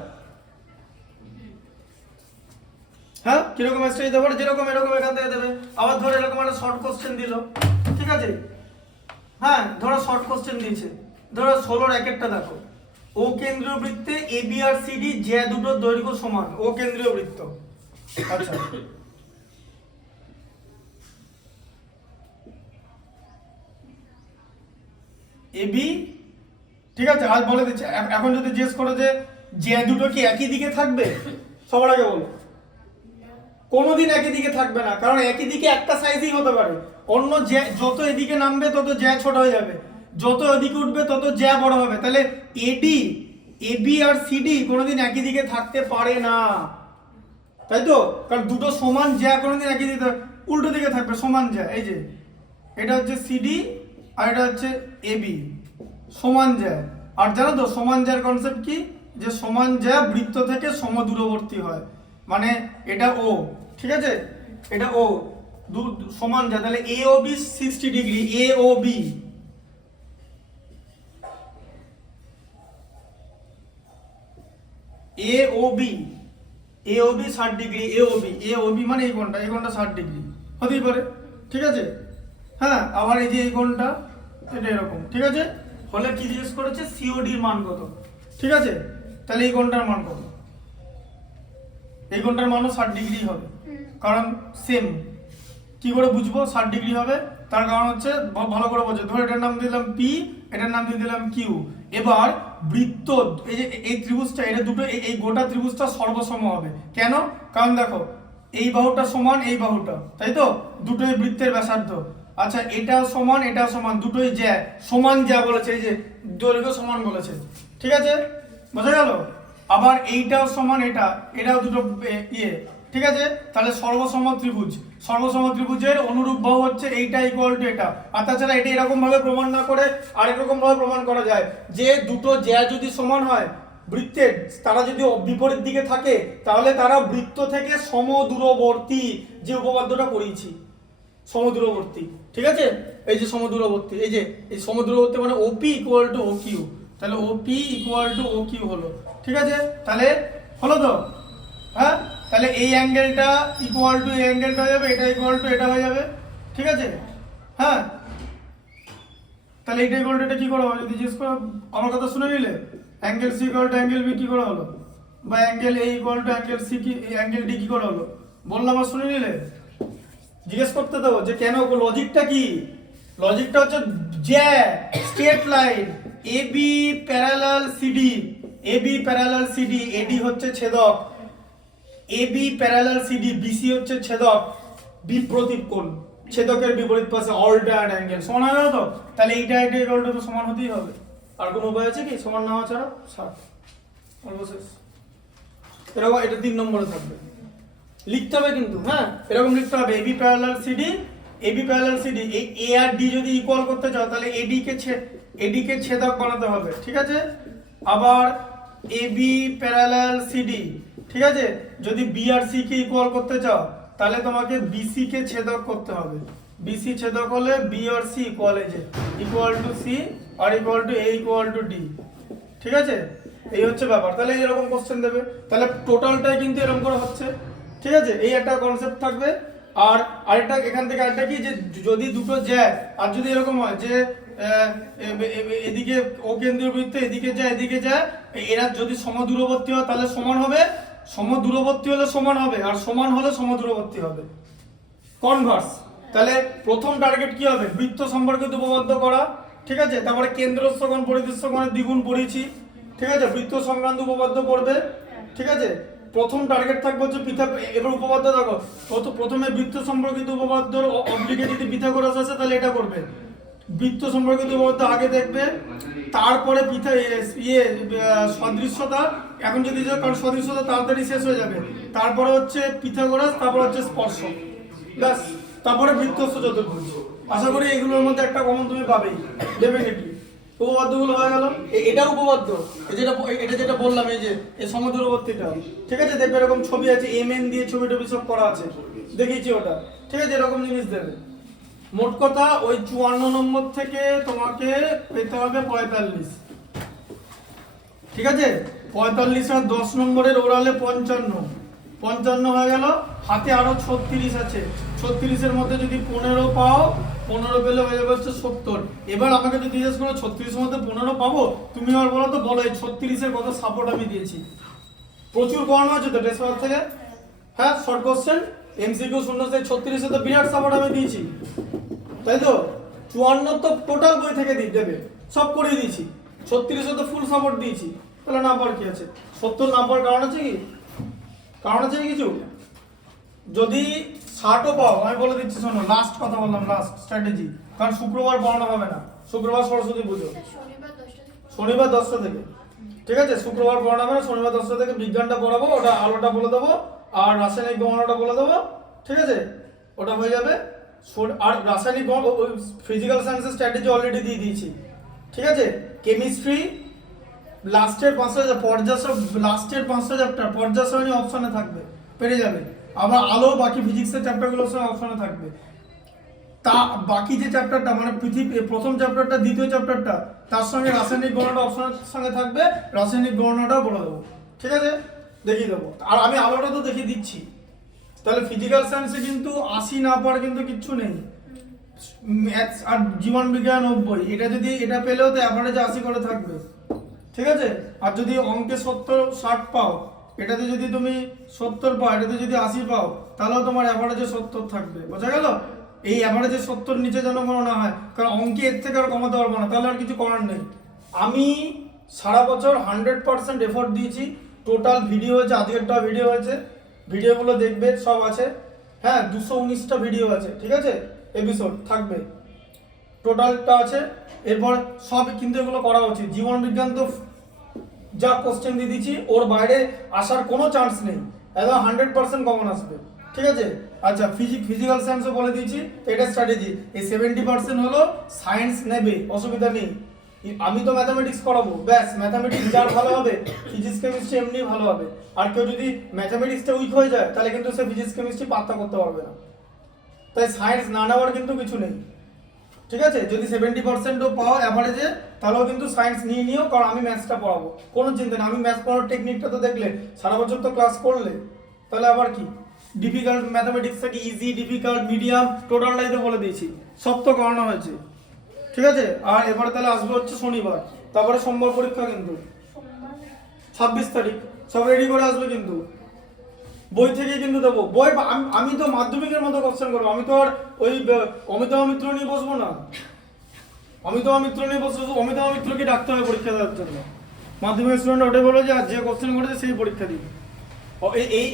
হ্যাঁ, কিরকম এক্সট্রা দিতে পারে, যেরকম এরকম এখান থেকে দেবে। আবার ধরো এরকম একটা শর্ট কোশ্চেন দিল, ঠিক আছে। হ্যাঁ, ধরো শর্ট কোশ্চেন দিয়েছে, ধরো 16 র্যাকেটটা দেখো, ও কেন্দ্রীয় বৃত্তে এবি আর সিডি যে দুটোর দৈর্ঘ্য সমান, ও কেন্দ্রীয় বৃত্ত। আচ্ছা, এবি, ঠিক আছে। আজ বলে দিচ্ছে, এখন যদি জিজ্ঞেস করো যে দুটো কি একই দিকে থাকবে, সবার আগে বলো কোনোদিন একই দিকে থাকবে না, কারণ একই দিকে একটা সাইজই হতে পারে। অন্য যত এদিকে নামবে তত জ্যা ছোট হয়ে যাবে, যত এদিকে উঠবে তত জ্যা বড় হবে। তাহলে এবি আর সিডি কোনোদিন একই দিকে থাকতে পারে না, তাই তো। কারণ দুটো সমান জ্যা কোনোদিন একই দিকে উল্টো দিকে থাকবে, সমান জ্যা। এই যে এটা হচ্ছে সিডি আর এটা হচ্ছে এবি, সমান জ্যা। আর জানো তো সমান জ্যার কনসেপ্ট কি, যে সমান জ্যা বৃত্ত থেকে সমদূরবর্তী হয়, মানে এটা ও, ঠিক আছে, এটা ও সমান জ্যা। তাহলে এ ও বি 60 ডিগ্রি, এ ও বি, এ ও বি 60 ডিগ্রি, এ ও বি মানে এই কোণটা 60 ডিগ্রি হতেই পারে, ঠিক আছে। হ্যাঁ, আবার এই যে এই কোণটা এটা এরকম, ঠিক আছে? হলে কি জিজ্ঞেস করেছে, সিওডি এর মান কত, ঠিক আছে? তাহলে এই কোণটার মান কত? এই কোণটার মানও 60 ডিগ্রি হবে, কারণ সেম। কি করে বুঝবো 60 ডিগ্রি হবে? তার কারণ হচ্ছে ভালো করে বোঝো, ধরো এটার নাম দিলাম পি, এটার নাম দিয়ে দিলাম কিউ। এবার বৃত্ত, এই যে এই ত্রিভুজটা, এটা দুটো এই গোটা ত্রিভুজটা সর্বসম হবে। কেন? কারণ দেখো এই বাহুটা সমান এই বাহুটা, তাই তো? দুটোই বৃত্তের ব্যাসার্ধ। আচ্ছা, এটাও সমান এটাও সমান, দুটোই জ্যা সমান, জ্যা বলেছে, এই যে দৈর্ঘ্য সমান বলেছে, ঠিক আছে? বোঝা গেল? আবার এইটাও সমান এটাও দুটো ইয়ে, ঠিক আছে? তাহলে সর্বসম ত্রিভুজ, সর্বসম ত্রিভুজের অনুরূপ বাহু হচ্ছে এইটা ইকুয়াল টু এটা। আর তাছাড়া এটা এরকম ভাবে প্রমাণ না করে আরেক রকম ভাবে প্রমাণ করা যায়, যে দুটো জ্যা যদি সমান হয় বৃত্তের, তারা যদি বিপরীত দিকে থাকে, তাহলে তারা বৃত্ত থেকে সমদূরবর্তী, যে উপপাদ্যটা করিয়েছি সমদূরবর্তী, ঠিক আছে? এই যে সমদূরবর্তী, এই যে এই সমদূরবর্তী মানে ওপি ইকুয়াল টু ও কিউ, তাহলে ওপি ইকুয়াল টু ও কিউ হলো, ঠিক আছে? তাহলে হলো তো? হ্যাঁ, তাহলে এই অ্যাঙ্গেলটা ইকুয়াল টু এই অ্যাঙ্গেলটা হয়ে যাবে, এটা ইকুয়াল টু এটা হয়ে যাবে, ঠিক আছে? হ্যাঁ, তাহলে এইটা ইকুয়াল টু এটা কি করে হবে যদি জিজ্ঞেস করো? আমার কথা শুনে নিলে angle C equal to angle B কি করে হলো, বা angle A equal to angle C কি অ্যাঙ্গেল ডি কি করে হলো, বললাম আর শুনে নিলে? জিজ্ঞেস করতে দেবো যে কেন, লজিকটা কি? লজিকটা হচ্ছে যে straight line AB parallel CD, AB parallel CD, AD হচ্ছে ছেদক, এবি প্যারালাল সিডি, বিসি হচ্ছে ছেদক, বিপ্রতীপ কোণ, ছেদকের বিপরীত পাশে অল্টারনেট অ্যাঙ্গেল, সমান হয়ে গেল তো? তাহলে এইটা এটা ইকুয়ালটা তো সমান হতেই হবে, আর কোনো উপায় আছে কি সমান না হওয়া ছাড়া? 60 সর্বশেষ। এরকম এটা 3 নম্বরে থাকবে, লিখতে হবে কিন্তু। হ্যাঁ, এরকম লিখতে হবে AB parallel CD, AB parallel CD, এই এ আর ডি যদি ইকুয়াল করতে চাও তাহলে এডি কে ছেদক বানাতে হবে, ঠিক আছে? আবার এবি প্যারালাল সিডি, ঠিক আছে? যদি বি আর সি কে ইকুয়াল করতে চাও তাহলে তোমাকে বিসি কে ছেদক করতে হবে, বিসি ছেদক হলে বি আর সি ইকুয়াল, এই যে ইকুয়াল টু সি আর equal to A equal to D, ঠিক আছে? এই হচ্ছে ব্যাপার। তাহলে এরকম কোশ্চেন দেবে, তাহলে টোটালটাই কিন্তু এরকম করে হচ্ছে, ঠিক আছে? এই একটা কনসেপ্ট থাকবে। আর আরেকটা এখান থেকে আরেকটা কি, যে যদি দুটো যায় আর যদি এরকম হয় যে এদিকে ও কেন্দ্রীয় বৃত্ত এদিকে যায় এদিকে যায়, এরা যদি সমদূরবর্তী হয় তাহলে সমান হবে, সমদূরবর্তী হলে সমান হবে, আর সমান হলে সমদূরবর্তী হবে, কনভার্স। তাহলে প্রথম টার্গেট কি হবে, বৃত্ত সম্পর্কিত উপপাদ্য করা, ঠিক আছে? তারপরে কেন্দ্রস্থ কোণ পরিদৃশ্য কোণের দ্বিগুণ পড়েছি, ঠিক আছে? বৃত্ত সংক্রান্ত উপপাদ্য পড়বে, ঠিক আছে? প্রথম টার্গেট থাকবে হচ্ছে এবার উপপাদ্য দেখো, প্রথমে বৃত্ত সম্পর্কিত উপপাদ্যর অব্লিগে যদি পিথাগোরাস আছে তাহলে এটা করবে, বৃত্ত সম্পর্কিত উপপাদ্য আগে দেখবে, তারপরে সদৃশ্যতা, এখন যদি কারণ সদৃশ্যতা তাড়াতাড়ি শেষ হয়ে যাবে, তারপরে হচ্ছে পিথাগোরাস, তারপর হচ্ছে স্পর্শ, ব্যাস, তারপরে বৃত্তস্থ চতুর্ভুজ। আশা করি এগুলোর মধ্যে একটা কমন তুমি পাবেই, ডেফিনেটলি। উপপাদ্যগুলো হয়ে গেল, এটা উপপাদ্য, এটা যেটা বললাম, এই যে এই সমদূরবর্তীটা, ঠিক আছে? দেখবে এরকম ছবি আছে, এমএন দিয়ে ছবি টবি সব করা আছে, দেখিয়েছি ওটা, ঠিক আছে? এরকম জিনিস দেবে। মোট কথা ওই 54 নম্বর থেকে তোমাকে পেতে হবে 45, ঠিক আছে? 45 আর 10 নম্বরের ওরালে 55 হয়ে গেল, হাতে আরো 36 আছে, 36-এর মধ্যে যদি 15 পাও, 15 পেলে হয়ে যাবে হচ্ছে 70। এবার আমাকে যদি জিজ্ঞেস করো 36-এর মধ্যে 15 পাবো, তুমি আর বলো তো, বলো এই 36-এর কত সাপোর্ট আমি দিয়েছি। প্রচুর করানো আছে তো টেস্ট পেপার থেকে, হ্যাঁ, শর্ট কোশ্চেন এমসিকিউ 0 থেকে 36-এ তো বিরাট সাপোর্ট আমি দিয়েছি, তাই তো? 54 তো টোটাল বই থেকে দেবে, সব করিয়ে দিয়েছি, 36-এ তো ফুল সাপোর্ট দিয়েছি, তাহলে না পাওয়ার কি আছে? 70 না পাওয়ার কারণ আছে কি? কারণ আছে কিছু? যদি 60ও পাও, আমি বলে দিচ্ছি শোনো, লাস্ট কথা বললাম, লাস্ট স্ট্র্যাটেজি, কারণ শুক্রবার পড়ানো হবে না, শুক্রবার সরস্বতী পুজো, শনিবার 10টা থেকে, ঠিক আছে? শুক্রবার পড়ানো হবে না, শনিবার 10টা থেকে বিজ্ঞানটা পড়াবো, ওটা আলোটা বলে দেবো, আর রাসায়নিক গণনাটা বলে দেবো, ঠিক আছে? ওটা হয়ে যাবে। আর রাসায়নিক ফিজিক্যাল সায়েন্সের স্ট্র্যাটেজি অলরেডি দিয়ে দিয়েছি, ঠিক আছে? কেমিস্ট্রি লাস্টের 5টা লাস্টের 5টা চ্যাপ্টার পর্যায় সারণী অপশনে থাকবে, পেরে যাবে। আবার আলো বাকি ফিজিক্সের চ্যাপ্টারগুলোর সঙ্গে অপশনে থাকবে। তা বাকি যে চ্যাপ্টারটা মানে প্রথম চ্যাপ্টারটা, দ্বিতীয় চ্যাপ্টারটা, তার সঙ্গে রাসায়নিক গণনাটা অপশনের সঙ্গে থাকবে, রাসায়নিক গণনাটাও বলে দেবো, ঠিক আছে? দেখিয়ে দেবো, আর আমি আলোটা তো দেখিয়ে দিচ্ছি। তাহলে ফিজিক্যাল সায়েন্সে কিন্তু 80 না পাওয়ার কিন্তু কিচ্ছু নেই, ম্যাথস আর জীবন বিজ্ঞান 90, এটা যদি এটা পেলেও তো অ্যাভারেজ 80 করে থাকবে, ঠিক আছে। আর যদি অঙ্কে 70-60 পাও, এটাতে যদি তুমি 70 পাও, এটাতে যদি 80 পাও, তাহলেও তোমার অ্যাভারেজে 70 থাকবে, বোঝা গেল। এই অ্যাভারেজে 70 নিচে যেন কোনো না হয়, কারণ অঙ্কে এর থেকে আর কমাতে পারবো না, তাহলে আর কিছু করার নেই। আমি সারা বছর 100% এফোর্ট দিয়েছি, টোটাল ভিডিও হয়েছে, আজকেরটা ভিডিও হয়েছে, ভিডিওগুলো দেখবে, সব আছে। হ্যাঁ, 219টা ভিডিও আছে, ঠিক আছে, এপিসোড থাকবে, টোটালটা আছে। এরপর সব কিন্তু এগুলো করা উচিত। জীবন বিজ্ঞান তো যা কোশ্চেন দিয়ে দিচ্ছি, ওর বাইরে আসার কোনো চান্স নেই, একদম 100% কমন আসবে, ঠিক আছে। আচ্ছা, ফিজিক্যাল সায়েন্সও বলে দিয়েছি, এটা স্ট্র্যাটেজি। এই 70% হলো সায়েন্স নেবে, অসুবিধা নেই। আমি তো ম্যাথামেটিক্স করাবো, ব্যাস, ম্যাথামেটিক্স যার ভালো হবে, ফিজিক্স কেমিস্ট্রি এমনি ভালো হবে। আর কেউ যদি ম্যাথামেটিক্সটা উইক হয়ে যায়, তাহলে কিন্তু সে ফিজিক্স কেমিস্ট্রি পাত্তা করতে পারবে না। তাই সায়েন্স না নেওয়ার কিন্তু কিছু নেই, ঠিক আছে। যদি 70%ও পাও অ্যাভারেজে, তাহলেও কিন্তু সায়েন্স নিও, কারণ আমি ম্যাথসটা পড়াবো, কোনো চিন্তা নেই। আমি ম্যাথস পড়ানোর টেকনিকটা তো দেখলে, সারা বছর তো ক্লাস করলে, তাহলে আবার কি ডিফিকাল্ট ম্যাথামেটিক্সটাকে ইজি, ডিফিকাল্ট, মিডিয়াম, টোটালটাই তো বলে দিয়েছি, সব তো করানো হয়েছে, ঠিক আছে। আর এবারে তাহলে আসবে হচ্ছে শনিবার, তারপরে সোমবার পরীক্ষা, কিন্তু 26 তারিখ, সব রেডি করে আসবে কিন্তু। বই থেকে কিন্তু দেবো বই, আমি তো মাধ্যমিকের মতো কোশ্চেন করবো, আমি তো আর ওই অমিতাভ মিত্র নিয়ে বসবো না। অমিতাভ মিত্র নিয়ে বসবো, অমিতাভ মিত্রকে ডাকতে হবে পরীক্ষা দেওয়ার জন্য। মাধ্যমিক স্টুডেন্ট ওটাই বলো যে আর যে কোশ্চেন করেছে সেই পরীক্ষা দিবে।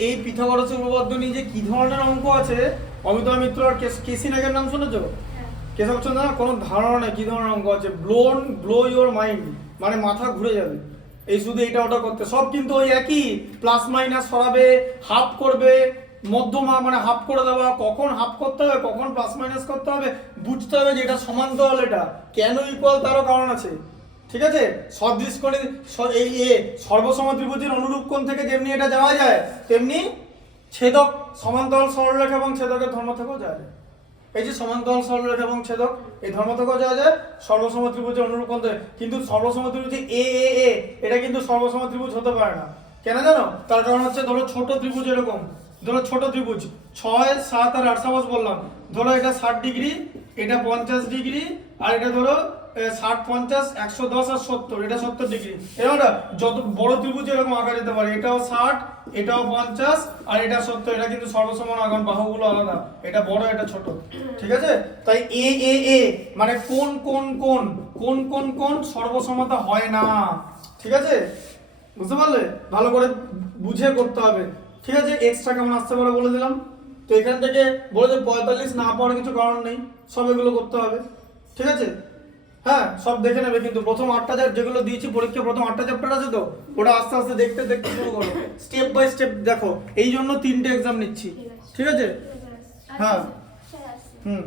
এই পিথাগোরাসের উপপাদ্য নিয়ে যে কি ধরনের অঙ্ক আছে, অমিতাভ মিত্র আর কেসি নাগের নাম শুনেছো? কেশব চন্দ্র না, কোনো ধারণা নেই কি ধরনের অঙ্ক আছে। ব্লো ইওর মাইন্ড, মানে মাথা ঘুরে যাবে। এই শুধু এটা ওটা করতে, সব কিন্তু ওই একই, প্লাস মাইনাস সরাবে, হাফ করবে, মধ্যমা মানে হাফ করে দেওয়া, কখন হাফ করতে হবে, কখন প্লাস মাইনাস করতে হবে, বুঝতে হবে যে এটা সমান্তরাল, এটা কেন ইকুয়াল তারও কারণ আছে, ঠিক আছে। সদৃশ কোণে এই সর্বসম ত্রিভুজের অনুরূপ কোণ থেকে যেমনি এটা যাওয়া যায়, তেমনি ছেদক, সমান্তরাল সরলরেখা এবং ছেদকের ধর্ম থেকেও যাওয়া যায়। এই যে সমান্তরাল সরলরেখা এবং ছেদক, এই ধর্ম থেকেও যাওয়া যায় সর্বসম ত্রিভুজের অনুরূপ কোণ থেকে। কিন্তু সর্বসম ত্রিভুজ এ এটা কিন্তু সর্বসম ত্রিভুজ হতে পারে না, কেন জানো? তার কারণ হচ্ছে, ধরো ছোট ত্রিভুজ, এরকম ধরো ছোট ত্রিভুজ 6, 7 আর 8 সাপোজ বললাম, ধরো এটা 60 ডিগ্রি, এটা 50 ডিগ্রি, আর এটা ধরো 60, 50, 110 আর 70, এটা 70 ডিগ্রি। এরকম যত বড় ত্রিভুজ এরকম আঁকা যেতে পারে, এটাও 60, এটাও 50 আর এটা 70, এটা কিন্তু সর্বসমান আঁকান, বাহুগুলো আলাদা, এটা বড় এটা ছোট, ঠিক আছে। তাই এ মানে কোন সর্বসমতা হয় না, ঠিক আছে, বুঝতে পারলে? ভালো করে বুঝে করতে হবে, ঠিক আছে। এক্সট্রা কেমন আসতে পারে বলে দিলাম। তো এখান থেকে বলে যে 45 না পাওয়ার কিছু কারণ নেই, সব এগুলো করতে হবে, ঠিক আছে। হ্যাঁ, সব দেখে নেবে কিন্তু। প্রথম 8টা যেগুলো দিয়েছি পরীক্ষা, প্রথম 8টা চ্যাপ্টার আছে তো, ওটা আস্তে আস্তে দেখতে দেখতে শুরু করো, স্টেপ বাই স্টেপ দেখো। এই জন্য 3টে এক্সাম নিচ্ছি, ঠিক আছে। হ্যাঁ, হুম।